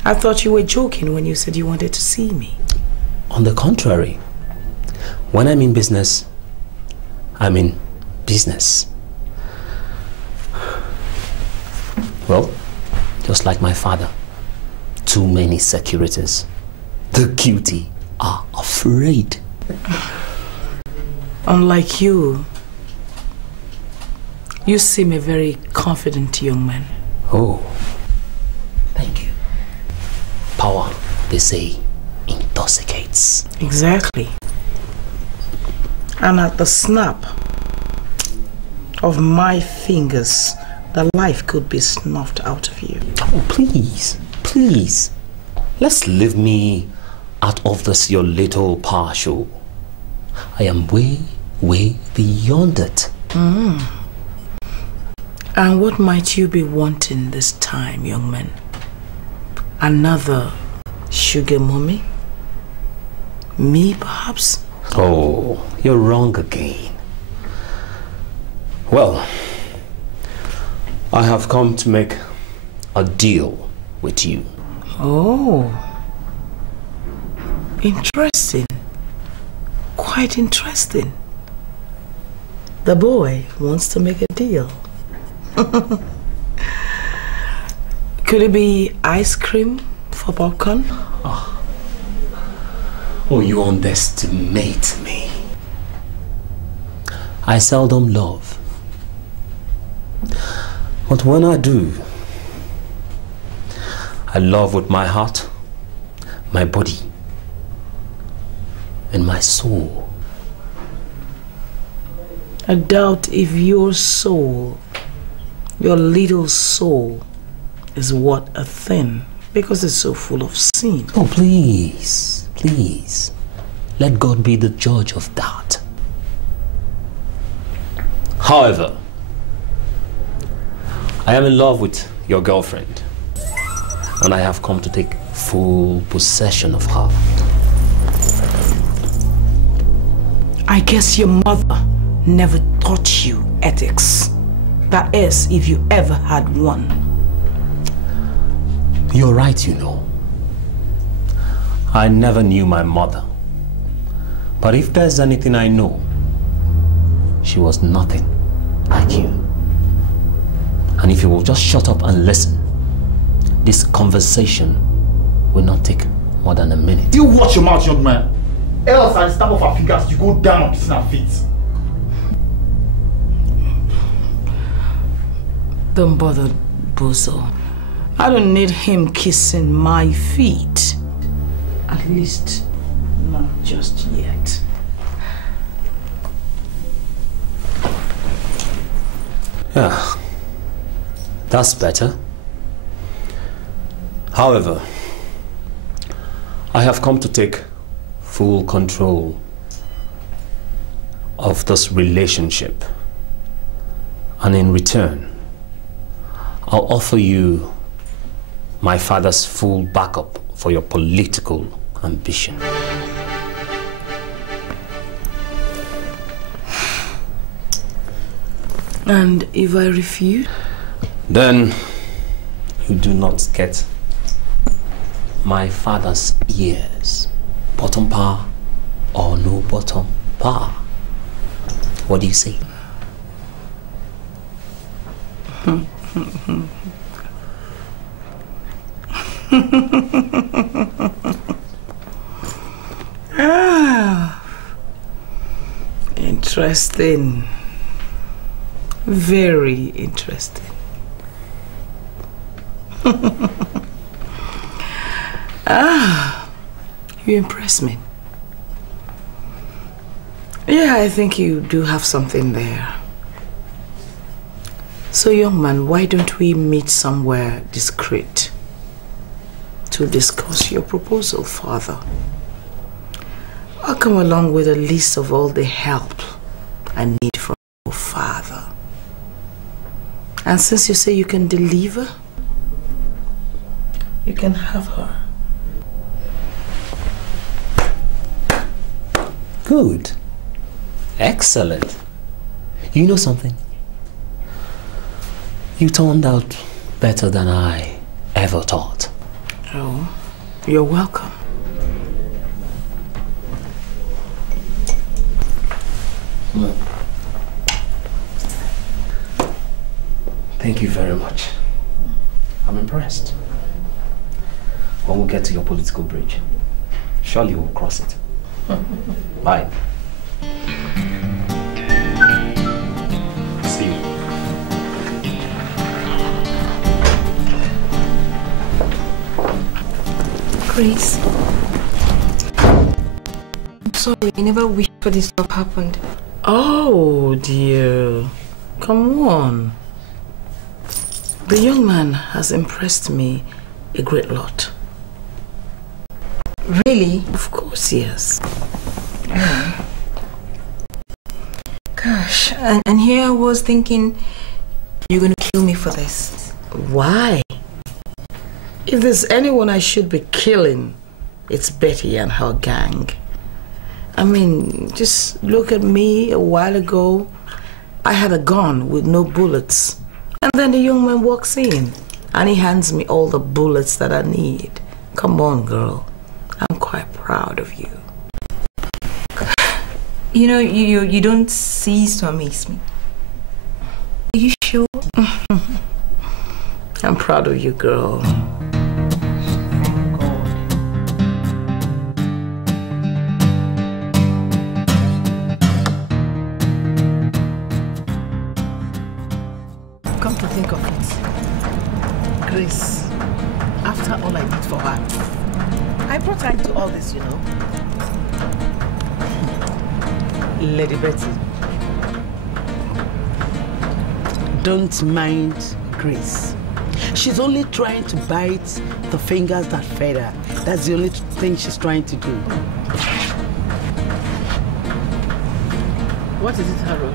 I thought you were joking when you said you wanted to see me. On the contrary, when I'm in business, I'm in business. Well, just like my father, too many securities. The guilty are afraid. Unlike you, you seem a very confident young man. Oh, thank you. Power, they say, intoxicates. Exactly. And at the snap of my fingers, the life could be snuffed out of you. Oh, please, please. Let's leave me out of this your little power show. I am way, way beyond it. And what might you be wanting this time, young man? Another sugar mommy? Me, perhaps? Oh, you're wrong again. Well, I have come to make a deal with you. Oh, interesting. Quite interesting. The boy wants to make a deal. Could it be ice cream for popcorn? Oh, you underestimate me. I seldom love. But when I do, I love with my heart, my body, and my soul. I doubt if your soul, your little soul, is what a thing, because it's so full of sin. Oh, please, please. Let God be the judge of that. However, I am in love with your girlfriend, and I have come to take full possession of her. I guess your mother never taught you ethics. That is, if you ever had one. You're right, you know. I never knew my mother. But if there's anything I know, she was nothing like you. And if you will just shut up and listen, this conversation will not take more than a minute. You watch your mouth, young man. Else at the snap of our fingers, you go down on kissing our feet. Don't bother, Bozo. I don't need him kissing my feet. At least, not just yet. Yeah, that's better. However, I have come to take full control of this relationship. And in return, I'll offer you my father's full backup for your political ambition. And if I refuse? Then you do not get my father's ears. Bottom power or no bottom power. What do you say? Interesting. Very interesting. You impress me. Yeah, I think you do have something there. So, young man, why don't we meet somewhere discreet to discuss your proposal, Father? I'll come along with a list of all the help I need from your father. And since you say you can deliver, you can have her. Good. Excellent. You know something? You turned out better than I ever thought. Oh, you're welcome. Thank you very much. I'm impressed. When we get to your political bridge, surely we'll cross it. Bye. See you. Grace, I'm sorry, I never wished for this to have happened. Oh dear, come on. The young man has impressed me a great lot. Really? Of course, yes. Gosh, and here I was thinking you're gonna kill me for this. Why? If there's anyone I should be killing, it's Betty and her gang. I mean, just look at me a while ago. I had a gun with no bullets. And then the young man walks in and he hands me all the bullets that I need. Come on, girl. I'm quite proud of you. You know, you don't cease to amaze me. Are you sure? I'm proud of you, girl. Come to think of it, Grace, after all I did for her, I brought her into all this, you know. Lady Betty, don't mind Grace. She's only trying to bite the fingers that fed her. That's the only thing she's trying to do. What is it, Harold?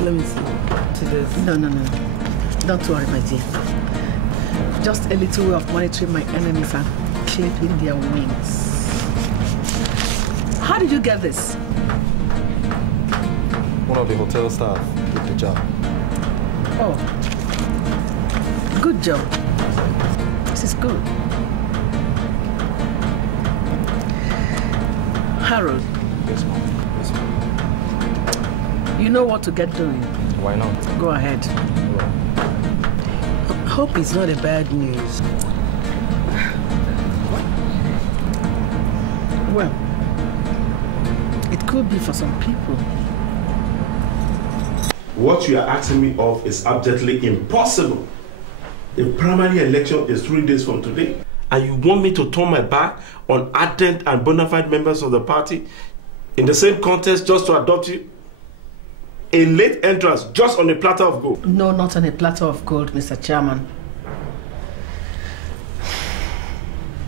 Let me see. No. Don't worry, my dear. Just a little way of monitoring my enemies and clipping their wings. How did you get this? One of the hotel staff did the job. Oh. Good job. This is good. Harold. Yes, ma'am. You know what to get doing. Why not? Go ahead. Hope it's not a bad news. Well, it could be for some people. What you are asking me of is absolutely impossible. The primary election is 3 days from today, and you want me to turn my back on ardent and bona fide members of the party in the same contest just to adopt you? A late entrance just on a platter of gold. No, not on a platter of gold, Mr. Chairman.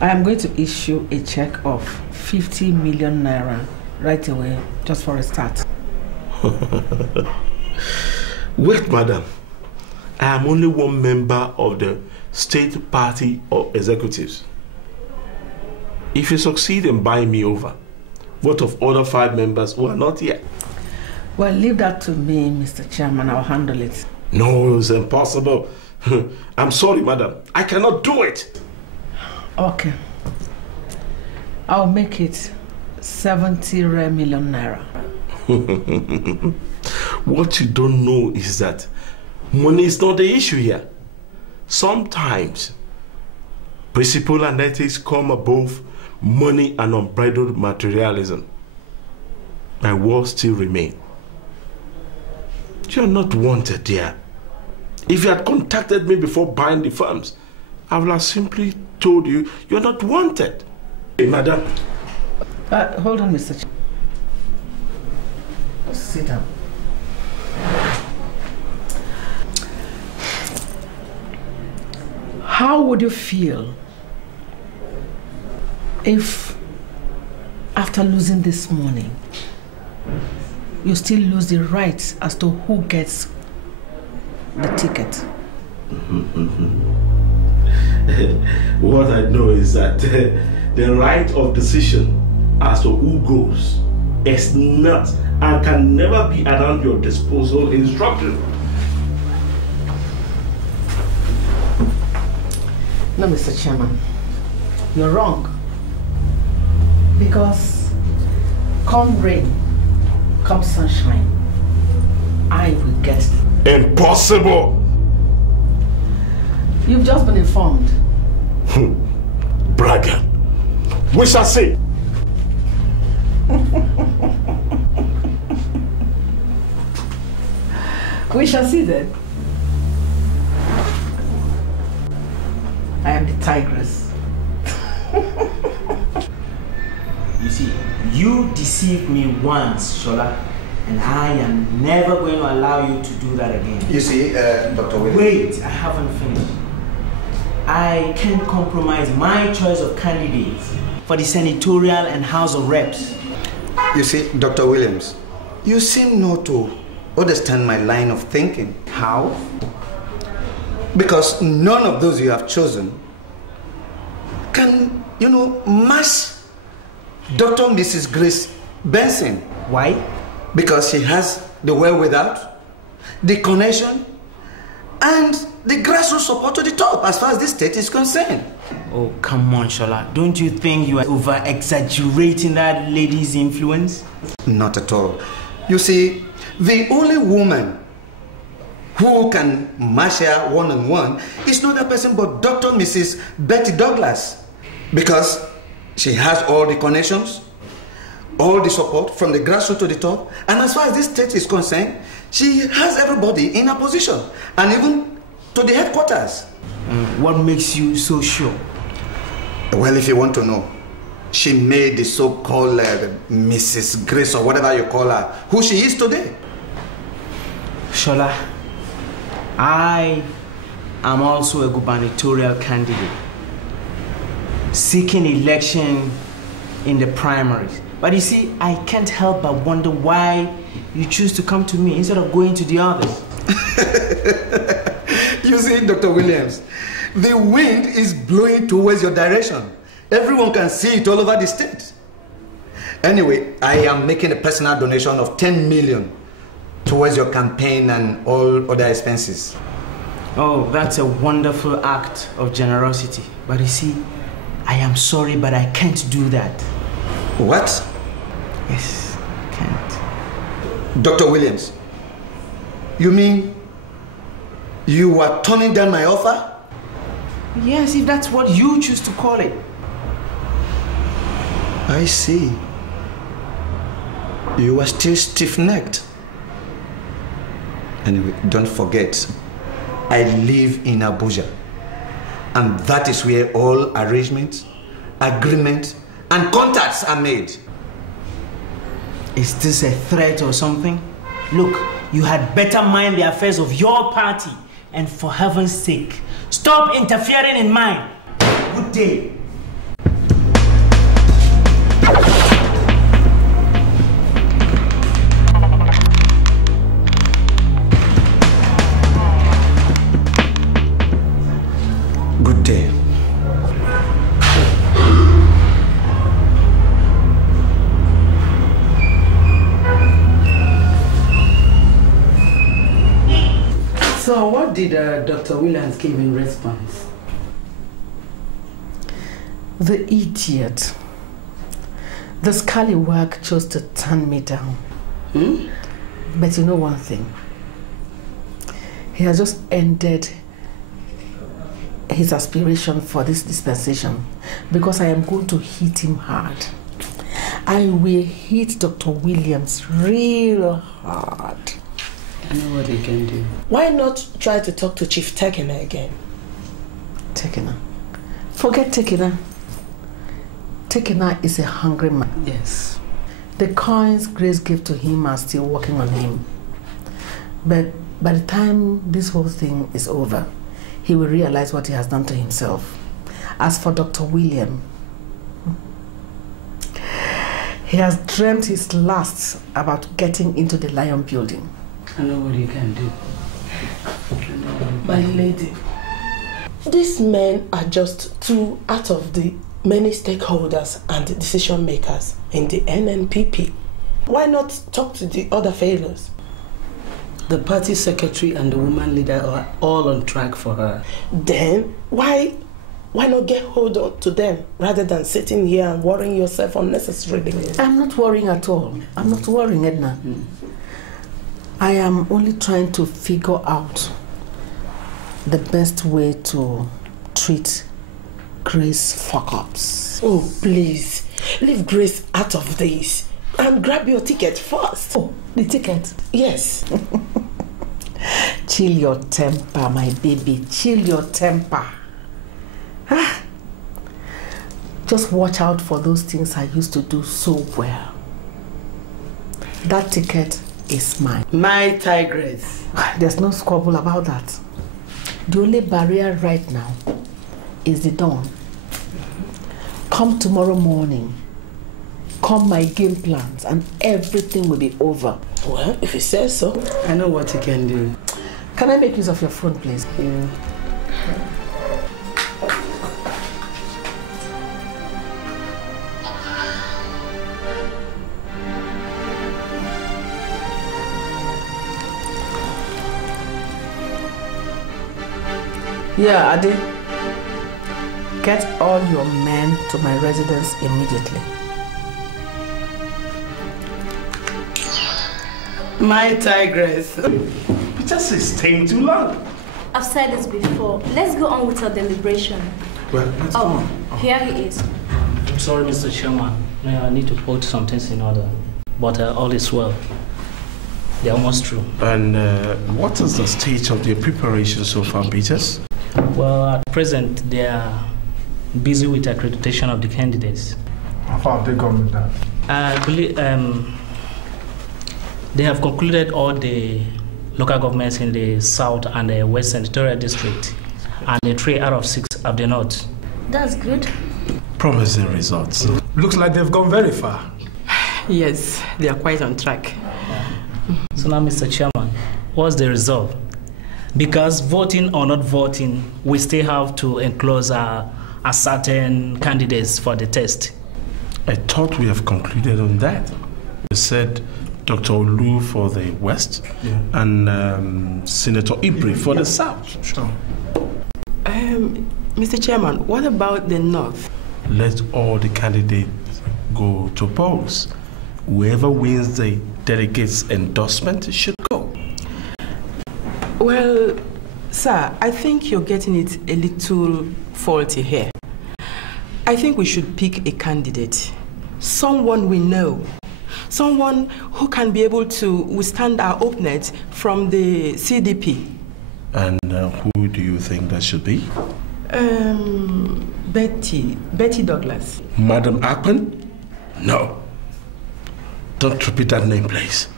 I am going to issue a check of 50 million naira right away, just for a start. Wait, madam. I am only one member of the state party of executives. If you succeed in buying me over, what of other 5 members who are not here? Well, leave that to me, Mr. Chairman. I'll handle it. No, it's impossible. I'm sorry, madam. I cannot do it. Okay. I'll make it 70 million naira. What you don't know is that money is not the issue here. Sometimes principle and ethics come above money and unbridled materialism. My words still remain. You're not wanted, dear. If you had contacted me before buying the farms, I would have simply told you you're not wanted. Hey, madam. Hold on, Mr. Sit down. How would you feel if, after losing this morning, you still lose the right as to who gets the ticket? What I know is that the right of decision as to who goes is not and can never be around your disposal instruction. No, Mr. Chairman, you're wrong. Because come rain, come sunshine, I will get it. Impossible! You've just been informed. Braggart. We shall see. We shall see then. I am the tigress. You see, you deceived me once, Shola, and I am never going to allow you to do that again. You see, Dr. Williams. Wait, I haven't finished. I can't compromise my choice of candidates for the senatorial and House of Reps. You see, Dr. Williams, you seem not to understand my line of thinking. How? Because none of those you have chosen can, match Dr. Mrs. Grace Benson. Why? Because she has the wherewithal, the connection, and the grassroots support to the top as far as this state is concerned. Oh, come on, Shola. Don't you think you are over-exaggerating that lady's influence? Not at all. You see, the only woman who can match her one-on-one is not that person but Dr. Mrs. Betty Douglas. Because she has all the connections, all the support from the grassroots to the top, and as far as this state is concerned, she has everybody in her position, and even to the headquarters. What makes you so sure? Well, if you want to know, she made the so-called Mrs. Grace, or whatever you call her, who she is today. Shola, I am also a gubernatorial candidate, seeking election in the primaries. But you see, I can't help but wonder why you choose to come to me instead of going to the others. You see, Dr. Williams, the wind is blowing towards your direction. Everyone can see it all over the state. Anyway, I am making a personal donation of 10 million towards your campaign and all other expenses. Oh, that's a wonderful act of generosity. But you see, I am sorry, but I can't do that. What? Yes, I can't. Dr. Williams, you mean you are turning down my offer? Yes, if that's what you choose to call it. I see. You are still stiff-necked. Anyway, don't forget, I live in Abuja. And that is where all arrangements, agreements, and contacts are made. Is this a threat or something? Look, you had better mind the affairs of your party. And for heaven's sake, stop interfering in mine. Good day. Good day. So what did Dr. Williams give in response? The idiot. The scallywag chose to turn me down. But you know one thing. He has just ended his aspiration for this dispensation because I am going to hit him hard. I will hit Dr. Williams real hard. I know what he can do. Why not try to talk to Chief Tekena again? Tekena? Forget Tekena. Tekena is a hungry man. Yes. The coins Grace gave to him are still working on him. But by the time this whole thing is over, he will realize what he has done to himself. As for Dr. William, he has dreamt his last about getting into the Lion building. I know what you can do. My lady, these men are just two out of the many stakeholders and decision makers in the NNPP. Why not talk to the other fellows? The party secretary and the woman leader are all on track for her. Then why not get hold on to them rather than sitting here and worrying yourself unnecessarily? I'm not worrying at all. I'm not worrying, Edna. I am only trying to figure out the best way to treat Grace fuck-ups. Oh, please. Leave Grace out of this and grab your ticket first. Oh, the ticket? Yes. Chill your temper, my baby. Chill your temper. Just watch out for those things I used to do so well. That ticket is mine. My tigress. There's no squabble about that. The only barrier right now is the dawn. Come tomorrow morning. Come my game plans and everything will be over. Well, if he says so. I know what he can do. Can I make use of your phone, please? Yeah. Yeah, Ade. Get all your men to my residence immediately. My tigress. Just is staying too long. I've said this before. Let's go on with our deliberation. Well, let's go on. Here he is. I'm sorry, Mr. Chairman. I need to put some things in order. But all is well. They're almost through. And what is the state of the preparation so far, Peters? Well, at present, they are busy with accreditation of the candidates. How far have they gone with that? I believe they have concluded all the local governments in the South and the West Senatorial District, and the 3 out of 6 of the North. That's good. Promising results. Looks like they've gone very far. Yes, they are quite on track. So now, Mr. Chairman, what's the result? Because voting or not voting, we still have to enclose a certain candidates for the test. I thought we have concluded on that. We said Dr. Olu for the West and Senator Ibri for the South. Sure. Mr. Chairman, what about the North? Let all the candidates go to polls. Whoever wins the delegates' endorsement should go. Well, sir, I think you're getting it a little faulty here. I think we should pick a candidate, someone we know, someone who can be able to withstand our opponents from the CDP. And who do you think that should be? Betty Douglas. Madam Akpan? No. Don't repeat that name, please.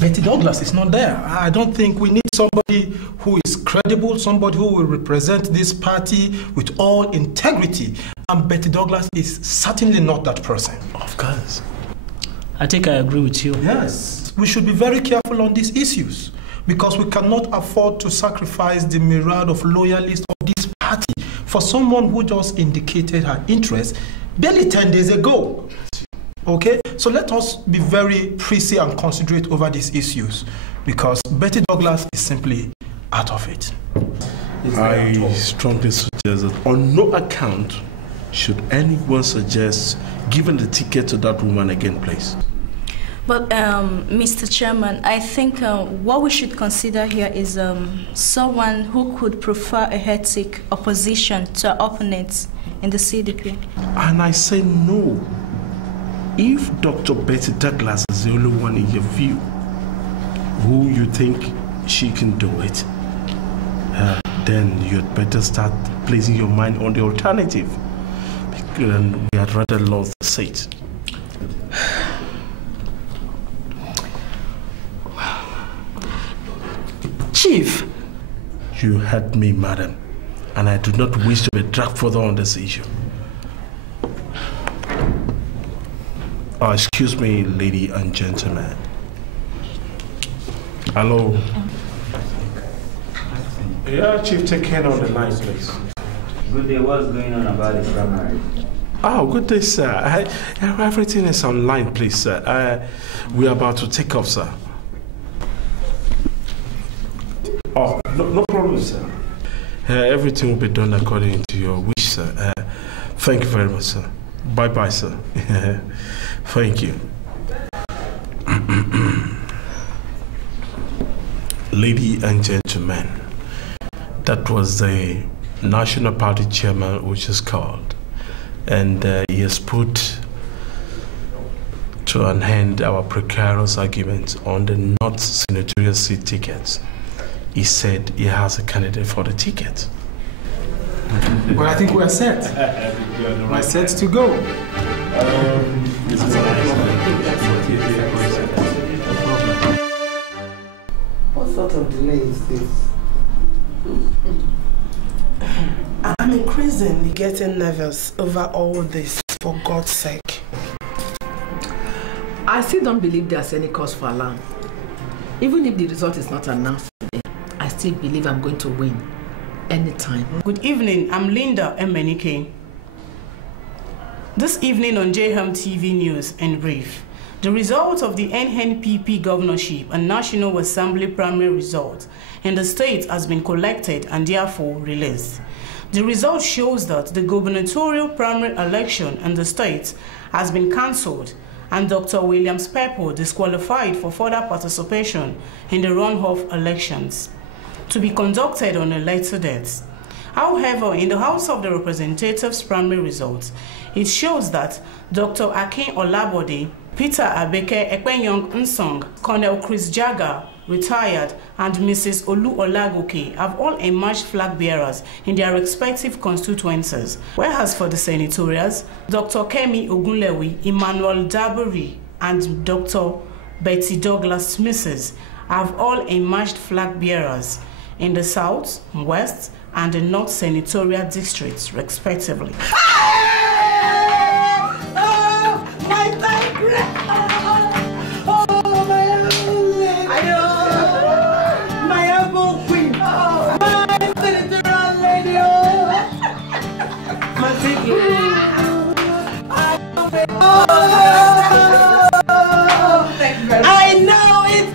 Betty Douglas is not there. I don't think we need somebody who is credible, somebody who will represent this party with all integrity. And Betty Douglas is certainly not that person. Of course. I think I agree with you. Yes. We should be very careful on these issues because we cannot afford to sacrifice the myriad of loyalists of this party for someone who just indicated her interest barely 10 days ago. Okay, so let us be very precis and considerate over these issues because Betty Douglas is simply out of it. I strongly suggest that on no account should anyone suggest giving the ticket to that woman again, please. But, Mr. Chairman, I think what we should consider here is someone who could prefer a heretic opposition to our opponents in the CDP. And I say no. If Dr. Betty Douglas is the only one in your view, who you think she can do it, then you'd better start placing your mind on the alternative. And we had rather lost the seat. Chief. You heard me, madam, and I do not wish to be dragged further on this issue. Excuse me, lady and gentlemen. Hello. Yeah, Chief, take care on the line, please. Good day, what's going on about the primary? Oh, good day, sir. Everything is online, please, sir. We are about to take off, sir. Oh, no problem, sir. Everything will be done according to your wish, sir. Thank you very much, sir. Bye-bye, sir. Thank you. Ladies and gentlemen, that was the National Party chairman which is called. And he has put to an end our precarious argument on the North senatorial seat tickets. He said he has a candidate for the ticket. Well, I think we're set. We're set to go. What sort of delay is this? I'm increasingly getting nervous over all this, for God's sake. I still don't believe there's any cause for alarm. Even if the result is not announced today, I still believe I'm going to win anytime. Good evening, I'm Linda Emenike. This evening on JHAM TV News in brief, the result of the NNPP governorship and National Assembly primary results in the state has been collected and therefore released. The result shows that the gubernatorial primary election in the state has been cancelled and Dr. William Pepper disqualified for further participation in the runoff elections to be conducted on a later date. However, in the House of the Representatives primary results, it shows that Dr. Akin Olabode, Peter Abeke Ekpenyong Nsong, Colonel Chris Jagger, retired, and Mrs. Olu Olagoke have all emerged flag bearers in their respective constituencies. Whereas for the senatorials, Dr. Kemi Ogunlewi, Emmanuel Daburi, and Dr. Betty Douglas Smiths have all emerged flag bearers in the South, West, and the North senatorial districts, respectively.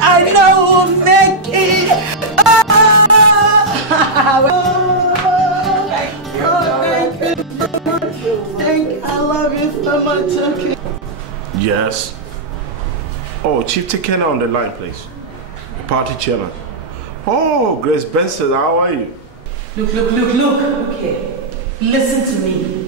I know, Mickey. Thank you. I love you so much, okay? Yes. Oh, Chief Tekena on the line, please. The party chairman. Oh, Grace Benson, how are you? Look here. Listen to me.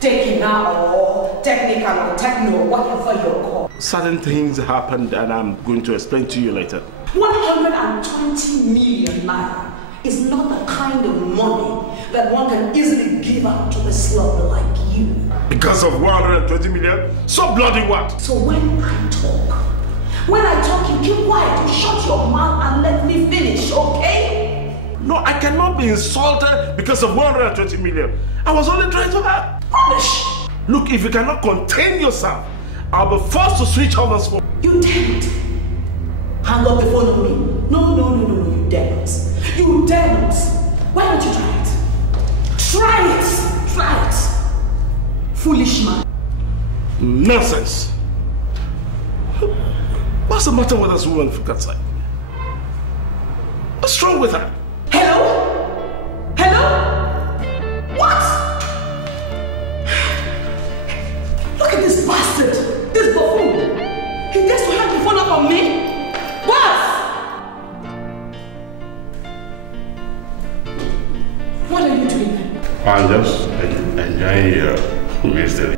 Tekena or technical or techno, whatever you're called. Certain things happened and I'm going to explain to you later. 120 million naira is not the kind of money that one can easily give out to a slugger like you. Because of 120 million? So bloody what? So when I talk, you keep quiet, you shut your mouth and let me finish, okay? No, I cannot be insulted because of 120 million. I was only trying to help. Rubbish! Look, if you cannot contain yourself, I'll be forced to switch on this phone. You daren't. Hang up the phone on me. No, you daren't. You daren't. Why don't you try it? Try it. Foolish man. Nonsense. What's the matter with this woman, for God's sake? What's wrong with her? Hello? What? Look at this bastard, this buffoon. He dares to hang the phone up on me? What are you doing then? I'm just enjoying your misery.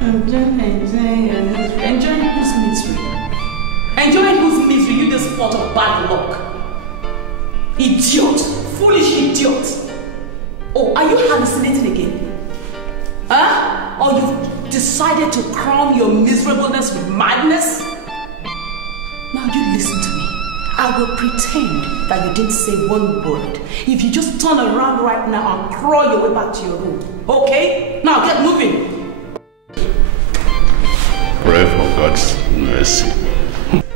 Enjoying whose misery? Enjoying whose misery? You this spot of bad Idiot! Foolish idiot! Oh, are you hallucinating again? Huh? Or you've decided to crown your miserableness with madness? Now you listen to me. I will pretend that you didn't say one word. If you just turn around right now and crawl your way back to your room. Okay? Now get moving. Pray for God's mercy.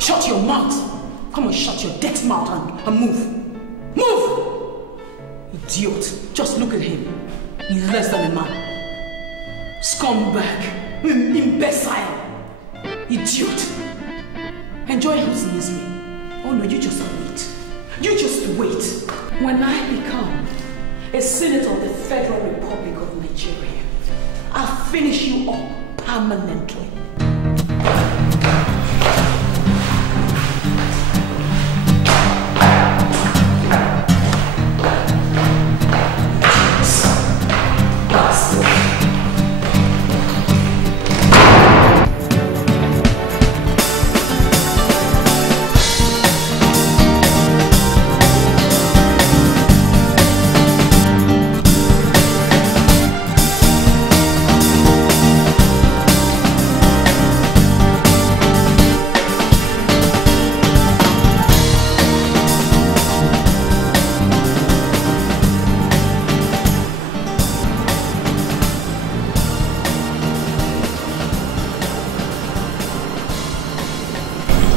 Shut your mouth. Come on, shut your dirty mouth and move. Move! Idiot. Just look at him. He's less than a man. Scumbag. Imbecile. Idiot. Enjoy his misery. Oh no, you just wait. You just wait. When I become a senator of the Federal Republic of Nigeria, I'll finish you up permanently.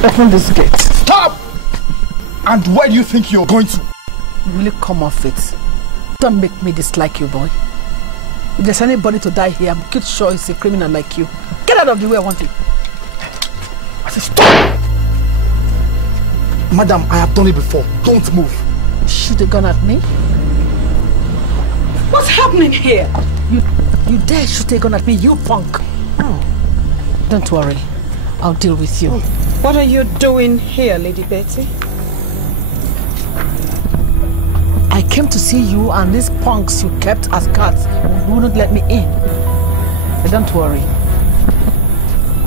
Open this gate. Stop! And where do you think you're going to? Will you come off it? Don't make me dislike you, boy. If there's anybody to die here, I'm quite sure it's a criminal like you. Get out of the way, I want you. I said stop! Madam, I have done it before. Don't move. Shoot a gun at me? What's happening here? You dare shoot a gun at me, you punk. Oh. Don't worry. I'll deal with you. What are you doing here, Lady Betty? I came to see you and these punks you kept as guards wouldn't let me in. But don't worry.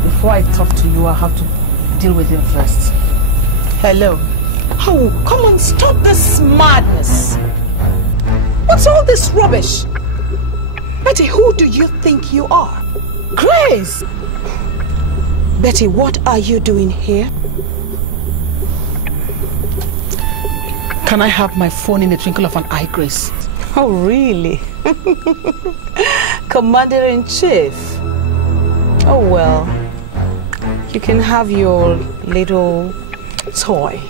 Before I talk to you, I have to deal with him first. Hello. Oh, come on, stop this madness. What's all this rubbish? Betty, who do you think you are? Grace! Betty, what are you doing here? Can I have my phone in the twinkle of an eye, Grace? Oh, really? Commander-in-Chief. Oh, well. You can have your little toy.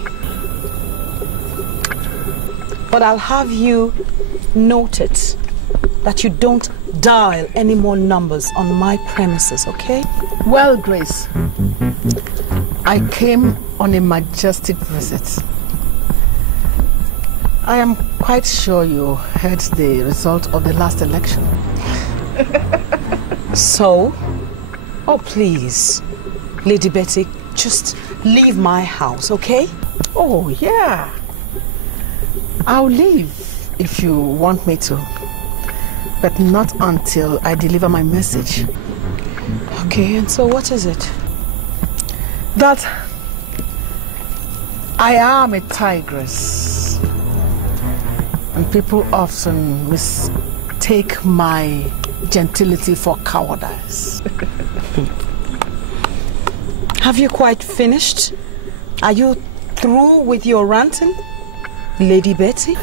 But I'll have you note it that you don't dial any more numbers on my premises, okay? Well, Grace, I came on a majestic visit. I am quite sure you heard the result of the last election. So? Oh, please, Lady Betty, just leave my house, okay? Oh, yeah. I'll leave if you want me to, but not until I deliver my message. Okay, and so what is it? That I am a tigress, and people often mistake my gentility for cowardice. Have you quite finished? Are you through with your ranting, Lady Betty?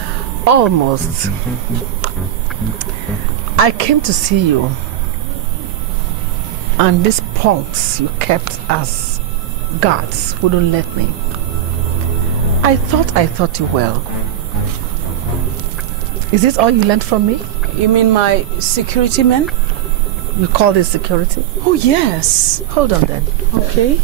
Almost. I came to see you, and these punks you kept as guards wouldn't let me. I thought you well. Is this all you learned from me? You mean my security men? You call this security? Oh, yes. Hold on then. Okay.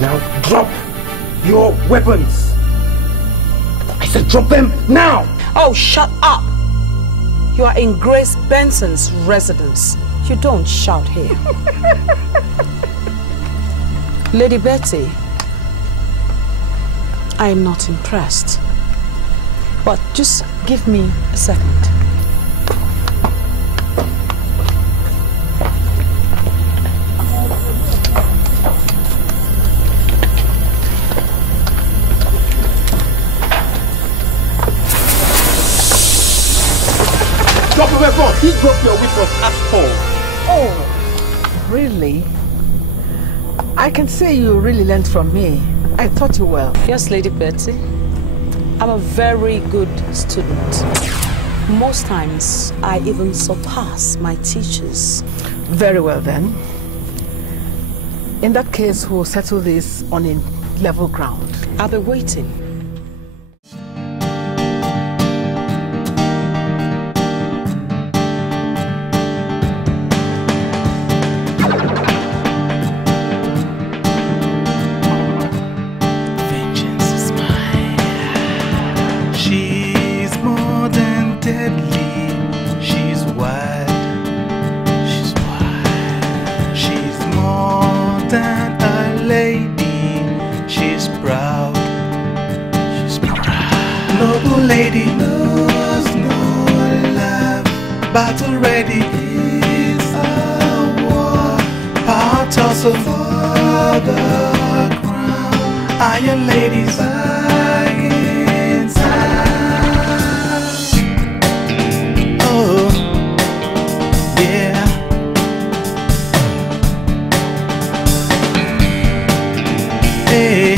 Now drop your weapons. I said drop them now. Oh, shut up. You are in Grace Benson's residence. You don't shout here. Lady Betty, I am not impressed. But just give me a second. Drop your weapon. He dropped your weapon, asshole. Oh, really? I can say you really learned from me. I taught you well. Yes, Lady Betty. I'm a very good student. Most times, I even surpass my teachers. Very well then. In that case, we'll settle this on a level ground. I'll be waiting. Lady knows no love, battle ready is a war. Power tussle for the crown. Iron ladies by inside. Oh, yeah. Hey.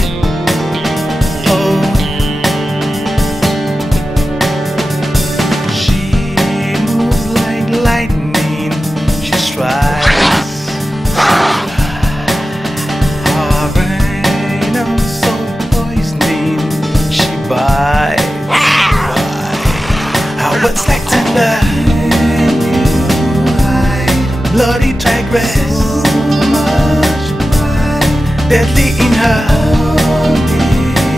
Bloody tigress, so much pride, deadly in her own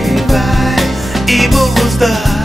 device, evil rooster.